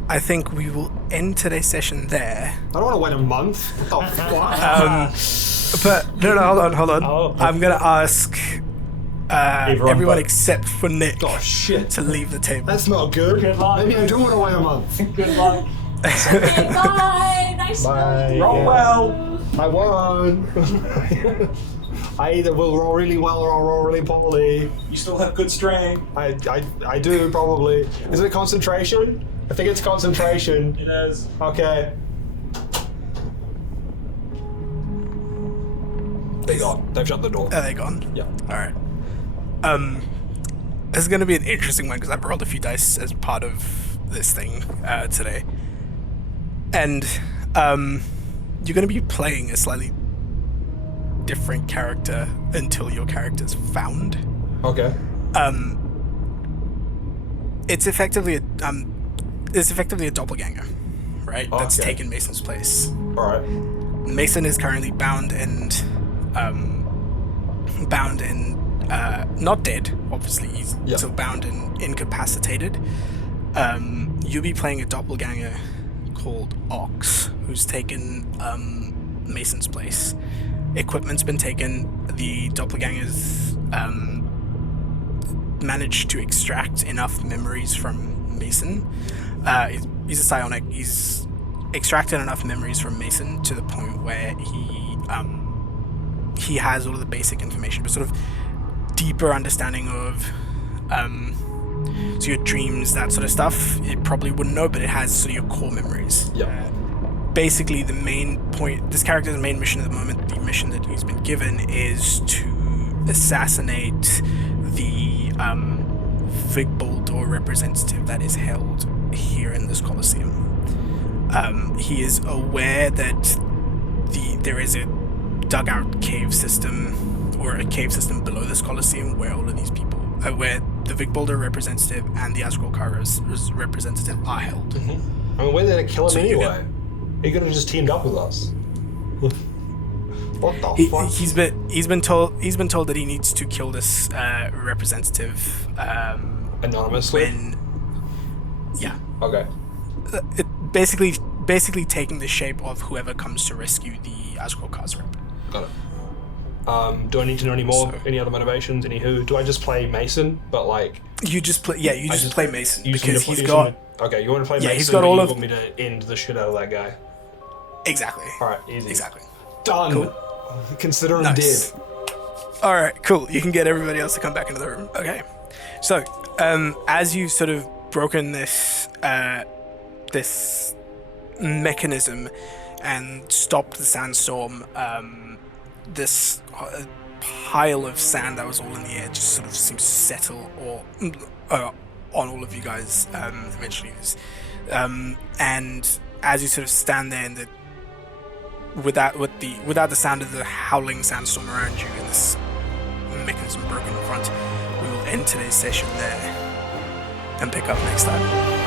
I think we will end today's session there. I don't want to wait a month. Oh, fuck. But no, hold on. Oh. I'm gonna ask everyone but- except for Nick Oh, shit. to leave the table. That's not good. Good luck. Maybe I do want to wait a month. Good luck. Okay, bye. Nice Bye. to roll well. I won. I either will roll really well or I'll roll really poorly. You still have good strength. I do, probably. Is it concentration? I think it's concentration. It is. Okay. They gone. They've shut the door. Are they gone? Yeah. Alright. This is going to be an interesting one because I've rolled a few dice as part of this thing today. And you're going to be playing a slightly different character until your character's found. Okay. It's effectively a doppelganger, right? That's Okay. taken Mason's place. Alright. Mason is currently bound and not dead. Obviously, he's Yeah. still bound and incapacitated. You'll be playing a doppelganger called Ox, who's taken Mason's place. Equipment's been taken. The doppelgangers managed to extract enough memories from Mason. He's a psionic. He's extracted enough memories from Mason to the point where he has all of the basic information, but sort of deeper understanding of so your dreams, that sort of stuff. It probably wouldn't know, but it has sort of your core memories. Yeah. basically the main point. This character's main mission at the moment, the mission that he's been given, is to assassinate the Vigboldor representative that is held here in this Colosseum. He is aware that there is a dugout cave system, or a cave system below this Colosseum, where all of these people, where the Vigboldor representative and the Asgroka's representative are held. I mean, we're there to kill him So you anyway. He could have just teamed up with us. What the fuck? He's been told that he needs to kill this representative Anonymously? Okay. It basically taking the shape of whoever comes to rescue the Asgroka's rep. Got it. Do I need to know any other motivations? Do I just play Mason? But like, You just play. Yeah, you just play Mason you because just he's you got. Okay, you want to play Yeah, Mason? he's got but all you of- want me to end the shit out of that guy. Exactly. All right, easy. Exactly. Done. Cool. Consider him Nice. dead. All right, cool. You can get everybody else to come back into the room. Okay. So, as you've sort of broken this this mechanism and stopped the sandstorm, this pile of sand that was all in the air just sort of seems to settle on all of you guys eventually. And as you sort of stand there in without the sound of the howling sandstorm around you and this mechanism broken in front, we will end today's session there and pick up next time.